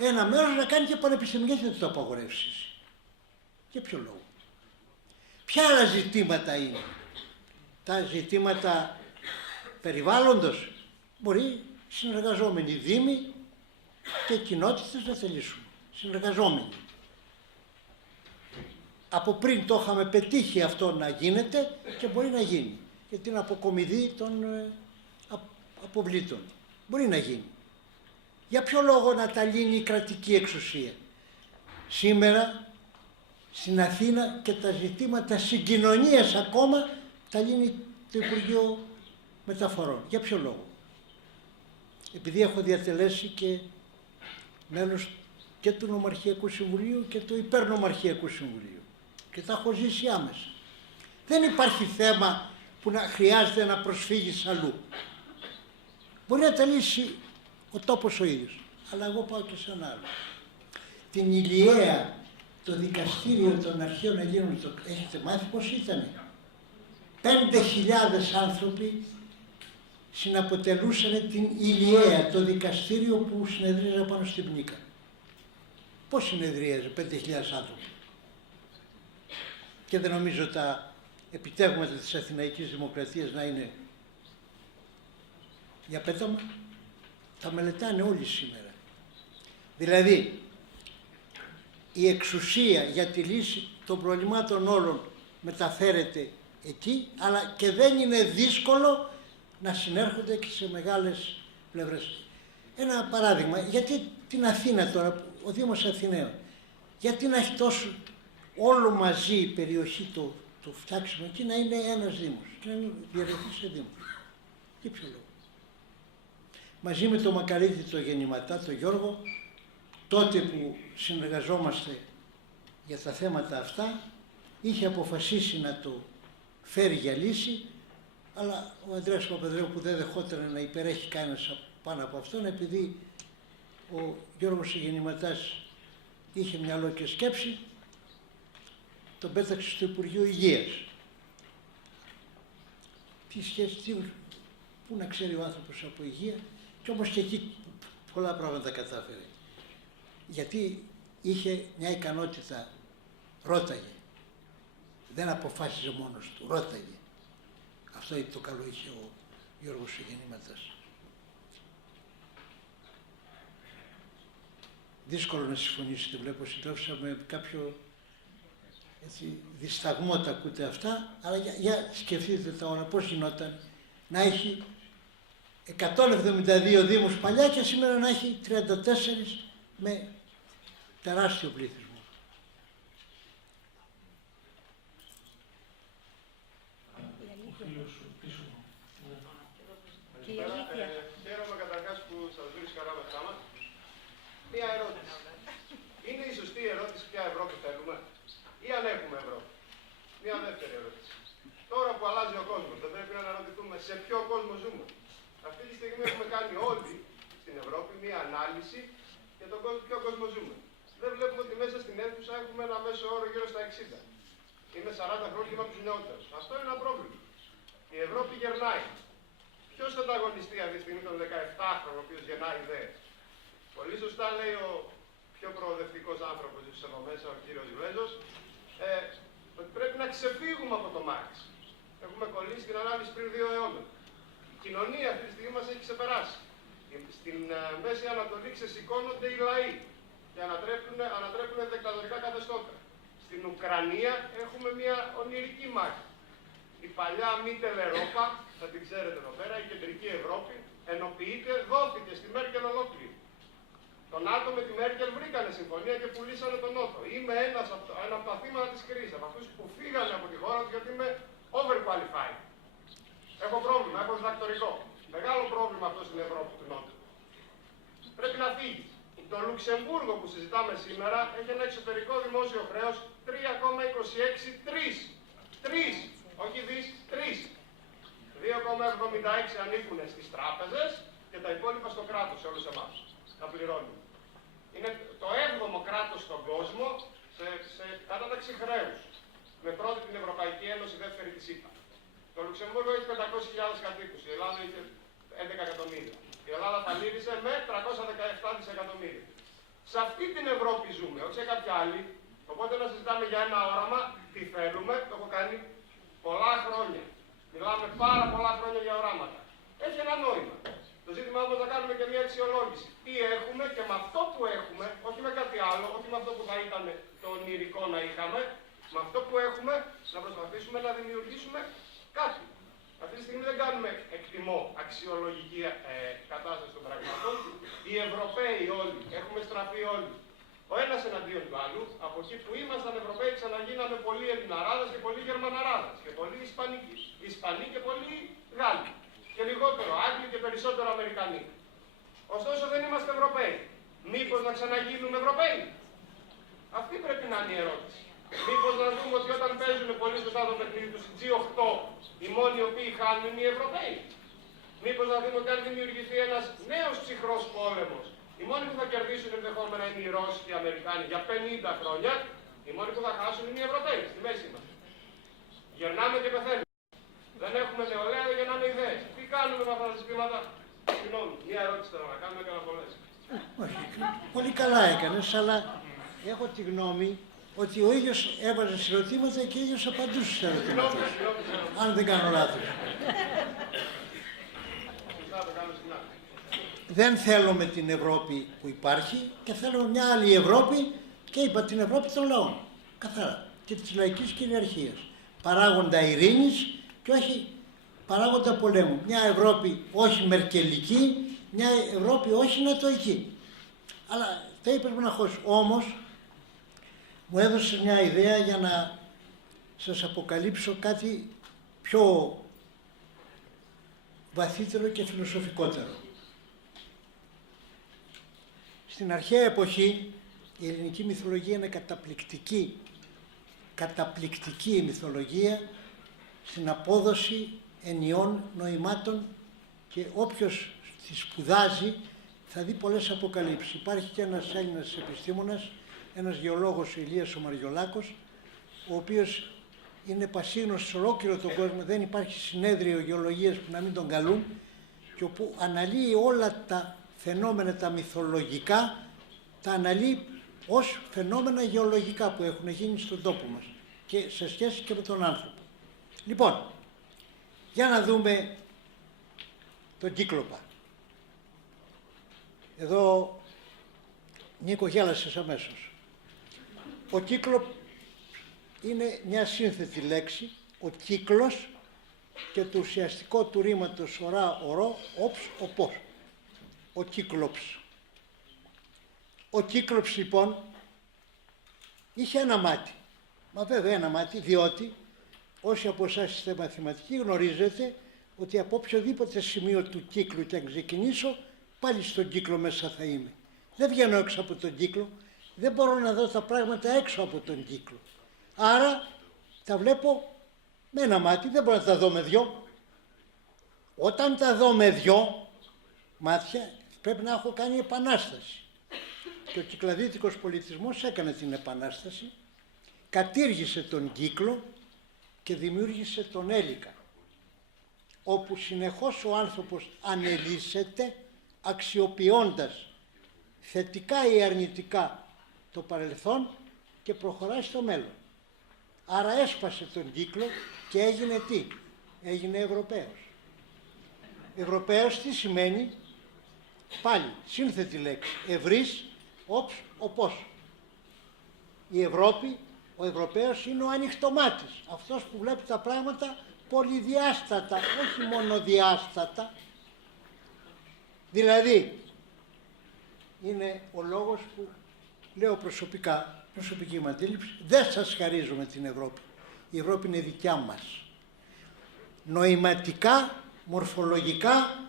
ένα μέρος να κάνει και πανεπιστήμιο, γιατί δεν το απαγορεύσεις. Για ποιο λόγο? Ποια άλλα ζητήματα είναι? Τα ζητήματα περιβάλλοντος μπορεί συνεργαζόμενοι δήμοι και κοινότητες να θελήσουν. Συνεργαζόμενοι. Από πριν το είχαμε πετύχει αυτό να γίνεται και μπορεί να γίνει. Για την αποκομιδή των αποβλήτων. Μπορεί να γίνει. Για ποιο λόγο να τα λύνει η κρατική εξουσία? Σήμερα στην Αθήνα και τα ζητήματα συγκοινωνίας ακόμα τα λύνει το Υπουργείο Μεταφορών. Για ποιο λόγο? Επειδή έχω διατελέσει και μέλος και του Νομαρχιακού Συμβουλίου και του Υπερνομαρχιακού Συμβουλίου και τα έχω ζήσει άμεσα. Δεν υπάρχει θέμα που να χρειάζεται να προσφύγεις αλλού. Μπορεί να τα λύσει ο τόπος ο ίδιος, αλλά εγώ πάω και σε ένα άλλο. Την Ηλιαία, το δικαστήριο των αρχαίων Ελλήνων, έχετε μάθει πώς ήτανε? 5.000 άνθρωποι συναποτελούσαν την Ηλιαία, το δικαστήριο που συνεδρίαζε πάνω στην Πνίκα. Πώς συνεδρίαζε 5.000 άνθρωποι? Και δεν νομίζω τα επιτεύγματα της Αθηναϊκής Δημοκρατίας να είναι για πέταμα. Τα μελετάνε όλοι σήμερα. Δηλαδή, η εξουσία για τη λύση των προβλημάτων όλων μεταφέρεται εκεί, αλλά και δεν είναι δύσκολο να συνέρχονται και σε μεγάλες πλευρές. Ένα παράδειγμα, γιατί την Αθήνα τώρα, ο Δήμος Αθηναίων, γιατί να έχει τόσο όλο μαζί η περιοχή το φτιάξιμο εκεί να είναι ένας Δήμος και να διαρρεθεί σε Δήμος? Και ποιο λόγο? Μαζί με τον Μακαρίτη το γεννηματά, τον Γιώργο, τότε που συνεργαζόμαστε για τα θέματα αυτά, είχε αποφασίσει να το φέρει για λύση, αλλά ο Ανδρέας Παπαδρέου, που δεν δεχόταν να υπερέχει κανένας πάνω από αυτόν, επειδή ο Γιώργος ο γεννηματάς είχε μυαλό και σκέψη, τον πέταξε στο Υπουργείο Υγείας. Τι σχέση, πού να ξέρει ο άνθρωπος από υγεία, και όμως και εκεί πολλά πράγματα κατάφερε. Γιατί είχε μια ικανότητα, ρώταγε. Δεν αποφάσιζε μόνος του, ρώταγε. Αυτό το καλό είχε ο Γιώργος ο γεννηματάς. Δύσκολο να συμφωνήσετε, βλέπω συντρόφισσα, με κάποιο έτσι, δισταγμό τα ακούτε αυτά, αλλά για σκεφτείτε τα ώρα πώς γινόταν να έχει 172 δήμους παλιά και σήμερα να έχει 34 με τεράστιο πληθυσμό. Χαίρομαι καταρχάς που σας βρίσκω χαρά με χάμα. Μία ερώτηση. Είναι η σωστή ερώτηση ποια Ευρώπη θέλουμε ή αν έχουμε Ευρώπη? Μία δεύτερη ερώτηση. Τώρα που αλλάζει ο κόσμος, δεν πρέπει να αναρωτηθούμε σε ποιο κόσμο ζούμε? Αυτή τη στιγμή έχουμε κάνει όλοι στην Ευρώπη μία ανάλυση για τον ποιο κόσμο ζούμε. Δεν βλέπουμε ότι μέσα στην αίθουσα έχουμε ένα μέσο όρο γύρω στα 60. Είναι 40 χρόνια και είμαι από τους νεότερους. Αυτό είναι ένα πρόβλημα. Η Ευρώπη γερνάει. Ποιος θα ανταγωνιστεί αυτή τη στιγμή τον 17χρονο, ο οποίος γεννάει ιδέες? Πολύ σωστά λέει ο πιο προοδευτικός άνθρωπος εδώ μέσα, ο κύριος Γλέζος, ότι πρέπει να ξεφύγουμε από το Μάρξ. Έχουμε κολλήσει την ανάλυση πριν 2 αιώνα. Η κοινωνία αυτή τη στιγμή μας έχει ξεπεράσει. Στην Μέση Ανατολή ξεσηκώνονται οι λαοί και ανατρέπουν δικτατορικά καθεστώτα. Στην Ουκρανία έχουμε μια ονειρική μάχη. Η παλιά Μίτελ Ευρώπα, θα την ξέρετε εδώ πέρα, η κεντρική Ευρώπη, ενοποιείται, δόθηκε στη Μέρκελ ολόκληρη. Το ΝΑΤΟ με τη Μέρκελ βρήκανε συμφωνία και πουλήσανε τον Νότο. Είμαι ένα από τα θύματα της κρίσης, από αυτούς που φύγανε από τη χώρα του γιατί είμαι overqualified. Έχω πρόβλημα, έχω διδακτορικό. Μεγάλο πρόβλημα αυτό στην Ευρώπη του Νότου. Πρέπει να φύγει. Το Λουξεμβούργο που συζητάμε σήμερα έχει ένα εξωτερικό δημόσιο χρέος 3,26 3, όχι δις, 3. 2,76 ανήκουν στις τράπεζες και τα υπόλοιπα στο κράτος, σε όλους εμάς. Τα πληρώνουν. Είναι το 7ο κράτος στον κόσμο σε κατάταξη χρέους. Με πρώτη την Ευρωπαϊκή Ένωση, δεύτερη τη ΣΥΠΑ. Το Λουξεμβούργο έχει 500.000 κατοίκους, η Ελλάδα είχε 11 εκατομμύρια. Η Ελλάδα θα λύρισε με 317 δισεκατομμύρια. Σε αυτή την Ευρώπη ζούμε, όχι σε κάποια άλλη. Οπότε να συζητάμε για ένα όραμα, τι θέλουμε, το έχω κάνει πολλά χρόνια. Μιλάμε πάρα πολλά χρόνια για οράματα. Έχει ένα νόημα. Το ζήτημα όμως να κάνουμε και μια αξιολόγηση. Τι έχουμε και με αυτό που έχουμε, όχι με κάτι άλλο, όχι με αυτό που θα ήταν το ονειρικό να είχαμε, με αυτό που έχουμε να προσπαθήσουμε να δημιουργήσουμε κάτι. Αυτή τη στιγμή δεν κάνουμε, εκτιμώ, αξιολογική κατάσταση των πραγμάτων. Οι Ευρωπαίοι όλοι, έχουμε στραφεί όλοι, ο ένας εναντίον του άλλου, από εκεί που ήμασταν Ευρωπαίοι ξαναγίναμε πολλοί Ελληναράδες και πολλοί Γερμαναράδες και πολλοί Ισπανοί και πολλοί Γάλλοι. Και λιγότερο Άγγλοι και περισσότερο Αμερικανοί. Ωστόσο δεν είμαστε Ευρωπαίοι. Μήπως να ξαναγίνουμε Ευρωπαίοι? Αυτή πρέπει να είναι η ερώτηση. Μήπως να δούμε ότι όταν παίζουν πολύ σωστά το παιχνίδι τους G8, οι μόνοι οι οποίοι χάνουν είναι οι Ευρωπαίοι? Μήπως να δούμε ότι αν δημιουργηθεί ένας νέος ψυχρός πόλεμος, οι μόνοι που θα κερδίσουν ενδεχόμενα είναι οι Ρώσοι και οι Αμερικάνοι για 50 χρόνια, οι μόνοι που θα χάσουν είναι οι Ευρωπαίοι, στη μέση μας. Γερνάμε και πεθαίνουμε. Δεν έχουμε νεολαία, δεν γεννάμε ιδέες. Τι κάνουμε με αυτά τα ζητήματα? Συγγνώμη, μια ερώτηση θέλω να κάνουμε, έκανα πολλές. Πολύ καλά έκανες, αλλά έχω τη γνώμη ότι ο ίδιος έβαζε ερωτήματα και ο ίδιος απαντούσε σε ερωτήματα. Αν δεν κάνω λάθος. Δεν θέλουμε την Ευρώπη που υπάρχει και θέλουμε μια άλλη Ευρώπη, και είπα την Ευρώπη των λαών. Καθαρά. Και της λαϊκής κυριαρχίας. Παράγοντα ειρήνης και όχι παράγοντα πολέμου. Μια Ευρώπη όχι μερκελική, μια Ευρώπη όχι νατοική. Αλλά τα είπες μοναχός. Όμως μου έδωσε μια ιδέα για να σας αποκαλύψω κάτι πιο βαθύτερο και φιλοσοφικότερο. Στην αρχαία εποχή η ελληνική μυθολογία είναι καταπληκτική μυθολογία στην απόδοση ενιών, νοημάτων, και όποιος τη σπουδάζει θα δει πολλές αποκαλύψεις. Υπάρχει και ένας Έλληνας επιστήμονας, ένας γεωλόγος, ο Ηλίας ο Μαριολάκος, ο οποίος είναι πασίγνωστος σε ολόκληρο τον κόσμο, δεν υπάρχει συνέδριο γεωλογίας που να μην τον καλούν, και όπου αναλύει όλα τα φαινόμενα τα μυθολογικά, τα αναλύει ως φαινόμενα γεωλογικά που έχουν γίνει στον τόπο μας και σε σχέση και με τον άνθρωπο. Λοιπόν, για να δούμε τον Κύκλοπα. Εδώ, Νίκο, γέλασες αμέσως. Ο Κύκλοπ είναι μια σύνθετη λέξη, ο κύκλος, και το ουσιαστικό του ρήματος ορά, ορό, όψ, οπός. Ο Κύκλοψ. Ο Κύκλοψ λοιπόν είχε ένα μάτι. Μα βέβαια ένα μάτι, διότι όσοι από εσάς είστε μαθηματικοί γνωρίζετε ότι από οποιοδήποτε σημείο του κύκλου και αν ξεκινήσω, πάλι στον κύκλο μέσα θα είμαι. Δεν βγαίνω έξω από τον κύκλο, δεν μπορώ να δω τα πράγματα έξω από τον κύκλο. Άρα τα βλέπω με ένα μάτι, δεν μπορώ να τα δω με δυο. Όταν τα δω με δυο μάτια πρέπει να έχω κάνει επανάσταση. Και ο κυκλαδίτικος πολιτισμός έκανε την επανάσταση, κατήργησε τον κύκλο και δημιούργησε τον έλικα, όπου συνεχώς ο άνθρωπος ανελύσσεται αξιοποιώντας θετικά ή αρνητικά το παρελθόν και προχωράει στο μέλλον. Άρα έσπασε τον κύκλο και έγινε τι? Έγινε Ευρωπαίος. Ευρωπαίος τι σημαίνει? Πάλι σύνθετη λέξη. Ευρύς, όψ, οπός. Η Ευρώπη, ο Ευρωπαίος είναι ο ανοιχτομάτης. Αυτός που βλέπει τα πράγματα πολυδιάστατα, όχι μονοδιάστατα. Δηλαδή, είναι ο λόγος που λέω προσωπικά, προσωπική μου αντίληψη, δεν σας χαρίζουμε την Ευρώπη. Η Ευρώπη είναι δικιά μας. Νοηματικά, μορφολογικά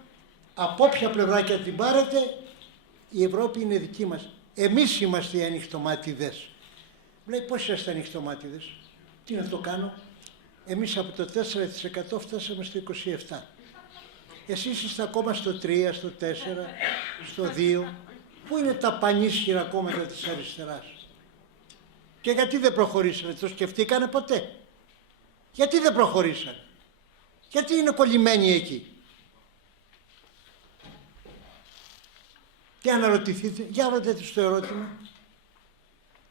Από όποια πλευρά και αν την πάρετε, η Ευρώπη είναι δική μας. Εμείς είμαστε οι ανοιχτομάτιδες. Λέει, πώς είστε ανοιχτομάτιδες? Τι να το κάνω? Εμείς από το 4% φτάσαμε στο 27%. Εσείς είστε ακόμα στο 3%, στο 4%, στο 2%. Πού είναι τα πανίσχυρα κόμματα της αριστεράς? Και γιατί δεν προχωρήσανε? Το σκεφτήκανε ποτέ? Γιατί δεν προχωρήσανε? Γιατί είναι κολλημένοι εκεί? Και αναρωτηθείτε, για βρείτε τους το ερώτημα.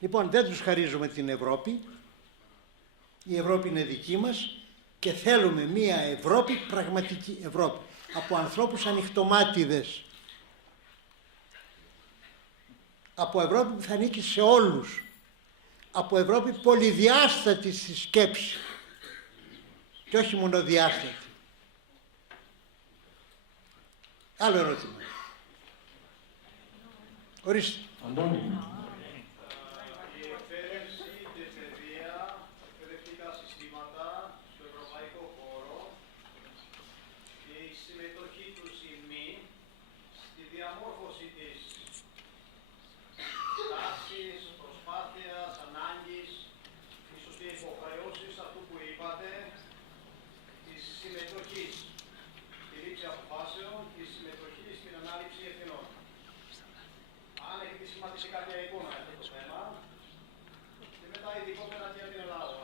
Λοιπόν, δεν τους χαρίζουμε την Ευρώπη. Η Ευρώπη είναι δική μας και θέλουμε μία Ευρώπη, πραγματική Ευρώπη, από ανθρώπους ανοιχτομάτιδες. Από Ευρώπη που θα ανήκει σε όλους. Από Ευρώπη πολυδιάστατη στη σκέψη και όχι μονοδιάστατη. Άλλο ερώτημα. Ορίστε. Αντώνη. Η εκπαίδευση και παιδεία, εκπαιδευτικά συστήματα στο ευρωπαϊκό χώρο και η συμμετοχή τους ή μη στη διαμόρφωση της τάσης, προσπάθειας, ανάγκης, ίσως και υποχρεώσεις αυτού που είπατε, της συμμετοχής στη λήψη αποφάσεων, τη συμμετοχή στην ανάληψη ευθυνών. Αν έχετε σχηματίσει κάποια εικόνα για αυτό το θέμα, και μετά ειδικότερα για την Ελλάδα.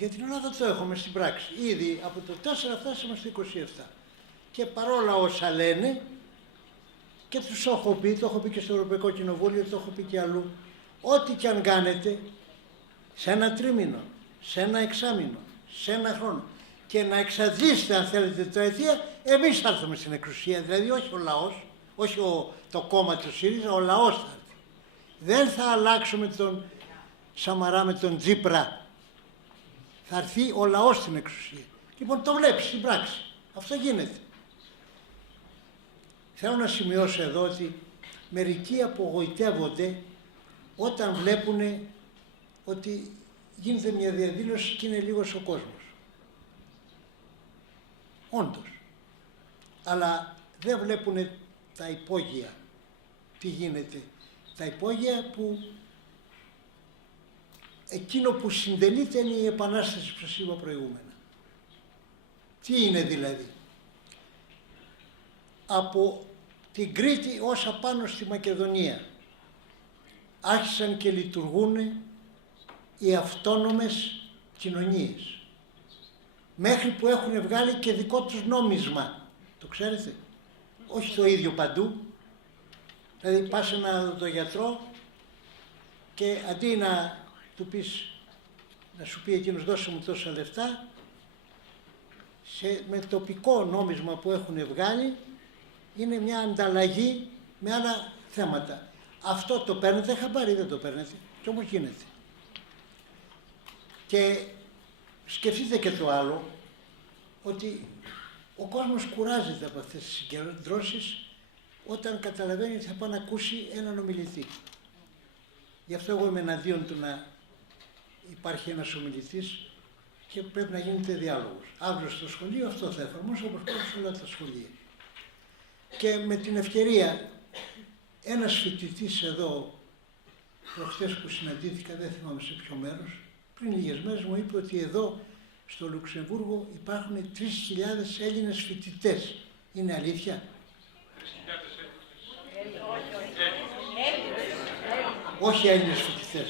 Για την Ελλάδα το έχουμε στην πράξη. Ήδη από το 4 φτάσαμε στο 27. Και παρόλα όσα λένε, και τους έχω πει, το έχω πει και στο Ευρωπαϊκό Κοινοβούλιο, το έχω πει και αλλού, ό,τι και αν κάνετε, σε ένα τρίμηνο, σε ένα εξάμηνο, σε ένα χρόνο, και να εξαντλήσετε αν θέλετε τετραετία, εμείς θα έρθουμε στην εξουσία, δηλαδή όχι ο λαός, όχι το κόμμα του ΣΥΡΙΖΑ, ο λαός θα έρθει. Δεν θα αλλάξουμε τον Σαμαρά με τον Τζίπρα. Θα έρθει ο λαός στην εξουσία. Λοιπόν, το βλέπεις στην πράξη. Αυτό γίνεται. Θέλω να σημειώσω εδώ ότι μερικοί απογοητεύονται όταν βλέπουν ότι γίνεται μια διαδήλωση και είναι λίγος ο κόσμος. Όντως. Αλλά δεν βλέπουν τα υπόγεια. Τι γίνεται? Τα υπόγεια που εκείνο που συντελείται είναι η επανάσταση που σας είπα προηγούμενα. Τι είναι δηλαδή? Από την Κρήτη ως απάνω στη Μακεδονία άρχισαν και λειτουργούν οι αυτόνομες κοινωνίες. Μέχρι που έχουν βγάλει και δικό τους νόμισμα. Το ξέρετε? Όχι το ίδιο παντού. Δηλαδή πας έναν τον γιατρό και αντί να του πεις, να σου πει εκείνος δώσε μου τόσα λεφτά, με τοπικό νόμισμα που έχουν βγάλει είναι μια ανταλλαγή με άλλα θέματα. Αυτό το παίρνετε χαμπάρι, δεν το παίρνετε, και όμως γίνεται. Και σκεφτείτε και το άλλο, ότι ο κόσμος κουράζεται από αυτές τις συγκεντρώσεις όταν καταλαβαίνει ότι θα πάει να ακούσει έναν ομιλητή. Γι' αυτό εγώ είμαι εναντίον του να υπάρχει ένας ομιλητής και πρέπει να γίνεται διάλογος. Αύριο στο σχολείο αυτό θα εφαρμόσω όπως πρέπει σε όλα τα σχολεία. Και με την ευκαιρία, ένας φοιτητής εδώ, προχθές που συναντήθηκα, δεν θυμάμαι σε ποιο μέρος, πριν λίγες μέρες μου είπε ότι εδώ στο Λουξεμβούργο υπάρχουν 3.000 Έλληνες φοιτητές. Είναι αλήθεια? Όχι Έλληνες φοιτητές.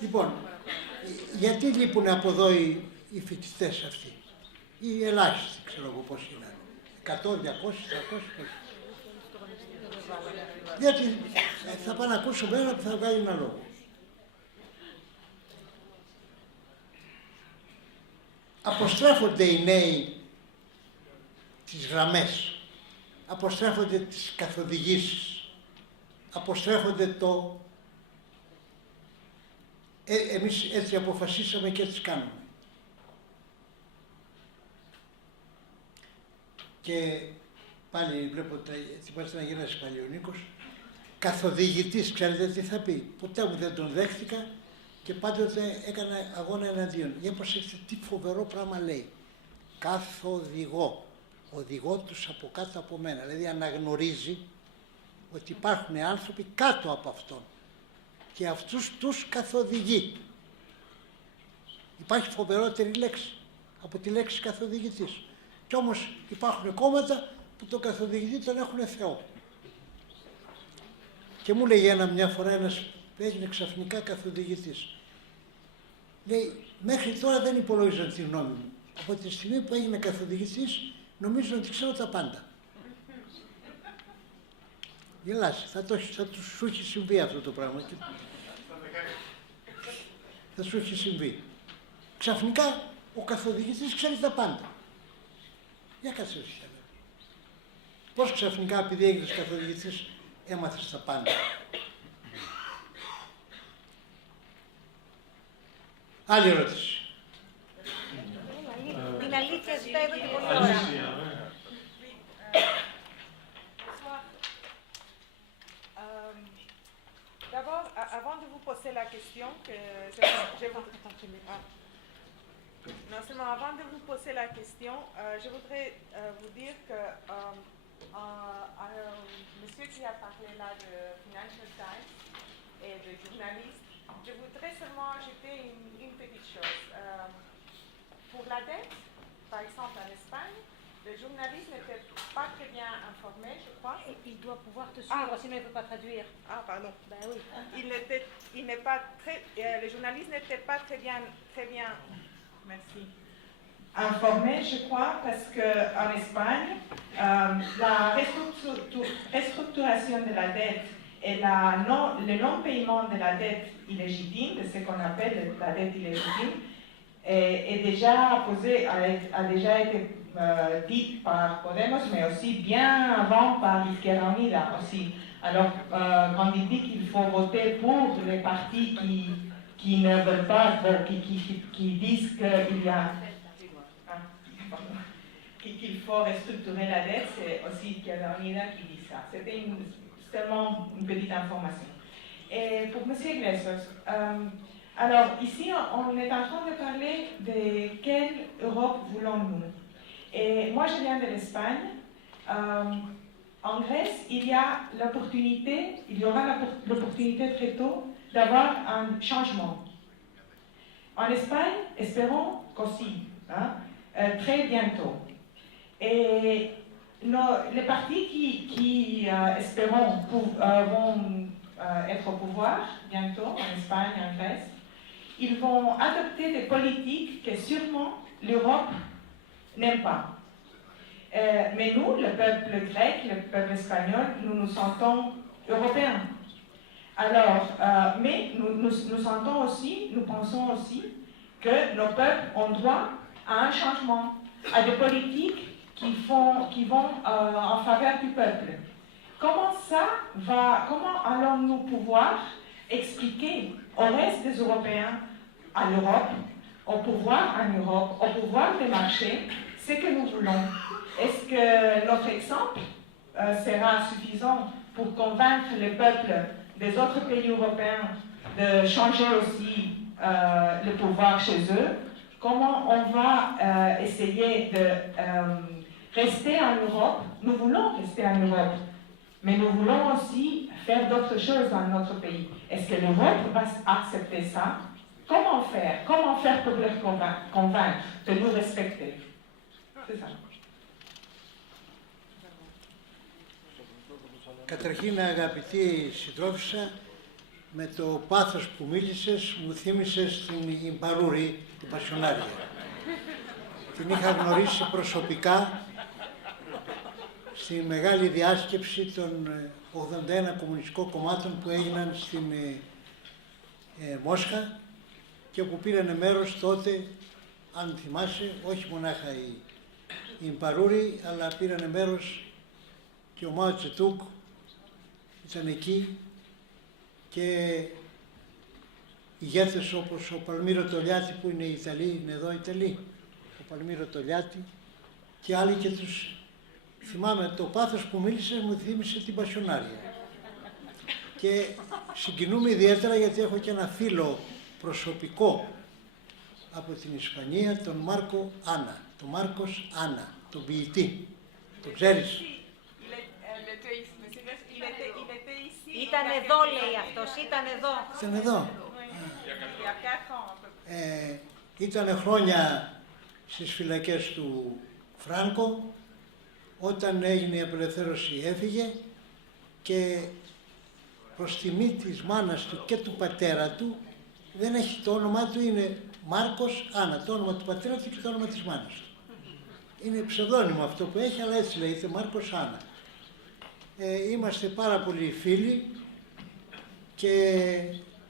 Λοιπόν, γιατί λείπουν από εδώ οι φοιτητές αυτοί? Οι ελάχιστοι, ξέρω εγώ πώς είναι. 100, 200, 300. Διότι θα πάω να ακούσω μένα που θα βγάλει ένα λόγο. Αποστρέφονται οι νέοι τις γραμμές, αποστρέφονται τις καθοδηγήσεις, αποστρέφονται το εμείς έτσι αποφασίσαμε και έτσι κάνουμε. Και πάλι βλέπω ότι ετοιμάζεται να γυρίσει πάλι ο Νίκος, καθοδηγητής, ξέρετε τι θα πει? Ποτέ μου δεν τον δέχτηκα και πάντοτε έκανε αγώνα εναντίον. Για προσέξτε τι φοβερό πράγμα λέει. Καθοδηγώ. οδηγώ τους από κάτω από μένα. Δηλαδή αναγνωρίζει ότι υπάρχουν άνθρωποι κάτω από αυτόν και αυτούς τους καθοδηγεί. Υπάρχει φοβερότερη λέξη από τη λέξη καθοδηγητής. Κι όμως υπάρχουν κόμματα που τον καθοδηγητή τον έχουν Θεό. Και μου λέγε μια φορά ένας που έγινε ξαφνικά καθοδηγητής. Λέει, μέχρι τώρα δεν υπολόγιζαν τη γνώμη μου. Από τη στιγμή που έγινε καθοδηγητής, νομίζω ότι ξέρω τα πάντα. Γελάς, σου έχει συμβεί αυτό το πράγμα. Θα σου έχει συμβεί. Ξαφνικά ο καθοδηγητής ξέρει τα πάντα. Για κάτσε εσύ. Πώς ξαφνικά επειδή έγινες καθοδηγητής έμαθες τα πάντα. Άλλη ερώτηση. Την αλήθεια ζητάει εδώ και πολλή ώρα. D'abord, avant de vous poser la question, non seulement avant de vous poser la question, je voudrais vous dire que monsieur qui a parlé là de Financial Times et de journalistes, je voudrais seulement ajouter une petite chose. Pour la dette, par exemple en Espagne, le journaliste n'était pas très bien informé, je crois. Il doit pouvoir te suivre, sinon il ne peut pas traduire. Ah, pardon. Ben oui. Il n'est pas très, le journaliste n'était pas très bien, merci, informé, je crois, parce qu'en Espagne, la restructuration de la dette et le non-paiement de la dette illégitime, de ce qu'on appelle la dette illégitime, est déjà a déjà été dite par Podemos, mais aussi bien avant par Izquierda Unida aussi. Alors, quand il dit qu'il faut voter pour les partis qui ne veulent pas, qui disent qu'il y a qu'il faut restructurer la dette, c'est aussi Izquierda Unida qui dit ça. C'était seulement une petite information. Et pour M. Iglesias, alors ici on est en train de parler de quelle Europe voulons-nous. Et moi je viens de l'Espagne. En Grèce, il y aura l'opportunité très tôt d'avoir un changement. En Espagne, espérons qu'aussi, très bientôt. Et les partis qui espérons vont être au pouvoir bientôt en Espagne, en Grèce, ils vont adopter des politiques que sûrement l'Europe n'aime pas. Mais nous, le peuple grec, le peuple espagnol, nous nous sentons européens. Alors, mais nous sentons aussi, nous pensons aussi que nos peuples ont droit à un changement, à des politiques qui vont en faveur du peuple. Comment allons-nous pouvoir expliquer au reste des Européens, à l'Europe, au pouvoir en Europe, au pouvoir des marchés, ce que nous voulons? Est-ce que notre exemple sera suffisant pour convaincre les peuples des autres pays européens de changer aussi le pouvoir chez eux? Comment on va essayer de rester en Europe? Nous voulons rester en Europe, mais nous voulons aussi faire d'autres choses dans notre pays. Est-ce que l'Europe va accepter ça? Comment faire? Comment faire pour les convaincre de nous respecter? C'est ça. Καταρχήν, αγαπητή συντρόφισσα, με το πάθος που μίλησες μου θύμισες την Ιμπαρούρη, την Πασιονάρια. Την είχα γνωρίσει προσωπικά στη μεγάλη διάσκεψη των 81 κομμουνιστικών κομμάτων που έγιναν στην Μόσχα και όπου πήρανε μέρος τότε, αν θυμάσαι, όχι μονάχα η Ιμπαρούρη, αλλά πήρανε μέρος και ο Μάο Τσετούκ, ήταν εκεί και ηγέτες όπως ο Παλμύρο Τολιάτη που είναι Ιταλοί, είναι εδώ Ιταλοί, ο Παλμύρο Τολιάτη και άλλοι και τους θυμάμαι. Το πάθος που μίλησε μου θύμισε την Πασιονάρια και συγκινούμε ιδιαίτερα γιατί έχω και ένα φίλο προσωπικό από την Ισπανία, τον Μάρκο Άννα, τον Μάρκος Άννα, τον ποιητή, Το ξέρεις? Ήταν εδώ, λέει αυτός, ήταν εδώ. Ήταν εδώ. Ήταν χρόνια στις φυλακές του Φράνκο. Όταν έγινε η απελευθέρωση έφυγε και προς τιμή της μάνας του και του πατέρα του, δεν έχει το όνομά του, είναι Μάρκος Άννα, το όνομα του πατέρα του και το όνομα της μάνας του. Είναι ψευδόνυμο αυτό που έχει, αλλά έτσι λέγεται, Μάρκος Άννα. Είμαστε πάρα πολλοί φίλοι και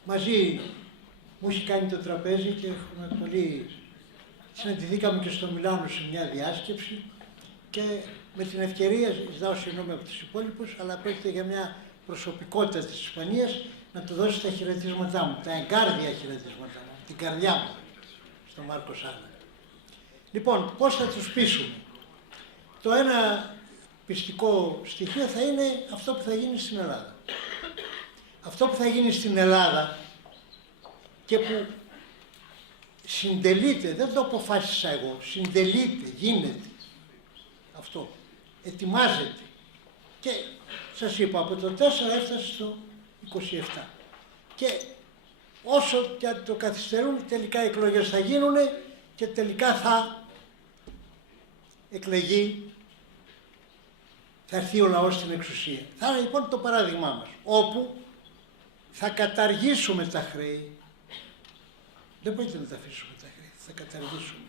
μαζί μου έχει κάνει το τραπέζι και έχουμε πολύ... Συναντηθήκαμε και στο Μιλάνο σε μια διάσκεψη και με την ευκαιρία, ζητάω συγγνώμη από τους υπόλοιπους, αλλά πρόκειται για μια προσωπικότητα της Ισπανίας, να του δώσει τα χαιρετίσματά μου, τα εγκάρδια χαιρετίσματά μου, την καρδιά μου, στον Μάρκο Άννα. Λοιπόν, πώς θα τους πείσουμε? Το ένα πιστικό στοιχείο θα είναι αυτό που θα γίνει στην Ελλάδα. Αυτό που θα γίνει στην Ελλάδα και που συντελείται, δεν το αποφάσισα εγώ, συντελείται, γίνεται αυτό, ετοιμάζεται και σας είπα από το 4 έφτασε στο 27 και όσο και το καθυστερούν τελικά οι εκλογές θα γίνουν και τελικά θα εκλεγεί, θα έρθει ο λαός στην εξουσία. Θα είναι λοιπόν το παράδειγμά μας, όπου θα καταργήσουμε τα χρέη. Δεν μπορείτε να τα αφήσουμε τα χρέη, θα καταργήσουμε.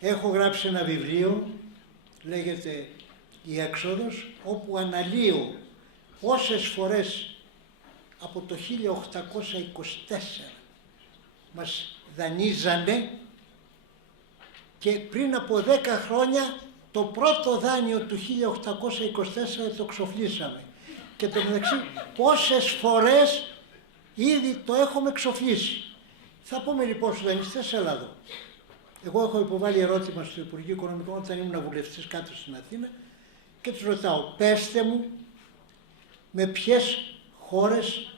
Έχω γράψει ένα βιβλίο, λέγεται «Η έξοδος», όπου αναλύω πόσες φορές από το 1824 μας δανείζανε και πριν από 10 χρόνια το πρώτο δάνειο του 1824 το ξοφλήσαμε. Και το μεταξύ πόσες φορές ήδη το έχουμε ξοφλήσει. Θα πούμε λοιπόν στους δανειστές, έλα εδώ. Εγώ έχω υποβάλει ερώτημα στο Υπουργείο Οικονομικών όταν ήμουν βουλευτής κάτω στην Αθήνα και τους ρωτάω, πέστε μου με ποιες χώρες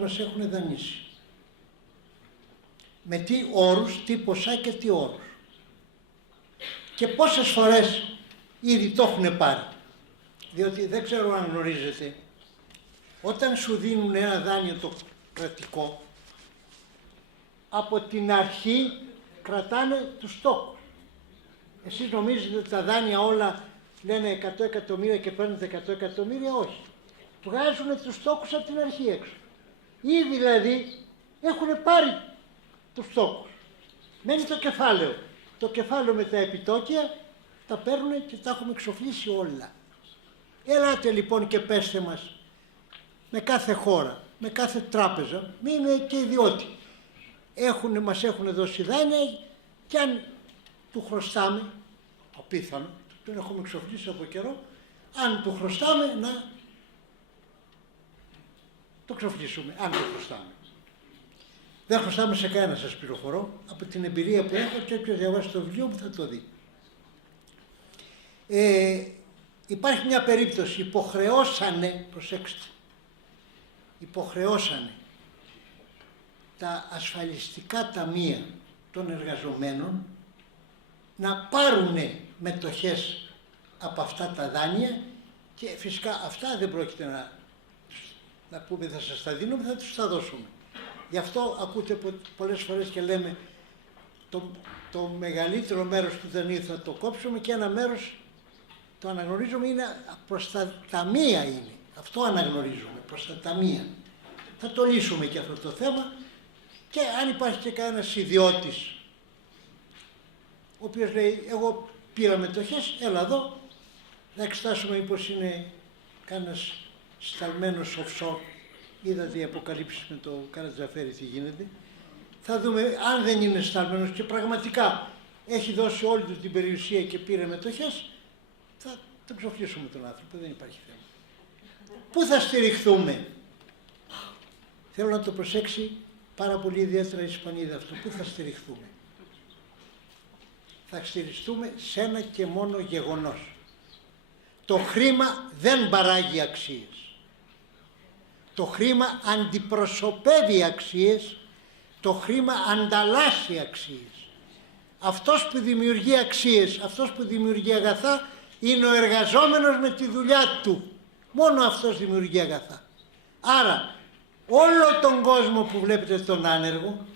μας έχουν δανείσει. Με τι όρους, τι ποσά και τι όρους. Και πόσες φορές ήδη το έχουν πάρει. Διότι δεν ξέρω αν γνωρίζετε, όταν σου δίνουν ένα δάνειο το κρατικό, από την αρχή κρατάνε τους στόχους. Εσείς νομίζετε ότι τα δάνεια όλα λένε 100 εκατομμύρια και παίρνετε 100 εκατομμύρια, όχι. Βγάζουν τους στόχους από την αρχή έξω. Ήδη δηλαδή έχουν πάρει τους στόχους. Μένει το κεφάλαιο. Το κεφάλαιο με τα επιτόκια τα παίρνουν και τα έχουμε εξοφλήσει όλα. Ελάτε λοιπόν και πέστε μας με κάθε χώρα, με κάθε τράπεζα, μην είναι και ιδιώτη. Μας έχουν δώσει δάνεια και αν του χρωστάμε, απίθανο, τον έχουμε εξοφλήσει από καιρό, αν του χρωστάμε να το εξοφλήσουμε, αν το χρωστάμε. Δεν χρωστάμε σε κανένα, σας πληροφορώ, από την εμπειρία που έχω και όποιος διαβάσει το βιβλίο μου θα το δει. Υπάρχει μια περίπτωση, υποχρεώσανε, προσέξτε, υποχρεώσανε τα ασφαλιστικά ταμεία των εργαζομένων να πάρουν μετοχές από αυτά τα δάνεια και φυσικά αυτά δεν πρόκειται να πούμε θα σας τα δίνουμε, θα τους τα δώσουμε. Γι' αυτό ακούτε πολλές φορές και λέμε το μεγαλύτερο μέρος του δανείου θα το κόψουμε και ένα μέρος το αναγνωρίζουμε είναι προς τα ταμεία είναι. Αυτό αναγνωρίζουμε, προς τα ταμεία. Θα το λύσουμε και αυτό το θέμα και αν υπάρχει και κανένας ιδιώτης ο οποίος λέει εγώ πήρα μετοχές, έλα εδώ, να εξετάσουμε μήπως είναι κανένας σταλμένος offshore. Είδατε οι αποκαλύψεις με το Καρατζαφέρι τι γίνεται. Θα δούμε αν δεν είναι σταλμένος και πραγματικά έχει δώσει όλη του την περιουσία και πήρε μετοχές, θα τον ξοφλήσουμε τον άνθρωπο, δεν υπάρχει θέμα. Πού θα στηριχθούμε? Θέλω να το προσέξει πάρα πολύ ιδιαίτερα η Ισπανίδα αυτό. Πού θα στηριχθούμε? Θα στηριχθούμε σε ένα και μόνο γεγονός. Το χρήμα δεν παράγει αξίες. Το χρήμα αντιπροσωπεύει αξίες, το χρήμα ανταλλάσσει αξίες. Αυτός που δημιουργεί αξίες, αυτός που δημιουργεί αγαθά, Είναι ο εργαζόμενος με τη δουλειά του. Μόνο αυτός δημιουργεί αγαθά. Άρα, όλο τον κόσμο που βλέπετε τον άνεργο,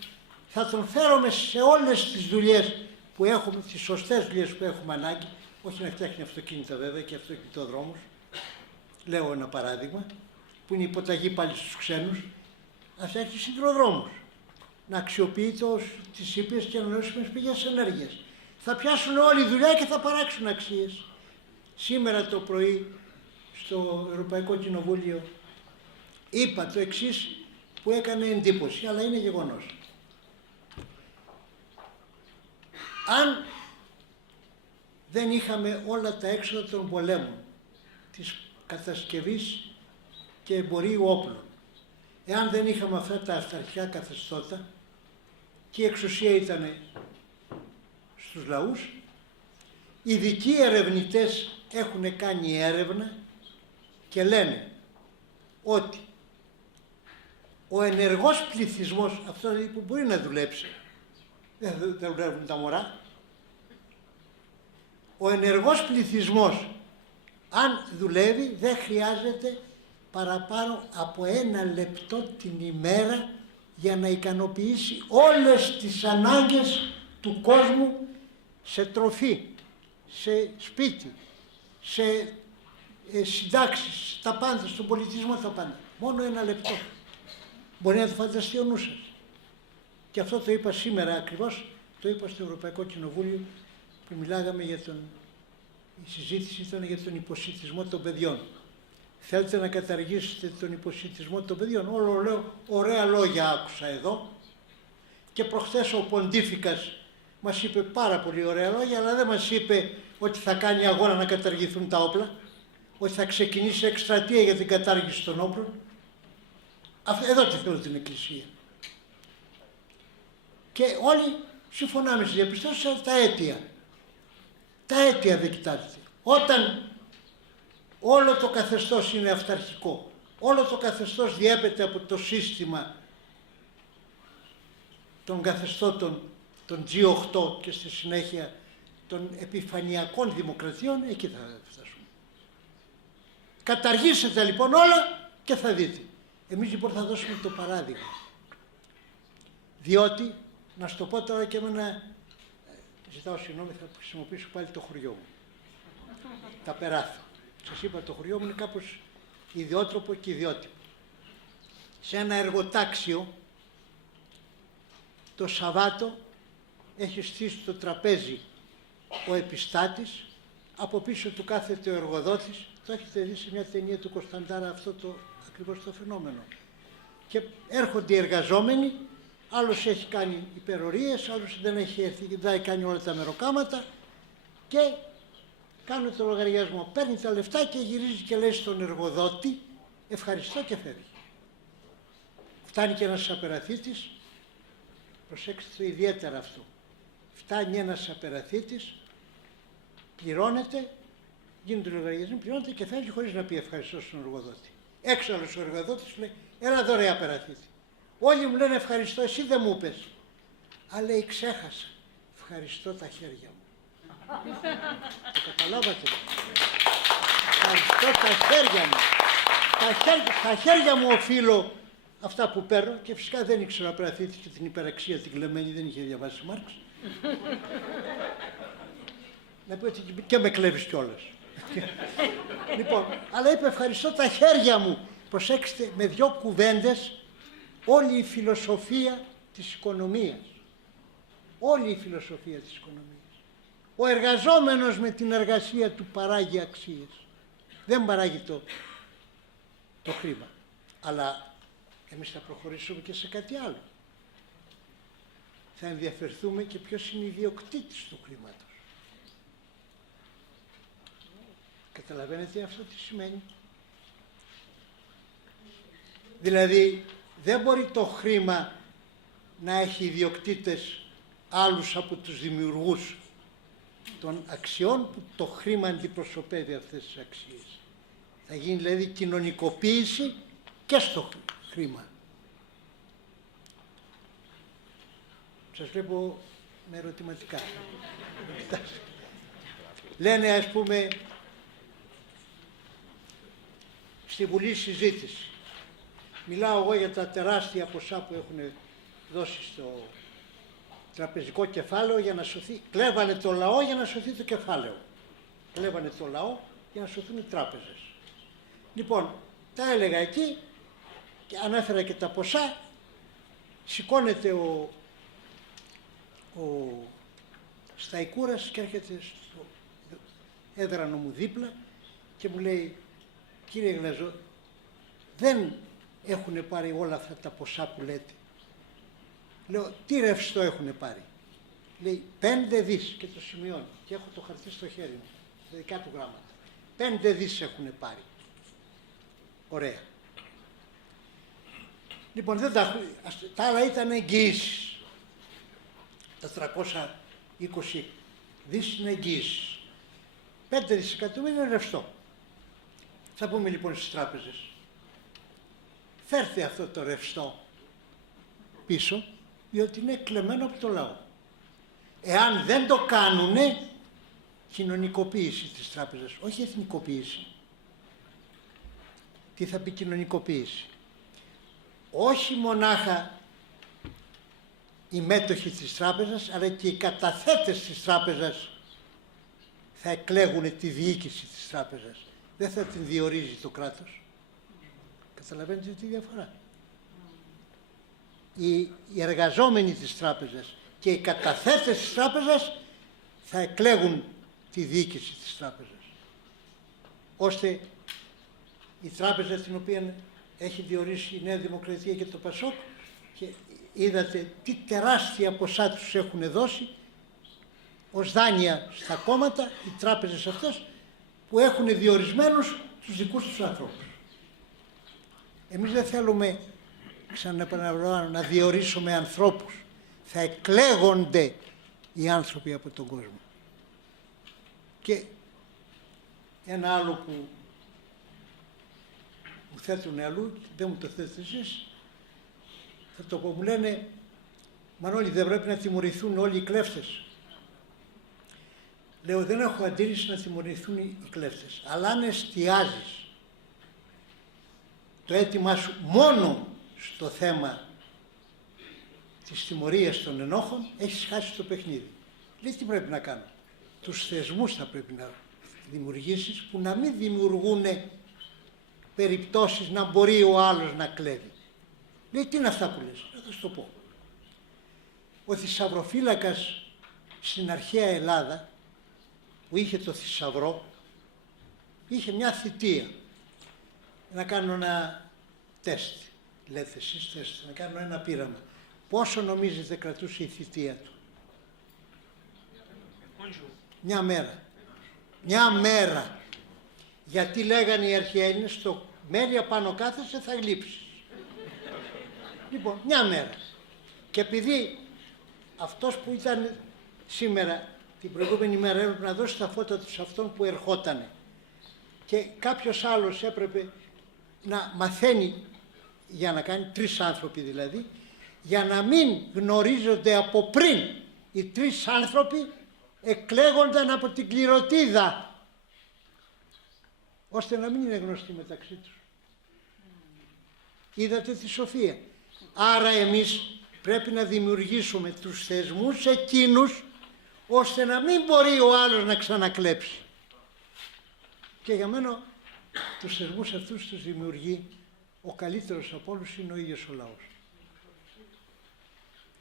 θα τον φέρουμε σε όλες τις δουλειές που έχουμε, τις σωστές δουλειές που έχουμε ανάγκη, όχι να φτιάχνει αυτοκίνητα βέβαια και αυτοκινητοδρόμους, λέω ένα παράδειγμα, που είναι υποταγή πάλι στους ξένους, να φτιάχνει σιδηροδρόμους, να αξιοποιεί τις ήπιες και ανανεώσιμες πηγές ενέργειας. Θα πιάσουν όλη η δουλειά και θα παράξουν αξίες. Σήμερα το πρωί στο Ευρωπαϊκό Κοινοβούλιο είπα το εξής που έκανε εντύπωση, αλλά είναι γεγονός. Αν δεν είχαμε όλα τα έξοδα των πολέμων, της κατασκευής και εμπορίου όπλων, εάν δεν είχαμε αυτά τα αυταρχικά καθεστώτα και η εξουσία ήταν στους λαούς, ειδικοί ερευνητές έχουν κάνει έρευνα και λένε ότι ο ενεργός πληθυσμός, αυτό δηλαδή που μπορεί να δουλέψει, δεν δουλεύουν τα μωρά, ο ενεργός πληθυσμός αν δουλεύει δεν χρειάζεται παραπάνω από 1 λεπτό την ημέρα για να ικανοποιήσει όλες τις ανάγκες του κόσμου σε τροφή, σε σπίτι, σε συντάξεις, τα πάντα, στον πολιτισμό τα πάντα. Μόνο 1 λεπτό. Μπορεί να το φανταστεί ο νους σας. Και αυτό το είπα σήμερα ακριβώς, το είπα στο Ευρωπαϊκό Κοινοβούλιο που μιλάγαμε για η συζήτηση ήταν για τον υποσιτισμό των παιδιών. Θέλετε να καταργήσετε τον υποσιτισμό των παιδιών? Όλο λέω, ωραία λόγια άκουσα εδώ και προχθές ο Ποντίφικας μας είπε πάρα πολύ ωραία λόγια, αλλά δεν μας είπε ότι θα κάνει αγώνα να καταργηθούν τα όπλα, ότι θα ξεκινήσει εκστρατεία για την κατάργηση των όπλων. Εδώ τι θέλω την Εκκλησία. Και όλοι συμφωνάμε στις διαπιστώσεις, αλλά τα αίτια. Τα αίτια δεν κοιτάζεται. Όταν όλο το καθεστώς είναι αυταρχικό, όλο το καθεστώς διέπεται από το σύστημα των καθεστώτων των G8 και στη συνέχεια των επιφανειακών δημοκρατιών, εκεί θα φτάσουμε. Καταργήσετε λοιπόν όλα και θα δείτε. Εμείς λοιπόν θα δώσουμε το παράδειγμα. Διότι, να σου το πω τώρα και με ένα, ζητάω συγγνώμη, θα χρησιμοποιήσω πάλι το χωριό μου. Τα περάθω. Σας είπα, το χωριό μου είναι κάπως ιδιότροπο και ιδιότυπο. Σε ένα εργοτάξιο, το Σαββάτο έχει στήσει το τραπέζι ο επιστάτης, από πίσω του κάθεται ο εργοδότης. Το έχετε δει σε μια ταινία του Κωνσταντάρα αυτό το ακριβώς το φαινόμενο. Και έρχονται οι εργαζόμενοι, άλλος έχει κάνει υπερορίες, άλλος δεν έχει έρθει, δεν έχει κάνει όλα τα μεροκάματα και κάνουν το λογαριασμό. Παίρνει τα λεφτά και γυρίζει και λέει στον εργοδότη ευχαριστώ και φεύγει. Φτάνει και ένας απεραθήτης, προσέξτε το ιδιαίτερα αυτό. Φτάνει ένας απεραθήτης, πληρώνεται, γίνεται το λογαριασμό, πληρώνεται και φεύγει χωρίς να πει ευχαριστώ στον εργοδότη. Έξω άλλος ο εργοδότης λέει έλα εδώ ρε απεραθήτη. Όλοι μου λένε ευχαριστώ, εσύ δεν μου είπες. Αλλά λέει ξέχασα, ευχαριστώ τα χέρια μου. Το καταλάβατε? Ευχαριστώ τα χέρια μου. Τα χέρια μου οφείλω αυτά που παίρνω και φυσικά δεν ήξερα απεραθήτη και την υπεραξία την κλεμμένη, δεν είχε διαβάσει Μάρξ. Να πω ότι και με κλέβεις κιόλας. Λοιπόν, αλλά είπε ευχαριστώ τα χέρια μου. Προσέξτε, με 2 κουβέντες όλη η φιλοσοφία της οικονομίας. Όλη η φιλοσοφία της οικονομίας. Ο εργαζόμενος με την εργασία του παράγει αξίες. Δεν παράγει το χρήμα. Αλλά εμείς θα προχωρήσουμε και σε κάτι άλλο. Θα ενδιαφερθούμε και ποιος είναι ιδιοκτήτης του χρήματος. Καταλαβαίνετε αυτό τι σημαίνει? Δηλαδή δεν μπορεί το χρήμα να έχει ιδιοκτήτες άλλους από τους δημιουργούς των αξιών που το χρήμα αντιπροσωπεύει αυτές τις αξίες. Θα γίνει δηλαδή κοινωνικοποίηση και στο χρήμα. Σας βλέπω με ερωτηματικά. Λένε ας πούμε στη Βουλή συζήτηση. Μιλάω εγώ για τα τεράστια ποσά που έχουν δώσει στο τραπεζικό κεφάλαιο για να σωθεί. Κλέβανε το λαό για να σωθεί το κεφάλαιο. Κλέβανε το λαό για να σωθούν οι τράπεζες. Λοιπόν, τα έλεγα εκεί και ανέφερα και τα ποσά. Σηκώνεται ο Σταϊκούρας και έρχεται στο έδρανο μου δίπλα και μου λέει, κύριε Γλαζό, δεν έχουν πάρει όλα αυτά τα ποσά που λέτε. Λέω, τι ρευστό έχουν πάρει? Λέει, 5 δις και το σημειώνει και έχω το χαρτί στο χέρι μου, τα δικά του γράμματα. 5 δις έχουν πάρει. Ωραία. Λοιπόν, δεν τα άλλα ήταν εγγυήσεις. Τα 320 δις είναι εγγυήσεις. 5 δισεκατομμύρια είναι ρευστό. Θα πούμε λοιπόν στις τράπεζες, φέρτε αυτό το ρευστό πίσω, διότι είναι κλεμμένο από το λαό. Εάν δεν το κάνουνε, κοινωνικοποίηση της τράπεζας, όχι εθνικοποίηση. Τι θα πει κοινωνικοποίηση? Όχι μονάχα οι μέτοχοι της τράπεζας, αλλά και οι καταθέτες της τράπεζας θα εκλέγουν τη διοίκηση της τράπεζας. Δεν θα την διορίζει το κράτος. Καταλαβαίνετε τη διαφορά? Οι εργαζόμενοι της τράπεζας και οι καταθέτες της τράπεζας θα εκλέγουν τη διοίκηση της τράπεζας. Ώστε η τράπεζα την οποία έχει διορίσει η Νέα Δημοκρατία και το ΠΑΣΟΚ, και είδατε τι τεράστια ποσά τους έχουν δώσει ως δάνεια στα κόμματα, οι τράπεζες αυτές που έχουν διορισμένους τους δικούς τους ανθρώπους. Εμείς δεν θέλουμε, ξαναεπαναλαμβάνω, να διορίσουμε ανθρώπους. Θα εκλέγονται οι άνθρωποι από τον κόσμο. Και ένα άλλο που μου θέτουν αλλού, δεν μου το θέτετε εσείς, θα το πω, μου λένε, Μανώλη, δεν πρέπει να τιμωρηθούν όλοι οι κλέφτες? Λέω, δεν έχω αντίρρηση να τιμωρηθούν οι κλέφτες, αλλά αν εστιάζεις το αίτημά σου μόνο στο θέμα της τιμωρίας των ενόχων, έχεις χάσει το παιχνίδι. Λέει, τι πρέπει να κάνω? Τους θεσμούς θα πρέπει να δημιουργήσεις που να μην δημιουργούν περιπτώσεις να μπορεί ο άλλος να κλέβει. Λέει, τι είναι αυτά που λες? Θα σου το πω. Ο θησαυροφύλακας στην αρχαία Ελλάδα, που είχε το θησαυρό, είχε μια θητεία. Να κάνω ένα τεστ, λέτε εσείς τεστ, να κάνω ένα πείραμα. Πόσο νομίζετε κρατούσε η θητεία του? Μια μέρα. Μια μέρα. Γιατί λέγανε οι αρχαίοι, στο μέρια πάνω κάθεσαι θα γλύψεις. Λοιπόν, μια μέρα. Και επειδή αυτός που ήταν σήμερα, την προηγούμενη μέρα, έπρεπε να δώσει τα φώτα του σε αυτόν που ερχότανε, και κάποιος άλλος έπρεπε να μαθαίνει για να κάνει, 3 άνθρωποι δηλαδή, για να μην γνωρίζονται από πριν οι 3 άνθρωποι, εκλέγονταν από την κληροτίδα, ώστε να μην είναι γνωστοί μεταξύ τους. Είδατε τη σοφία. Άρα εμείς πρέπει να δημιουργήσουμε τους θεσμούς εκείνους, ώστε να μην μπορεί ο άλλος να ξανακλέψει. Και για μένα τους θεσμούς αυτούς τους δημιουργεί ο καλύτερος από όλους, είναι ο ίδιος ο λαός.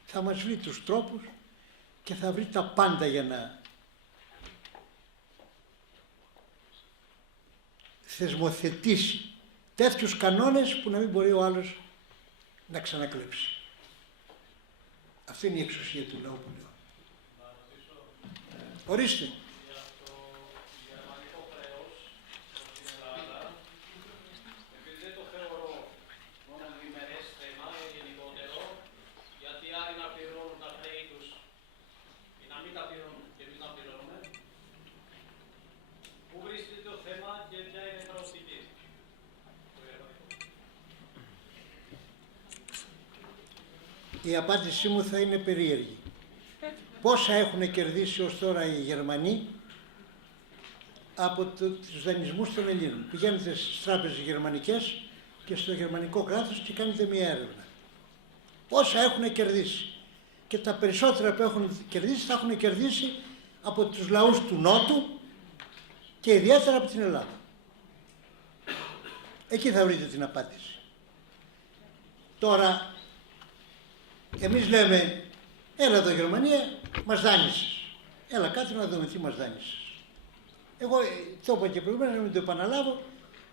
Θα μας βρει τους τρόπους και θα βρει τα πάντα για να θεσμοθετήσει τέτοιους κανόνες που να μην μπορεί ο άλλος να ξανακλέψει. Αυτή είναι η εξουσία του λαού που λέω. Ορίστε. Η απάντησή μου θα είναι περίεργη. Πόσα έχουν κερδίσει ως τώρα οι Γερμανοί από τους δανεισμούς των Ελλήνων. Πηγαίνετε στις τράπεζες γερμανικές και στο γερμανικό κράτος και κάνετε μια έρευνα. Πόσα έχουν κερδίσει. Και τα περισσότερα που έχουν κερδίσει, θα έχουν κερδίσει από τους λαούς του Νότου και ιδιαίτερα από την Ελλάδα. Εκεί θα βρείτε την απάντηση. Τώρα, εμείς λέμε, έλα εδώ Γερμανία, μας δάνεισες. Έλα κάτω να δούμε τι μας δάνεισες. Εγώ το είπα και προηγούμενα, να μην το επαναλάβω,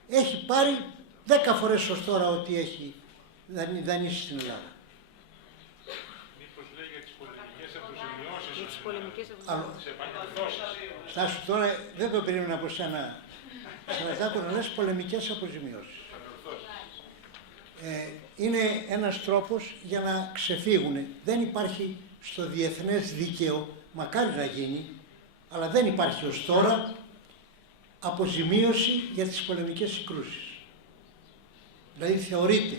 έχει πάρει 10 φορές ως τώρα ότι έχει δανείσει στην Ελλάδα. Μήπως λέει για τις πολεμικές αποζημιώσεις, Στάσου, τώρα δεν το περίμενα από σένα, Σαραντάκο, να λες πολεμικές αποζημιώσεις. Είναι ένας τρόπος για να ξεφύγουν. Δεν υπάρχει στο διεθνές δίκαιο, μακάρι να γίνει, αλλά δεν υπάρχει ως τώρα αποζημίωση για τις πολεμικές συγκρούσεις. Δηλαδή θεωρείται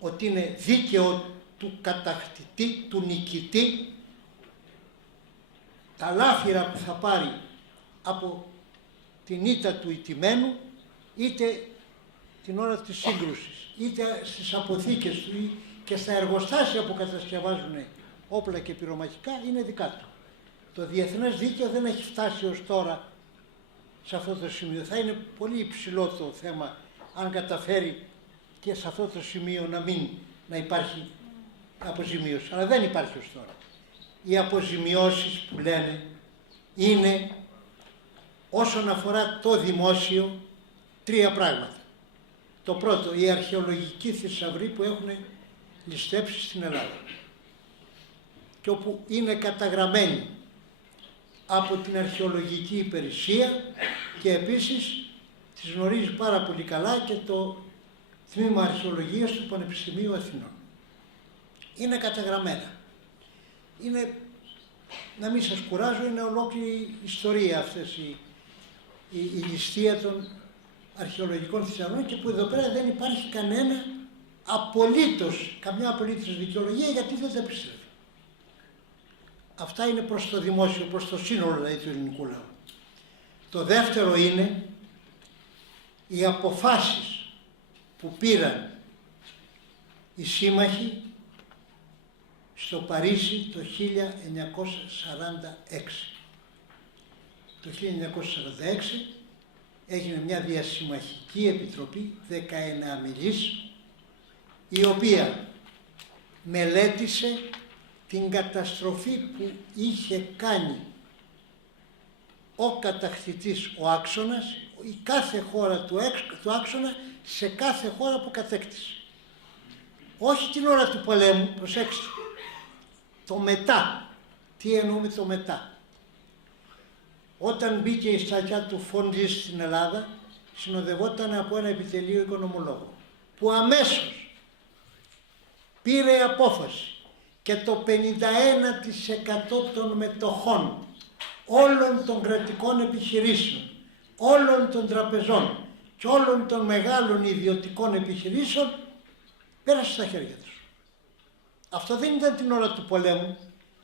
ότι είναι δίκαιο του κατακτητή, του νικητή, τα λάφυρα που θα πάρει από την ήττα του ηττημένου, είτε την ώρα της σύγκρουσης, είτε στις αποθήκες του και στα εργοστάσια που κατασκευάζουν όπλα και πυρομαχικά, είναι δικά του. Το διεθνές δίκαιο δεν έχει φτάσει ως τώρα σε αυτό το σημείο. Θα είναι πολύ υψηλό το θέμα αν καταφέρει και σε αυτό το σημείο να υπάρχει αποζημίωση. Αλλά δεν υπάρχει ως τώρα. Οι αποζημιώσεις που λένε είναι όσον αφορά το δημόσιο 3 πράγματα. Το πρώτο, οι αρχαιολογικοί θησαυροί που έχουν ληστέψει στην Ελλάδα και όπου είναι καταγραμμένοι από την αρχαιολογική υπηρεσία και επίσης τις γνωρίζει πάρα πολύ καλά και το τμήμα αρχαιολογίας του Πανεπιστημίου Αθηνών. Είναι καταγραμμένα. Είναι, να μην σας κουράζω, είναι ολόκληρη ιστορία αυτές η ληστεία των αρχαιολογικών θησαυρών και που εδώ πέρα δεν υπάρχει καμιά απολύτως δικαιολογία γιατί δεν τα επιστρέφει. Αυτά είναι προς το δημόσιο, προς το σύνολο δηλαδή του ελληνικού λαού. Το δεύτερο είναι οι αποφάσεις που πήραν οι σύμμαχοι στο Παρίσι το 1946. Το 1946 έγινε μια διασυμμαχική επιτροπή 19 μελής, η οποία μελέτησε την καταστροφή που είχε κάνει ο κατακτητής ο άξονας, η κάθε χώρα του άξονα σε κάθε χώρα που κατέκτησε. Όχι την ώρα του πολέμου, προσέξτε, το μετά. Τι εννοούμε το μετά. Όταν μπήκε η στρατιά του Φοντής στην Ελλάδα, συνοδευόταν από ένα επιτελείο οικονομολόγων, που αμέσως πήρε απόφαση και το 51% των μετοχών όλων των κρατικών επιχειρήσεων, όλων των τραπεζών και όλων των μεγάλων ιδιωτικών επιχειρήσεων πέρασε στα χέρια τους. Αυτό δεν ήταν την ώρα του πολέμου,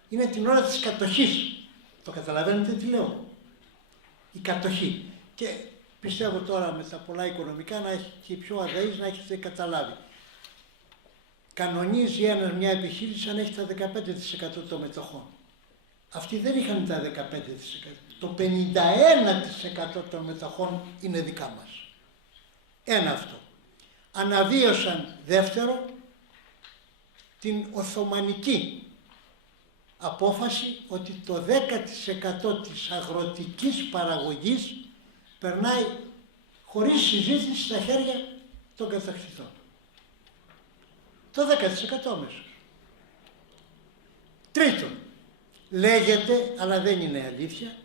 είναι την ώρα της κατοχής. Το καταλαβαίνετε τι λέω. Η κατοχή. Και πιστεύω τώρα με τα πολλά οικονομικά να έχει και πιο αδαείς να έχετε καταλάβει. Κανονίζει μια επιχείρηση αν έχει τα 15% των μετοχών. Αυτοί δεν είχαν τα 15%. Το 51% των μετοχών είναι δικά μας. Ένα αυτό. Αναβίωσαν δεύτερο την Οθωμανική απόφαση ότι το 10% της αγροτικής παραγωγής περνάει χωρίς συζήτηση στα χέρια των κατακτητών. Το 10% αμέσως. Τρίτον, λέγεται, αλλά δεν είναι αλήθεια,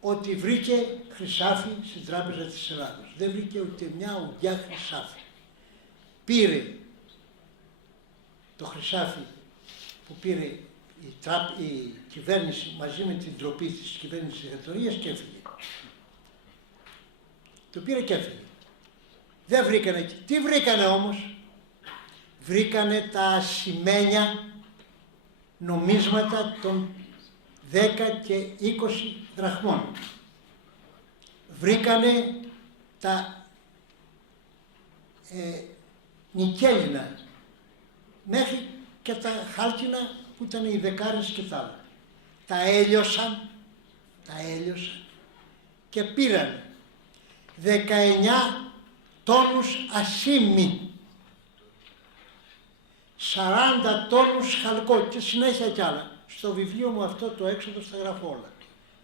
ότι βρήκε χρυσάφι στην Τράπεζα της Ελλάδος. Δεν βρήκε ούτε μια ουγκιά χρυσάφι. Πήρε το χρυσάφι που πήρε η κυβέρνηση μαζί με την τροπή της κυβέρνησης της Δικτατορίας και έφυγε. Το πήρε και έφυγε. Δεν βρήκανε εκεί. Τι βρήκανε όμως? Βρήκανε τα ασημένια νομίσματα των 10 και 20 δραχμών. βρήκανε τα νικέλινα, μέχρι και τα χάλκινα που ήταν οι δεκάρες και τα άλλα. Τα έλειωσαν και πήραν 19 τόνους ασίμι, 40 τόνους χαλκό και συνέχεια κι άλλα. Στο βιβλίο μου αυτό το έξοδο τα γράφω όλα.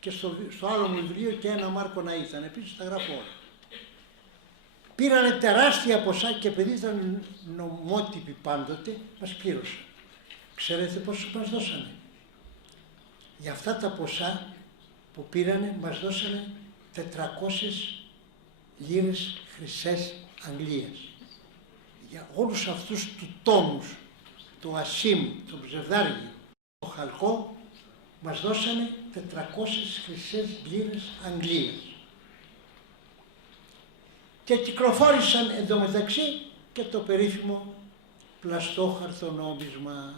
Και στο άλλο μου βιβλίο και ένα Μάρκο να ήταν, επίσης τα γράφω όλα. Πήρανε τεράστια ποσά και επειδή ήταν νομότυποι πάντοτε, μας πλήρωσαν. Ξέρετε πόσο μας δώσανε? Για αυτά τα ποσά που πήρανε μας δώσανε 400 λίρες χρυσές Αγγλίας. Για όλους αυτούς του τόνους, το ασίμι, το ψευδάργι, το χαλκό, μας δώσανε 400 χρυσές λίρες Αγγλίας. Και κυκλοφόρησαν εντωμεταξύ και το περίφημο πλαστό χαρτονόμισμα.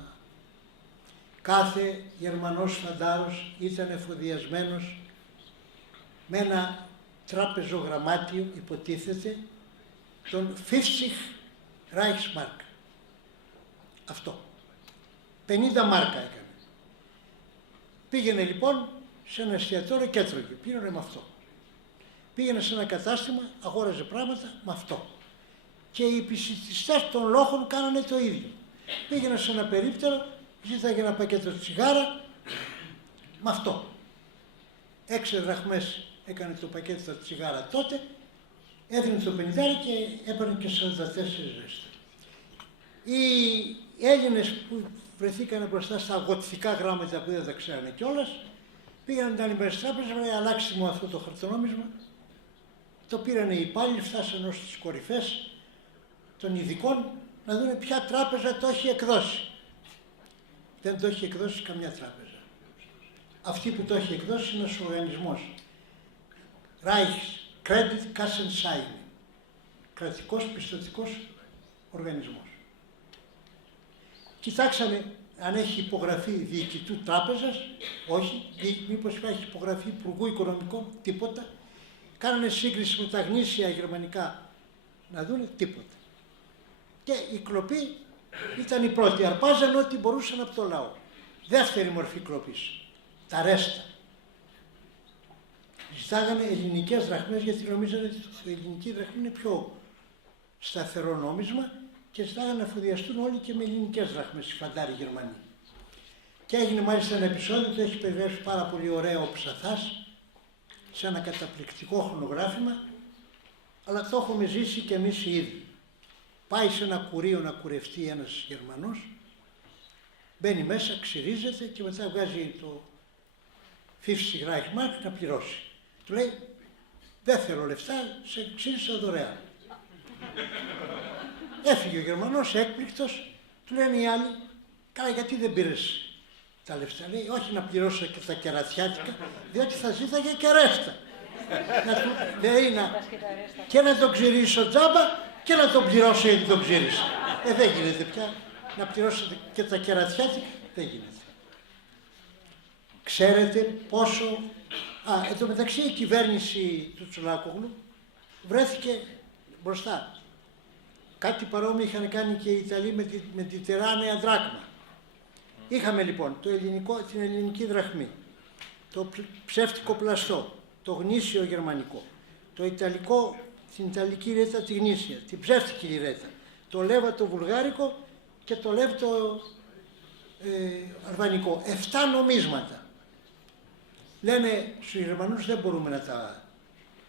Κάθε Γερμανός φαντάρος ήταν εφοδιασμένος με ένα τραπεζογραμμάτιο, υποτίθεται, των 50 Reichsmark. Αυτό. 50 μάρκα έκανε. Πήγαινε λοιπόν σε ένα εστιατόριο και έτρωγε. Πήρανε με αυτό. Πήγαινε σε ένα κατάστημα, αγόραζε πράγματα με αυτό. Και οι επισιτιστές των λόχων κάνανε το ίδιο. Πήγαινε σε ένα περίπτερο, ζήταγε ένα πακέτο τσιγάρα με αυτό. 6 δραχμές έκανε το πακέτο τα τσιγάρα τότε, έδινε το 50 και έπαιρνε και 44 ζέστα. Οι Έλληνες που βρεθήκανε μπροστά στα γοτθικά γράμματα που δεν τα ξέρανε κιόλας, πήγαν τα ανυπέρες τράπεζες, λέει αλλάξτε μου αυτό το χαρτονόμισμα. Το πήρανε οι υπάλληλοι, φτάσανε ως τις κορυφές των ειδικών να δουν ποια τράπεζα το έχει εκδώσει. Δεν το έχει εκδώσει καμιά τράπεζα. Αυτή που το έχει εκδώσει είναι ένας οργανισμός. Reich Credit Kassenschein. Κρατικός πιστωτικός οργανισμός. Κοιτάξανε αν έχει υπογραφή διοικητού τράπεζας, όχι, μήπως υπάρχει υπογραφή υπουργού οικονομικών, τίποτα. Κάνανε σύγκριση με τα γνήσια γερμανικά να δούνε, τίποτα. Και η κλοπή ήταν η πρώτη. Αρπάζαν ό,τι μπορούσαν από το λαό. Δεύτερη μορφή κλοπής. Τα ρέστα. Ζητάγανε ελληνικές δραχμές γιατί νομίζανε ότι η ελληνική δραχμή είναι πιο σταθερό νόμισμα και ζητάγανε να εφοδιαστούν όλοι και με ελληνικές δραχμές, οι φαντάροι Γερμανοί. Και έγινε μάλιστα ένα επεισόδιο, το έχει περιγράψει πάρα πολύ ωραίο ο Ψαθάς, σε ένα καταπληκτικό χρονογράφημα, αλλά το έχουμε ζήσει και εμείς οι ίδιοι. Πάει σε ένα κουρείο να κουρευτεί ένας Γερμανός, μπαίνει μέσα, ξυρίζεται και μετά βγάζει το 50 Reichsmark να πληρώσει. Του λέει, δεν θέλω λεφτά, σε ξύρισα δωρεάν. Έφυγε ο Γερμανός έκπληκτος, του λένε οι άλλοι, καλά γιατί δεν πήρες τα λεφτά? Λέει, όχι να πληρώσω και τα κερατιάτικα, διότι θα ζήταγε και ρέστα. Λέει, και να τον ξυρίσω τζάμπα και να τον πληρώσω γιατί τον ξύρισα. Δεν γίνεται πια να πληρώσετε και τα κερατιάτικα, δεν γίνεται. Ξέρετε πόσο... εν τω μεταξύ η κυβέρνηση του Τσολάκογλου βρέθηκε μπροστά. Κάτι παρόμοιο είχαν κάνει και οι Ιταλοί με την τεράνια δράκμα. Είχαμε λοιπόν την ελληνική δραχμή, το ψεύτικο πλαστό, το γνήσιο γερμανικό, το ιταλικό, την ιταλική λιρέτα τη γνήσια, την ψεύτικη λιρέτα, το λέβα το βουλγάρικο και το λέβ το αλβανικό. 7 νομίσματα. Λένε στους Γερμανούς δεν μπορούμε να τα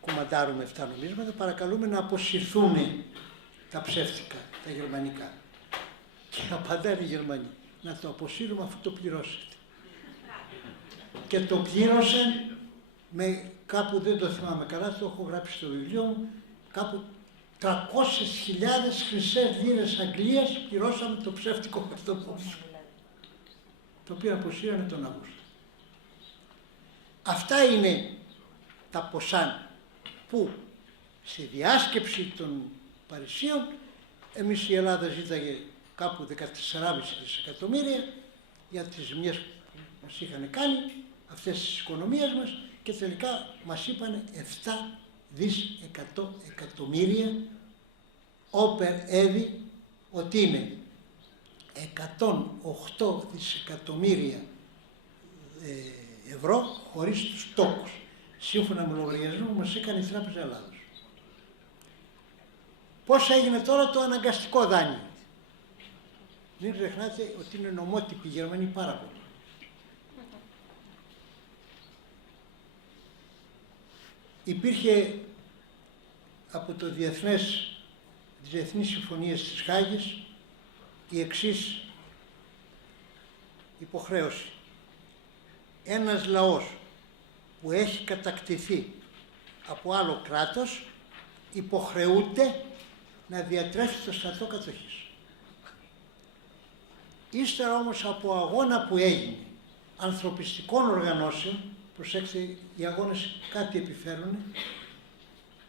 κουμαντάρουμε 7 νομίσματα, παρακαλούμε να αποσυρθούν τα ψεύτικα, τα γερμανικά. Και απαντάνε οι Γερμανοί, να το αποσύρουμε αφού το πληρώσετε. Και το πλήρωσαν με κάπου, δεν το θυμάμαι καλά, το έχω γράψει στο βιβλίο μου, κάπου 300.000 χρυσές λίρες Αγγλίας πληρώσαμε το ψεύτικο χαρτονόμισμα, το οποίο αποσύρανε τον Αύγουστο. Αυτά είναι τα ποσά που σε διάσκεψη των Παρισίων εμείς η Ελλάδα ζήταγε κάπου 14,5 δισεκατομμύρια για τις ζημιές που μας είχαν κάνει αυτές τις οικονομίες μας και τελικά μας είπανε 7 δισεκατομμύρια, όπερ έδι ότι είναι 108 δισεκατομμύρια ευρώ χωρίς τους τόκους, σύμφωνα με λογαριασμό που μας έκανε η Τράπεζα Ελλάδος. Πώς έγινε τώρα το αναγκαστικό δάνειο? Μην ξεχνάτε ότι είναι νομότυποι οι Γερμανοί πάρα πολύ. Υπήρχε από το τις διεθνείς συμφωνίες της Χάγης η εξής υποχρέωση. Ένας λαός που έχει κατακτηθεί από άλλο κράτος υποχρεούται να διατρέφει το στρατό κατοχής. Ύστερα όμως από αγώνα που έγινε ανθρωπιστικών οργανώσεων, προσέξτε, οι αγώνες κάτι επιφέρουν,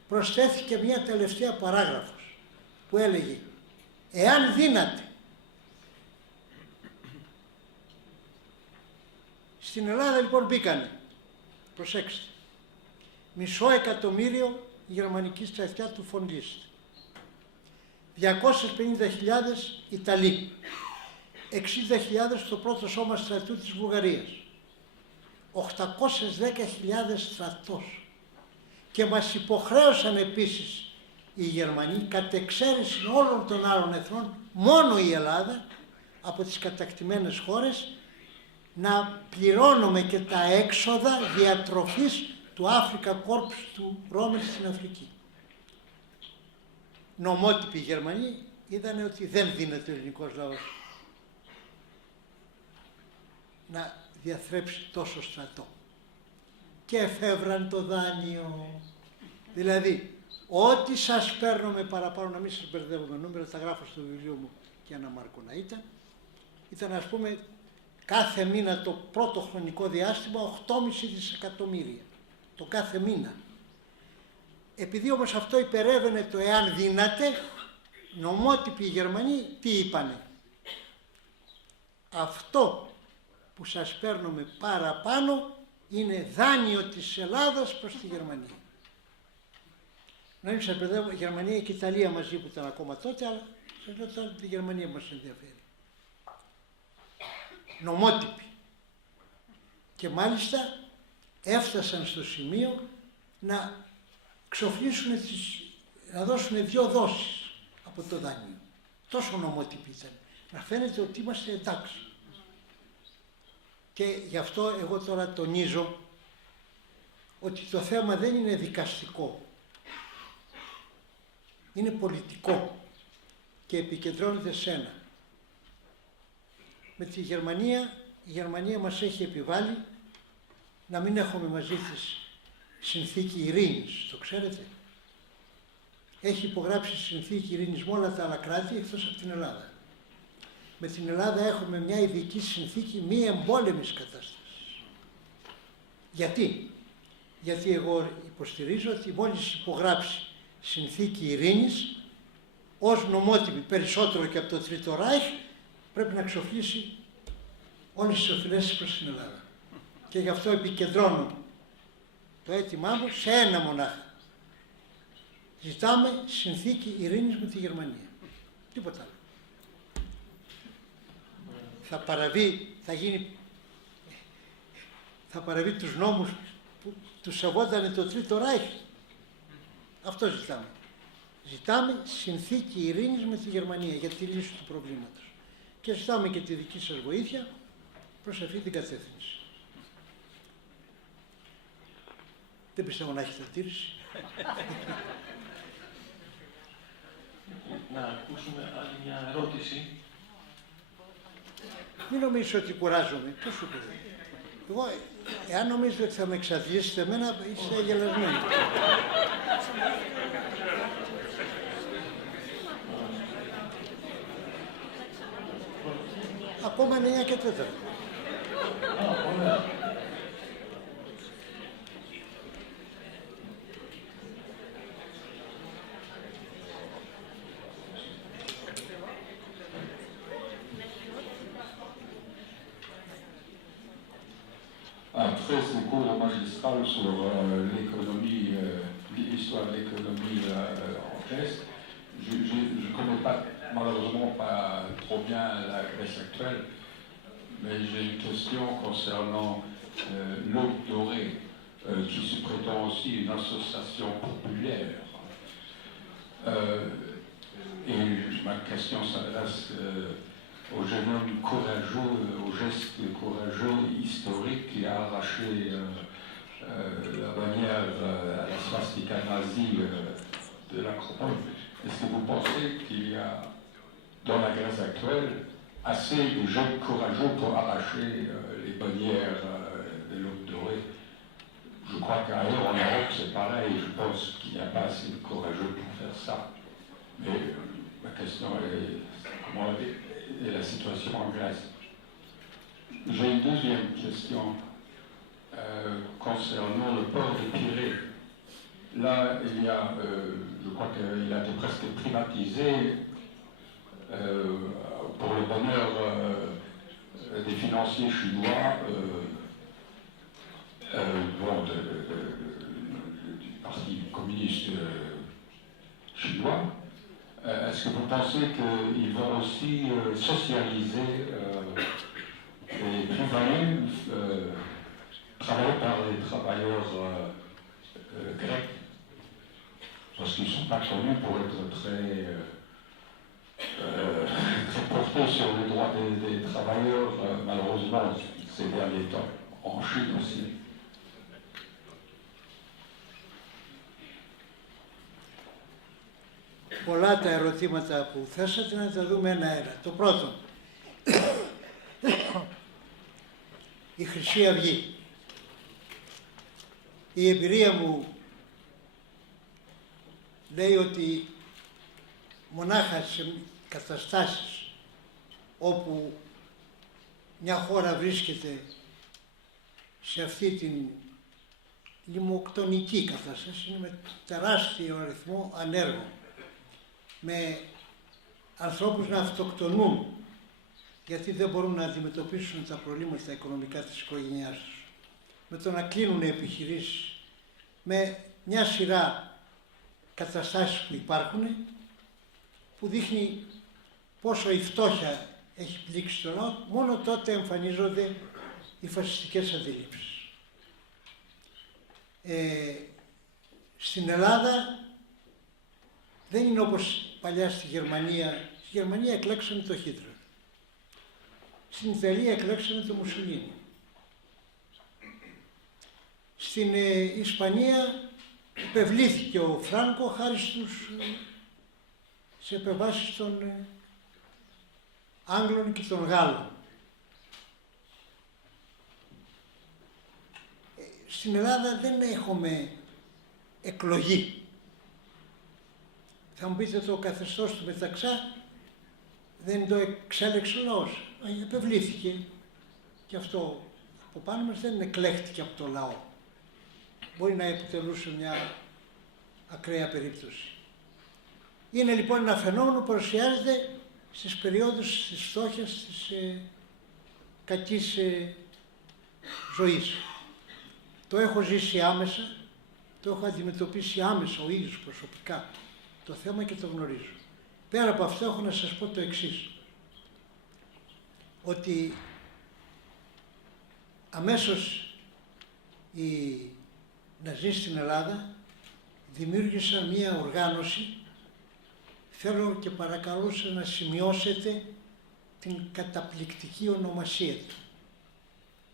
προσθέθηκε μια τελευταία παράγραφος που έλεγε εάν δύναται στην Ελλάδα λοιπόν μπήκανε, προσέξτε, 500.000 γερμανική στρατιά του Φον Λίστ, 250.000 Ιταλοί, 60.000 στο πρώτο σώμα στρατού της Βουλγαρίας, 810.000 στρατός, και μας υποχρέωσαν επίσης οι Γερμανοί, κατ' εξαίρεση όλων των άλλων εθνών, μόνο η Ελλάδα από τις κατακτημένες χώρες, να πληρώνουμε και τα έξοδα διατροφής του Africa Corps του Ρόμελ στην Αφρική. Νομότυποι Γερμανοί είδανε ότι δεν δίνεται ο ελληνικός λαός να διαθρέψει τόσο στρατό και εφεύραν το δάνειο. Δηλαδή, ό,τι σας παίρνουμε παραπάνω, να μην σας μπερδεύω με νούμερα, τα γράφω στο βιβλίο μου και ένα μάρκο να ήταν ας πούμε κάθε μήνα το πρώτο χρονικό διάστημα 8,5 δισεκατομμύρια το κάθε μήνα. Επειδή όμως αυτό υπερεύαινε το εάν δύναται, νομότυποι οι Γερμανοί τι είπανε? Αυτό που σας παίρνουμε παραπάνω είναι δάνειο της Ελλάδας προς τη Γερμανία. Να μην σας μπερδεύω, Γερμανία και Ιταλία μαζί που ήταν ακόμα τότε, αλλά σας λέω τώρα τη Γερμανία μας ενδιαφέρει. Νομότυποι. Και μάλιστα έφτασαν στο σημείο να ξοφλήσουν να δώσουν 2 δόσεις από το δάνειο. Τόσο νομότυποι ήταν. Να φαίνεται ότι είμαστε εντάξει. Και γι' αυτό εγώ τώρα τονίζω ότι το θέμα δεν είναι δικαστικό. Είναι πολιτικό και επικεντρώνεται σε ένα. Με τη Γερμανία, η Γερμανία μας έχει επιβάλει να μην έχουμε μαζί της συνθήκη ειρήνης, το ξέρετε. Έχει υπογράψει συνθήκη ειρήνης με όλα τα άλλα κράτη εκτός από την Ελλάδα. Με την Ελλάδα έχουμε μια ειδική συνθήκη μη εμπόλεμης κατάστασης. Γιατί? Γιατί εγώ υποστηρίζω ότι μόλις υπογράψει συνθήκη ειρήνης, ως νομότυπη περισσότερο και από το Τρίτο Ράιχ, πρέπει να εξοφλήσει όλες τις οφειλές προς την Ελλάδα. Και γι' αυτό επικεντρώνω το αίτημά μου σε ένα μονάχα. Ζητάμε συνθήκη ειρήνης με τη Γερμανία. Τίποτα άλλο. Θα παραβεί τους νόμους που τους σεβότανε το Τρίτο Ράιχ. Αυτό ζητάμε. Ζητάμε συνθήκη ειρήνης με τη Γερμανία για τη λύση του προβλήματος. Και ζητάμε και τη δική σας βοήθεια προς αυτή την κατεύθυνση. Δεν πιστεύω να έχετε αντίρρηση. Να ακούσουμε άλλη μια ερώτηση. Μην νομίζεις ότι κουράζομαι. Πώς σου κουράζω? Εγώ, εάν νομίζετε ότι θα με εξαντλήσετε εμένα, είστε γελασμένοι. Ακόμα 9 και 4. Un très court magistral sur l'économie l'histoire de l'économie en Grèce. Je ne connais pas, malheureusement pas trop bien la Grèce actuelle, mais j'ai une question concernant l'Aube dorée, qui se prétend aussi une association populaire. Et ma question s'adresse au jeune homme courageux, au geste courageux historique qui a arraché la bannière à la swastika nazie de l'Acropole. Est-ce que vous pensez qu'il y a dans la Grèce actuelle assez de jeunes courageux pour arracher les bannières de l'Aube dorée? Je crois qu'ailleurs en Europe c'est pareil, je pense qu'il n'y a pas assez de courageux pour faire ça. Mais ma question est comment est la situation en Grèce? J'ai une deuxième question concernant le port de Pirée. Là, il y a, je crois qu'il a été presque privatisé pour le bonheur des financiers chinois, du Parti communiste chinois. Est-ce que vous pensez qu'ils vont aussi socialiser les plus-values travaillées par les travailleurs grecs? Parce qu'ils ne sont pas connus pour être très portés sur les droits des travailleurs, malheureusement, ces derniers temps, en Chine aussi. Πολλά τα ερωτήματα που θέσατε, να τα δούμε ένα-ένα. Το πρώτο, η Χρυσή Αυγή. Η εμπειρία μου λέει ότι μονάχα σε καταστάσεις όπου μια χώρα βρίσκεται σε αυτή την λιμοκτονική κατάσταση, είναι με τεράστιο αριθμό ανέργων, με ανθρώπους να αυτοκτονούν γιατί δεν μπορούν να αντιμετωπίσουν τα προβλήματα οικονομικά της οικογένειάς τους, με το να κλείνουν οι επιχειρήσεις, με μια σειρά καταστάσεις που υπάρχουν, που δείχνει πόσο η φτώχεια έχει πλήξει τον λαό, μόνο τότε εμφανίζονται οι φασιστικές αντιλήψεις. Στην Ελλάδα δεν είναι όπως παλιά στη Γερμανία. Στη Γερμανία εκλέξανε το Χίτλερ. Στην Ιταλία εκλέξανε το Μουσολίνι. Στην Ισπανία υπευλήθηκε ο Φράνκο χάρη σε επεμβάσεις των Άγγλων και των Γάλλων. Στην Ελλάδα δεν έχουμε εκλογή. Θα μου πείτε το καθεστώς του Μεταξά δεν το εξέλεξε ο λαός. Επευλήθηκε και αυτό από πάνω μας δεν εκλέχτηκε από το λαό. Μπορεί να επιτελούσε μια ακραία περίπτωση. Είναι λοιπόν ένα φαινόμενο που παρουσιάζεται στις περιόδους της φτώχειας, της κακής ζωής. Το έχω ζήσει άμεσα, το έχω αντιμετωπίσει άμεσα ο ίδιος προσωπικά το θέμα και το γνωρίζω. Πέρα από αυτό έχω να σας πω το εξής, ότι αμέσως οι Ναζί στην Ελλάδα δημιούργησαν μία οργάνωση. Θέλω και παρακαλώ να σημειώσετε την καταπληκτική ονομασία του,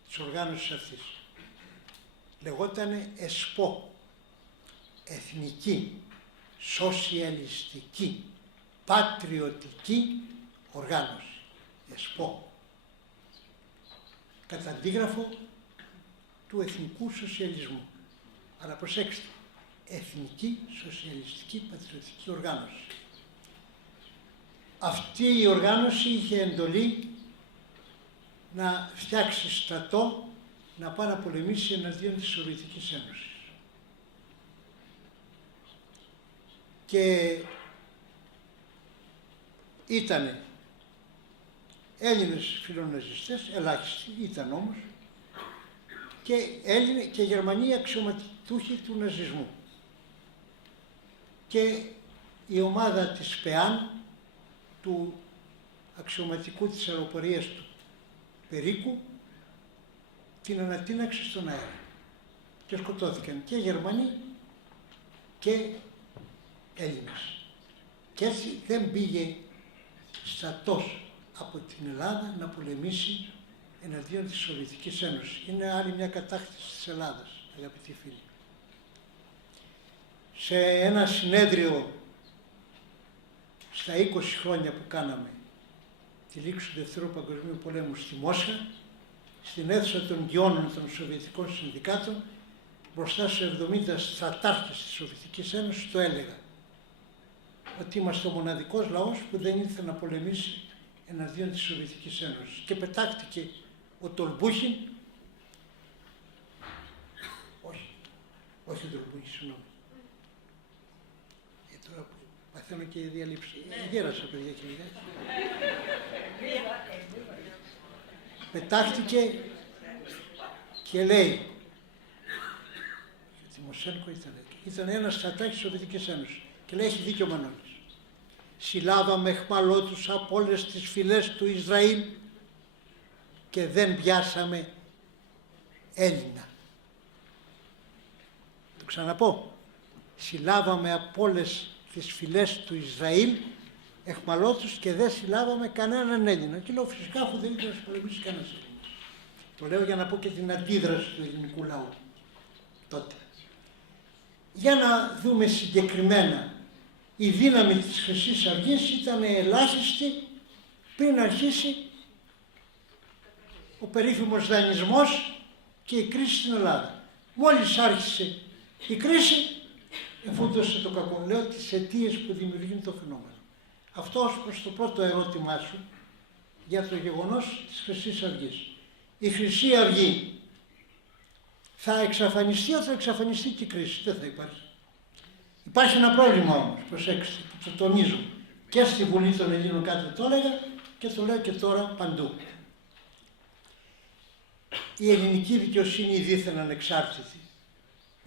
της οργάνωσης αυτής. Λεγότανε ΕΣΠΟ, Εθνική Σοσιαλιστική Πατριωτική Οργάνωση. ΕΣΠΟ. Κατά αντίγραφο του Εθνικού Σοσιαλισμού. Αλλά προσέξτε, Εθνική Σοσιαλιστική Πατριωτική Οργάνωση. Αυτή η οργάνωση είχε εντολή να φτιάξει στρατό να πάει να πολεμήσει εναντίον της Σοβιετικής Ένωσης. Και ήτανε Έλληνες φιλοναζιστές, ελάχιστοι ήταν όμως, και Έλληνες και Γερμανοί αξιωματούχοι του ναζισμού. και η ομάδα της ΠΕΑΝ, του αξιωματικού της αεροπορίας του Περίκου, την ανατείναξε στον αέρα και σκοτώθηκαν και Γερμανοί και Έλληνες. Και έτσι δεν πήγε στρατός από την Ελλάδα να πολεμήσει εναντίον της Σοβιετικής Ένωσης. Είναι άλλη μια κατάκτηση της Ελλάδας, αγαπητοί φίλοι. Σε ένα συνέδριο στα 20 χρόνια που κάναμε τη λήξη του Δευτέρου Παγκοσμίου Πολέμου στη Μόσχα, στην αίθουσα των γιώνων των Σοβιετικών Συνδικάτων, μπροστά σε 70 στρατάρχες της Σοβιετικής Ένωσης, το έλεγα ότι είμαστε ο μοναδικός λαός που δεν ήθελε να πολεμήσει εναντίον της Σοβιετικής Ένωσης. Και πετάχτηκε ο Τολμπούχιν, όχι ο Τολμπούχιν, συγγνώμη. Τώρα παθαίνω και διαλήψη. Γέρασα, παιδιά, και πετάχτηκε και λέει, ο Τιμοσένκο ήταν ένας στρατάρχης της Σοβιετικής Ένωσης, και λέει, έχει δίκιο ο Μανώλης. Συλλάβαμε αιχμαλώτους από όλες τις φυλές του Ισραήλ και δεν πιάσαμε Έλληνα. Το ξαναπώ. Συλλάβαμε από όλες τις φυλές του Ισραήλ αιχμαλώτους και δεν συλλάβαμε κανέναν Έλληνα. Και λέω, φυσικά, αφού δεν ήθελε να πολεμήσει κανένας Έλληνας. Το λέω για να πω και την αντίδραση του ελληνικού λαού τότε. Για να δούμε συγκεκριμένα, η δύναμη της Χρυσής Αυγής ήταν ελάχιστη πριν αρχίσει ο περίφημος δανεισμός και η κρίση στην Ελλάδα. Μόλις άρχισε η κρίση, εφούντωσε το κακό. Λέω τις αιτίες που δημιουργούν το φαινόμενο. Αυτό ως προς το πρώτο ερώτημά σου για το γεγονός της Χρυσής Αυγής. Η Χρυσή Αυγή θα εξαφανιστεί όταν εξαφανιστεί και η κρίση. Δεν θα υπάρχει. Υπάρχει ένα πρόβλημα όμως, προσέξτε, που το τονίζω. Και στη Βουλή των Ελλήνων κάτι το έλεγα και το λέω και τώρα παντού. Η ελληνική δικαιοσύνη δίθεν ανεξάρτητη,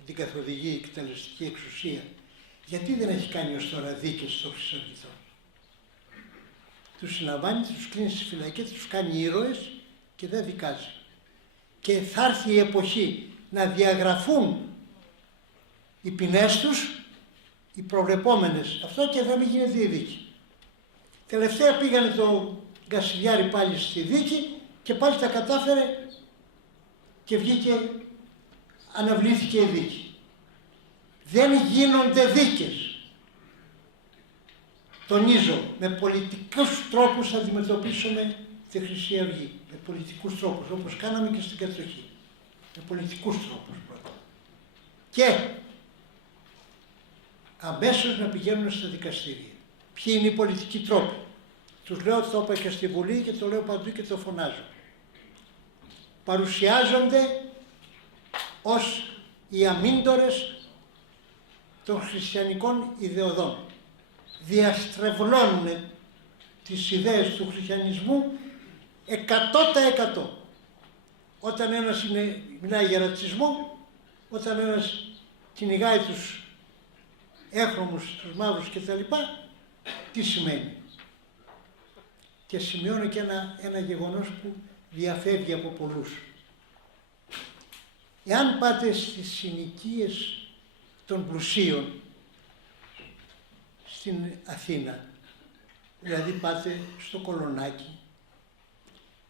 την καθοδηγεί η εκτελεστική εξουσία, γιατί δεν έχει κάνει ως τώρα δίκες στο Χρυσαυγητό. Τους συλλαμβάνει, τους κλείνει στις φυλακές, τους κάνει ήρωες και δεν δικάζει. Και θα έρθει η εποχή να διαγραφούν οι ποινές τους, οι προβλεπόμενες, αυτό, και θα μην γίνεται η δίκη. Τελευταία πήγανε το Γκασιλιάρη πάλι στη δίκη και πάλι τα κατάφερε και βγήκε, αναβλήθηκε η δίκη. Δεν γίνονται δίκες. Τονίζω, με πολιτικούς τρόπους θα αντιμετωπίσουμε τη Χρυσή Αυγή. Με πολιτικούς τρόπους, όπως κάναμε και στην κατοχή. Με πολιτικούς τρόπους πρώτα. Και αμέσως να πηγαίνουν στα δικαστήρια. Ποιοι είναι οι πολιτικοί τρόποι. Τους λέω, το είπα και στη Βουλή και το λέω παντού και το φωνάζω. Παρουσιάζονται ως οι αμύντορες των χριστιανικών ιδεωδών. Διαστρεβλώνουν τις ιδέες του χριστιανισμού 100%. Όταν ένας μιλάει για ρατσισμό, όταν ένας κυνηγάει τους έχρωμους, τους μαύρους κτλ. Τι σημαίνει. Και σημειώνω και ένα γεγονός που διαφεύγει από πολλούς. Εάν πάτε στις συνοικίες των πλουσίων στην Αθήνα, δηλαδή πάτε στο Κολονάκι,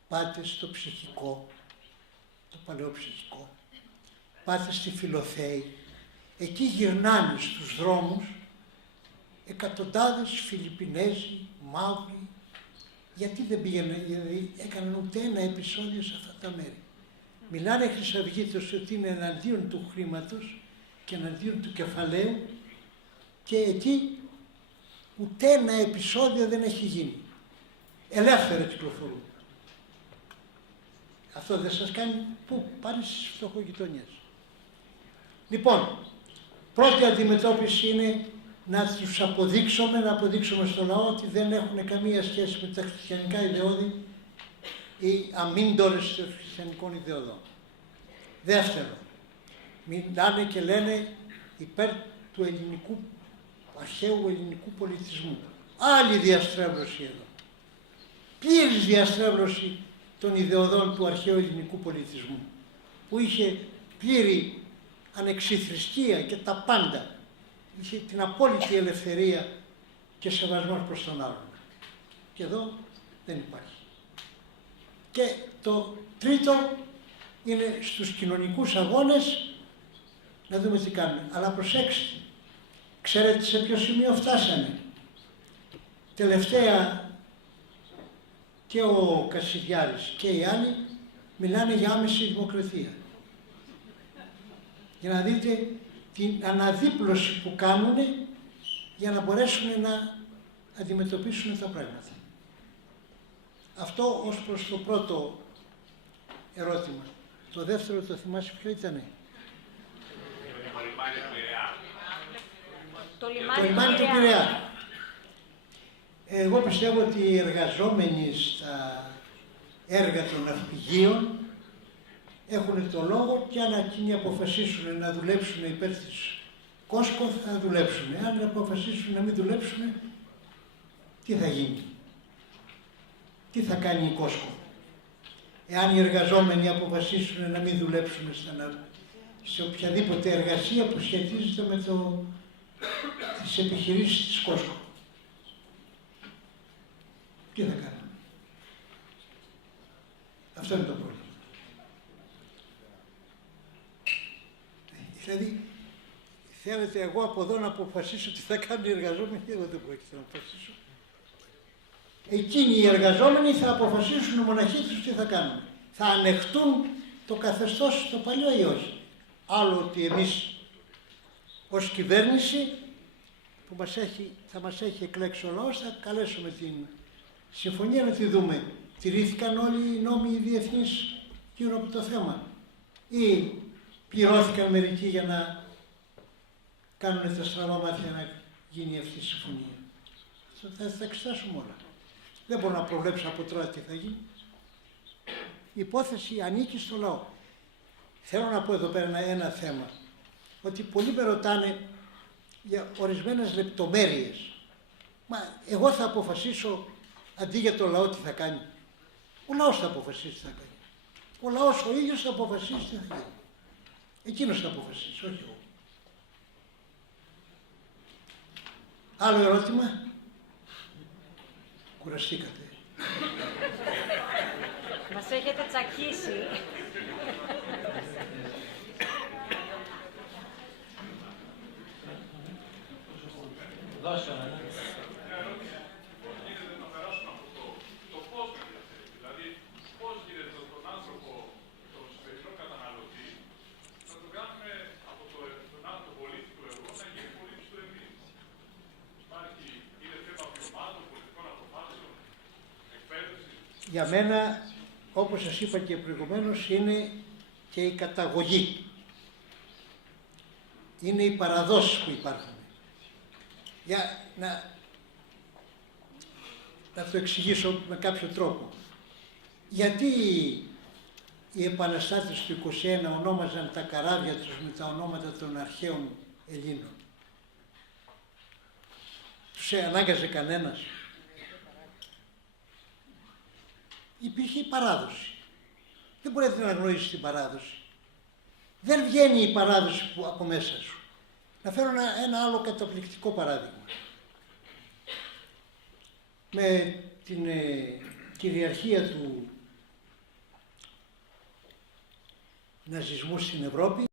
πάτε στο Ψυχικό, το Παλαιό Ψυχικό, πάτε στη Φιλοθέη, εκεί γυρνάνε στους δρόμους εκατοντάδες Φιλιππινέζοι, μαύροι. Γιατί δεν πήγαινε, γιατί έκαναν ούτε ένα επεισόδιο σε αυτά τα μέρη. Μιλάνε χρυσαυγίτες ότι είναι εναντίον του χρήματος και εναντίον του κεφαλαίου και εκεί ούτε ένα επεισόδιο δεν έχει γίνει. Ελεύθερα κυκλοφορούν. Αυτό δεν σας κάνει πού, πάλι στις φτωχογειτονιές. Λοιπόν, πρώτη αντιμετώπιση είναι να τους αποδείξουμε, να αποδείξουμε στο λαό ότι δεν έχουν καμία σχέση με τα χριστιανικά ιδεώδη ή αμύντορες των χριστιανικών ιδεωδών. Δεύτερο, μιλάνε και λένε υπέρ του ελληνικού αρχαίου ελληνικού πολιτισμού. Άλλη διαστρέβλωση εδώ. Πλήρης διαστρέβλωση των ιδεωδών του αρχαίου ελληνικού πολιτισμού, που είχε πλήρη ανεξιθρησκεία και τα πάντα. Είχε την απόλυτη ελευθερία και σεβασμός προς τον άλλον. Και εδώ δεν υπάρχει. Και το τρίτο είναι στους κοινωνικούς αγώνες να δούμε τι κάνουμε. Αλλά προσέξτε, ξέρετε σε ποιο σημείο φτάσανε. Τελευταία και ο Κασιδιάρης και οι άλλοι μιλάνε για άμεση δημοκρατία. Για να δείτε την αναδίπλωση που κάνουν για να μπορέσουν να αντιμετωπίσουν τα πράγματα. Αυτό ως προς το πρώτο ερώτημα. Το δεύτερο το θυμάσαι ποιο ήτανε? Το λιμάνι του Πειραιά. Εγώ πιστεύω ότι οι εργαζόμενοι στα έργα των ναυπηγείων έχουν το λόγο και αν εκείνοι αποφασίσουν να δουλέψουν υπέρ της Κόσκο θα δουλέψουν. Αν αποφασίσουν να μην δουλέψουν, τι θα γίνει? Τι θα κάνει η Κόσκο? Εάν οι εργαζόμενοι αποφασίσουν να μην δουλέψουν σε οποιαδήποτε εργασία που σχετίζεται με τις επιχειρήσεις της Κόσκο. Τι θα κάνουμε? Αυτό είναι το πρόβλημα. Δηλαδή, θέλετε εγώ από εδώ να αποφασίσω τι θα κάνουν οι εργαζόμενοι? Εγώ δεν πρόκειται να αποφασίσω. Εκείνοι οι εργαζόμενοι θα αποφασίσουν μοναχοί τους τι θα κάνουν. Θα ανεχτούν το καθεστώς το παλιό ή όχι? Άλλο ότι εμείς ως κυβέρνηση που θα μας έχει εκλέξει ο λαός θα καλέσουμε την συμφωνία να τη δούμε. Τηρήθηκαν όλοι οι νόμοι οι διεθνείς γύρω από το θέμα ή πληρώθηκαν μερικοί για να κάνουν τα στραβά μάτια να γίνει αυτή η συμφωνία? Θα τα εξετάσουμε όλα. Δεν μπορώ να προβλέψω από τώρα τι θα γίνει. Η υπόθεση ανήκει στο λαό. Θέλω να πω εδώ πέρα ένα θέμα, ότι πολλοί με ρωτάνε για ορισμένες λεπτομέρειες. Μα εγώ θα αποφασίσω αντί για το λαό τι θα κάνει? Ο λαός θα αποφασίσει τι θα κάνει. Ο λαός ο ίδιος θα αποφασίσει τι θα κάνει. Εκείνος θα αποφασίσει, όχι εγώ. Άλλο ερώτημα? Κουραστήκατε? Μας έχετε τσακίσει. Για μένα, όπως σας είπα και προηγουμένως, είναι και η καταγωγή. Είναι οι παραδόσεις που υπάρχουν. Για να το εξηγήσω με κάποιο τρόπο. Γιατί οι επαναστάτες του 21 ονόμαζαν τα καράβια τους με τα ονόματα των αρχαίων Ελλήνων? Τους ανάγκαζε κανένας? Υπήρχε η παράδοση. Δεν μπορείτε να γνωρίσετε την παράδοση. Δεν βγαίνει η παράδοση που από μέσα σου. Να φέρω ένα άλλο καταπληκτικό παράδειγμα. Με την κυριαρχία του ναζισμού στην Ευρώπη,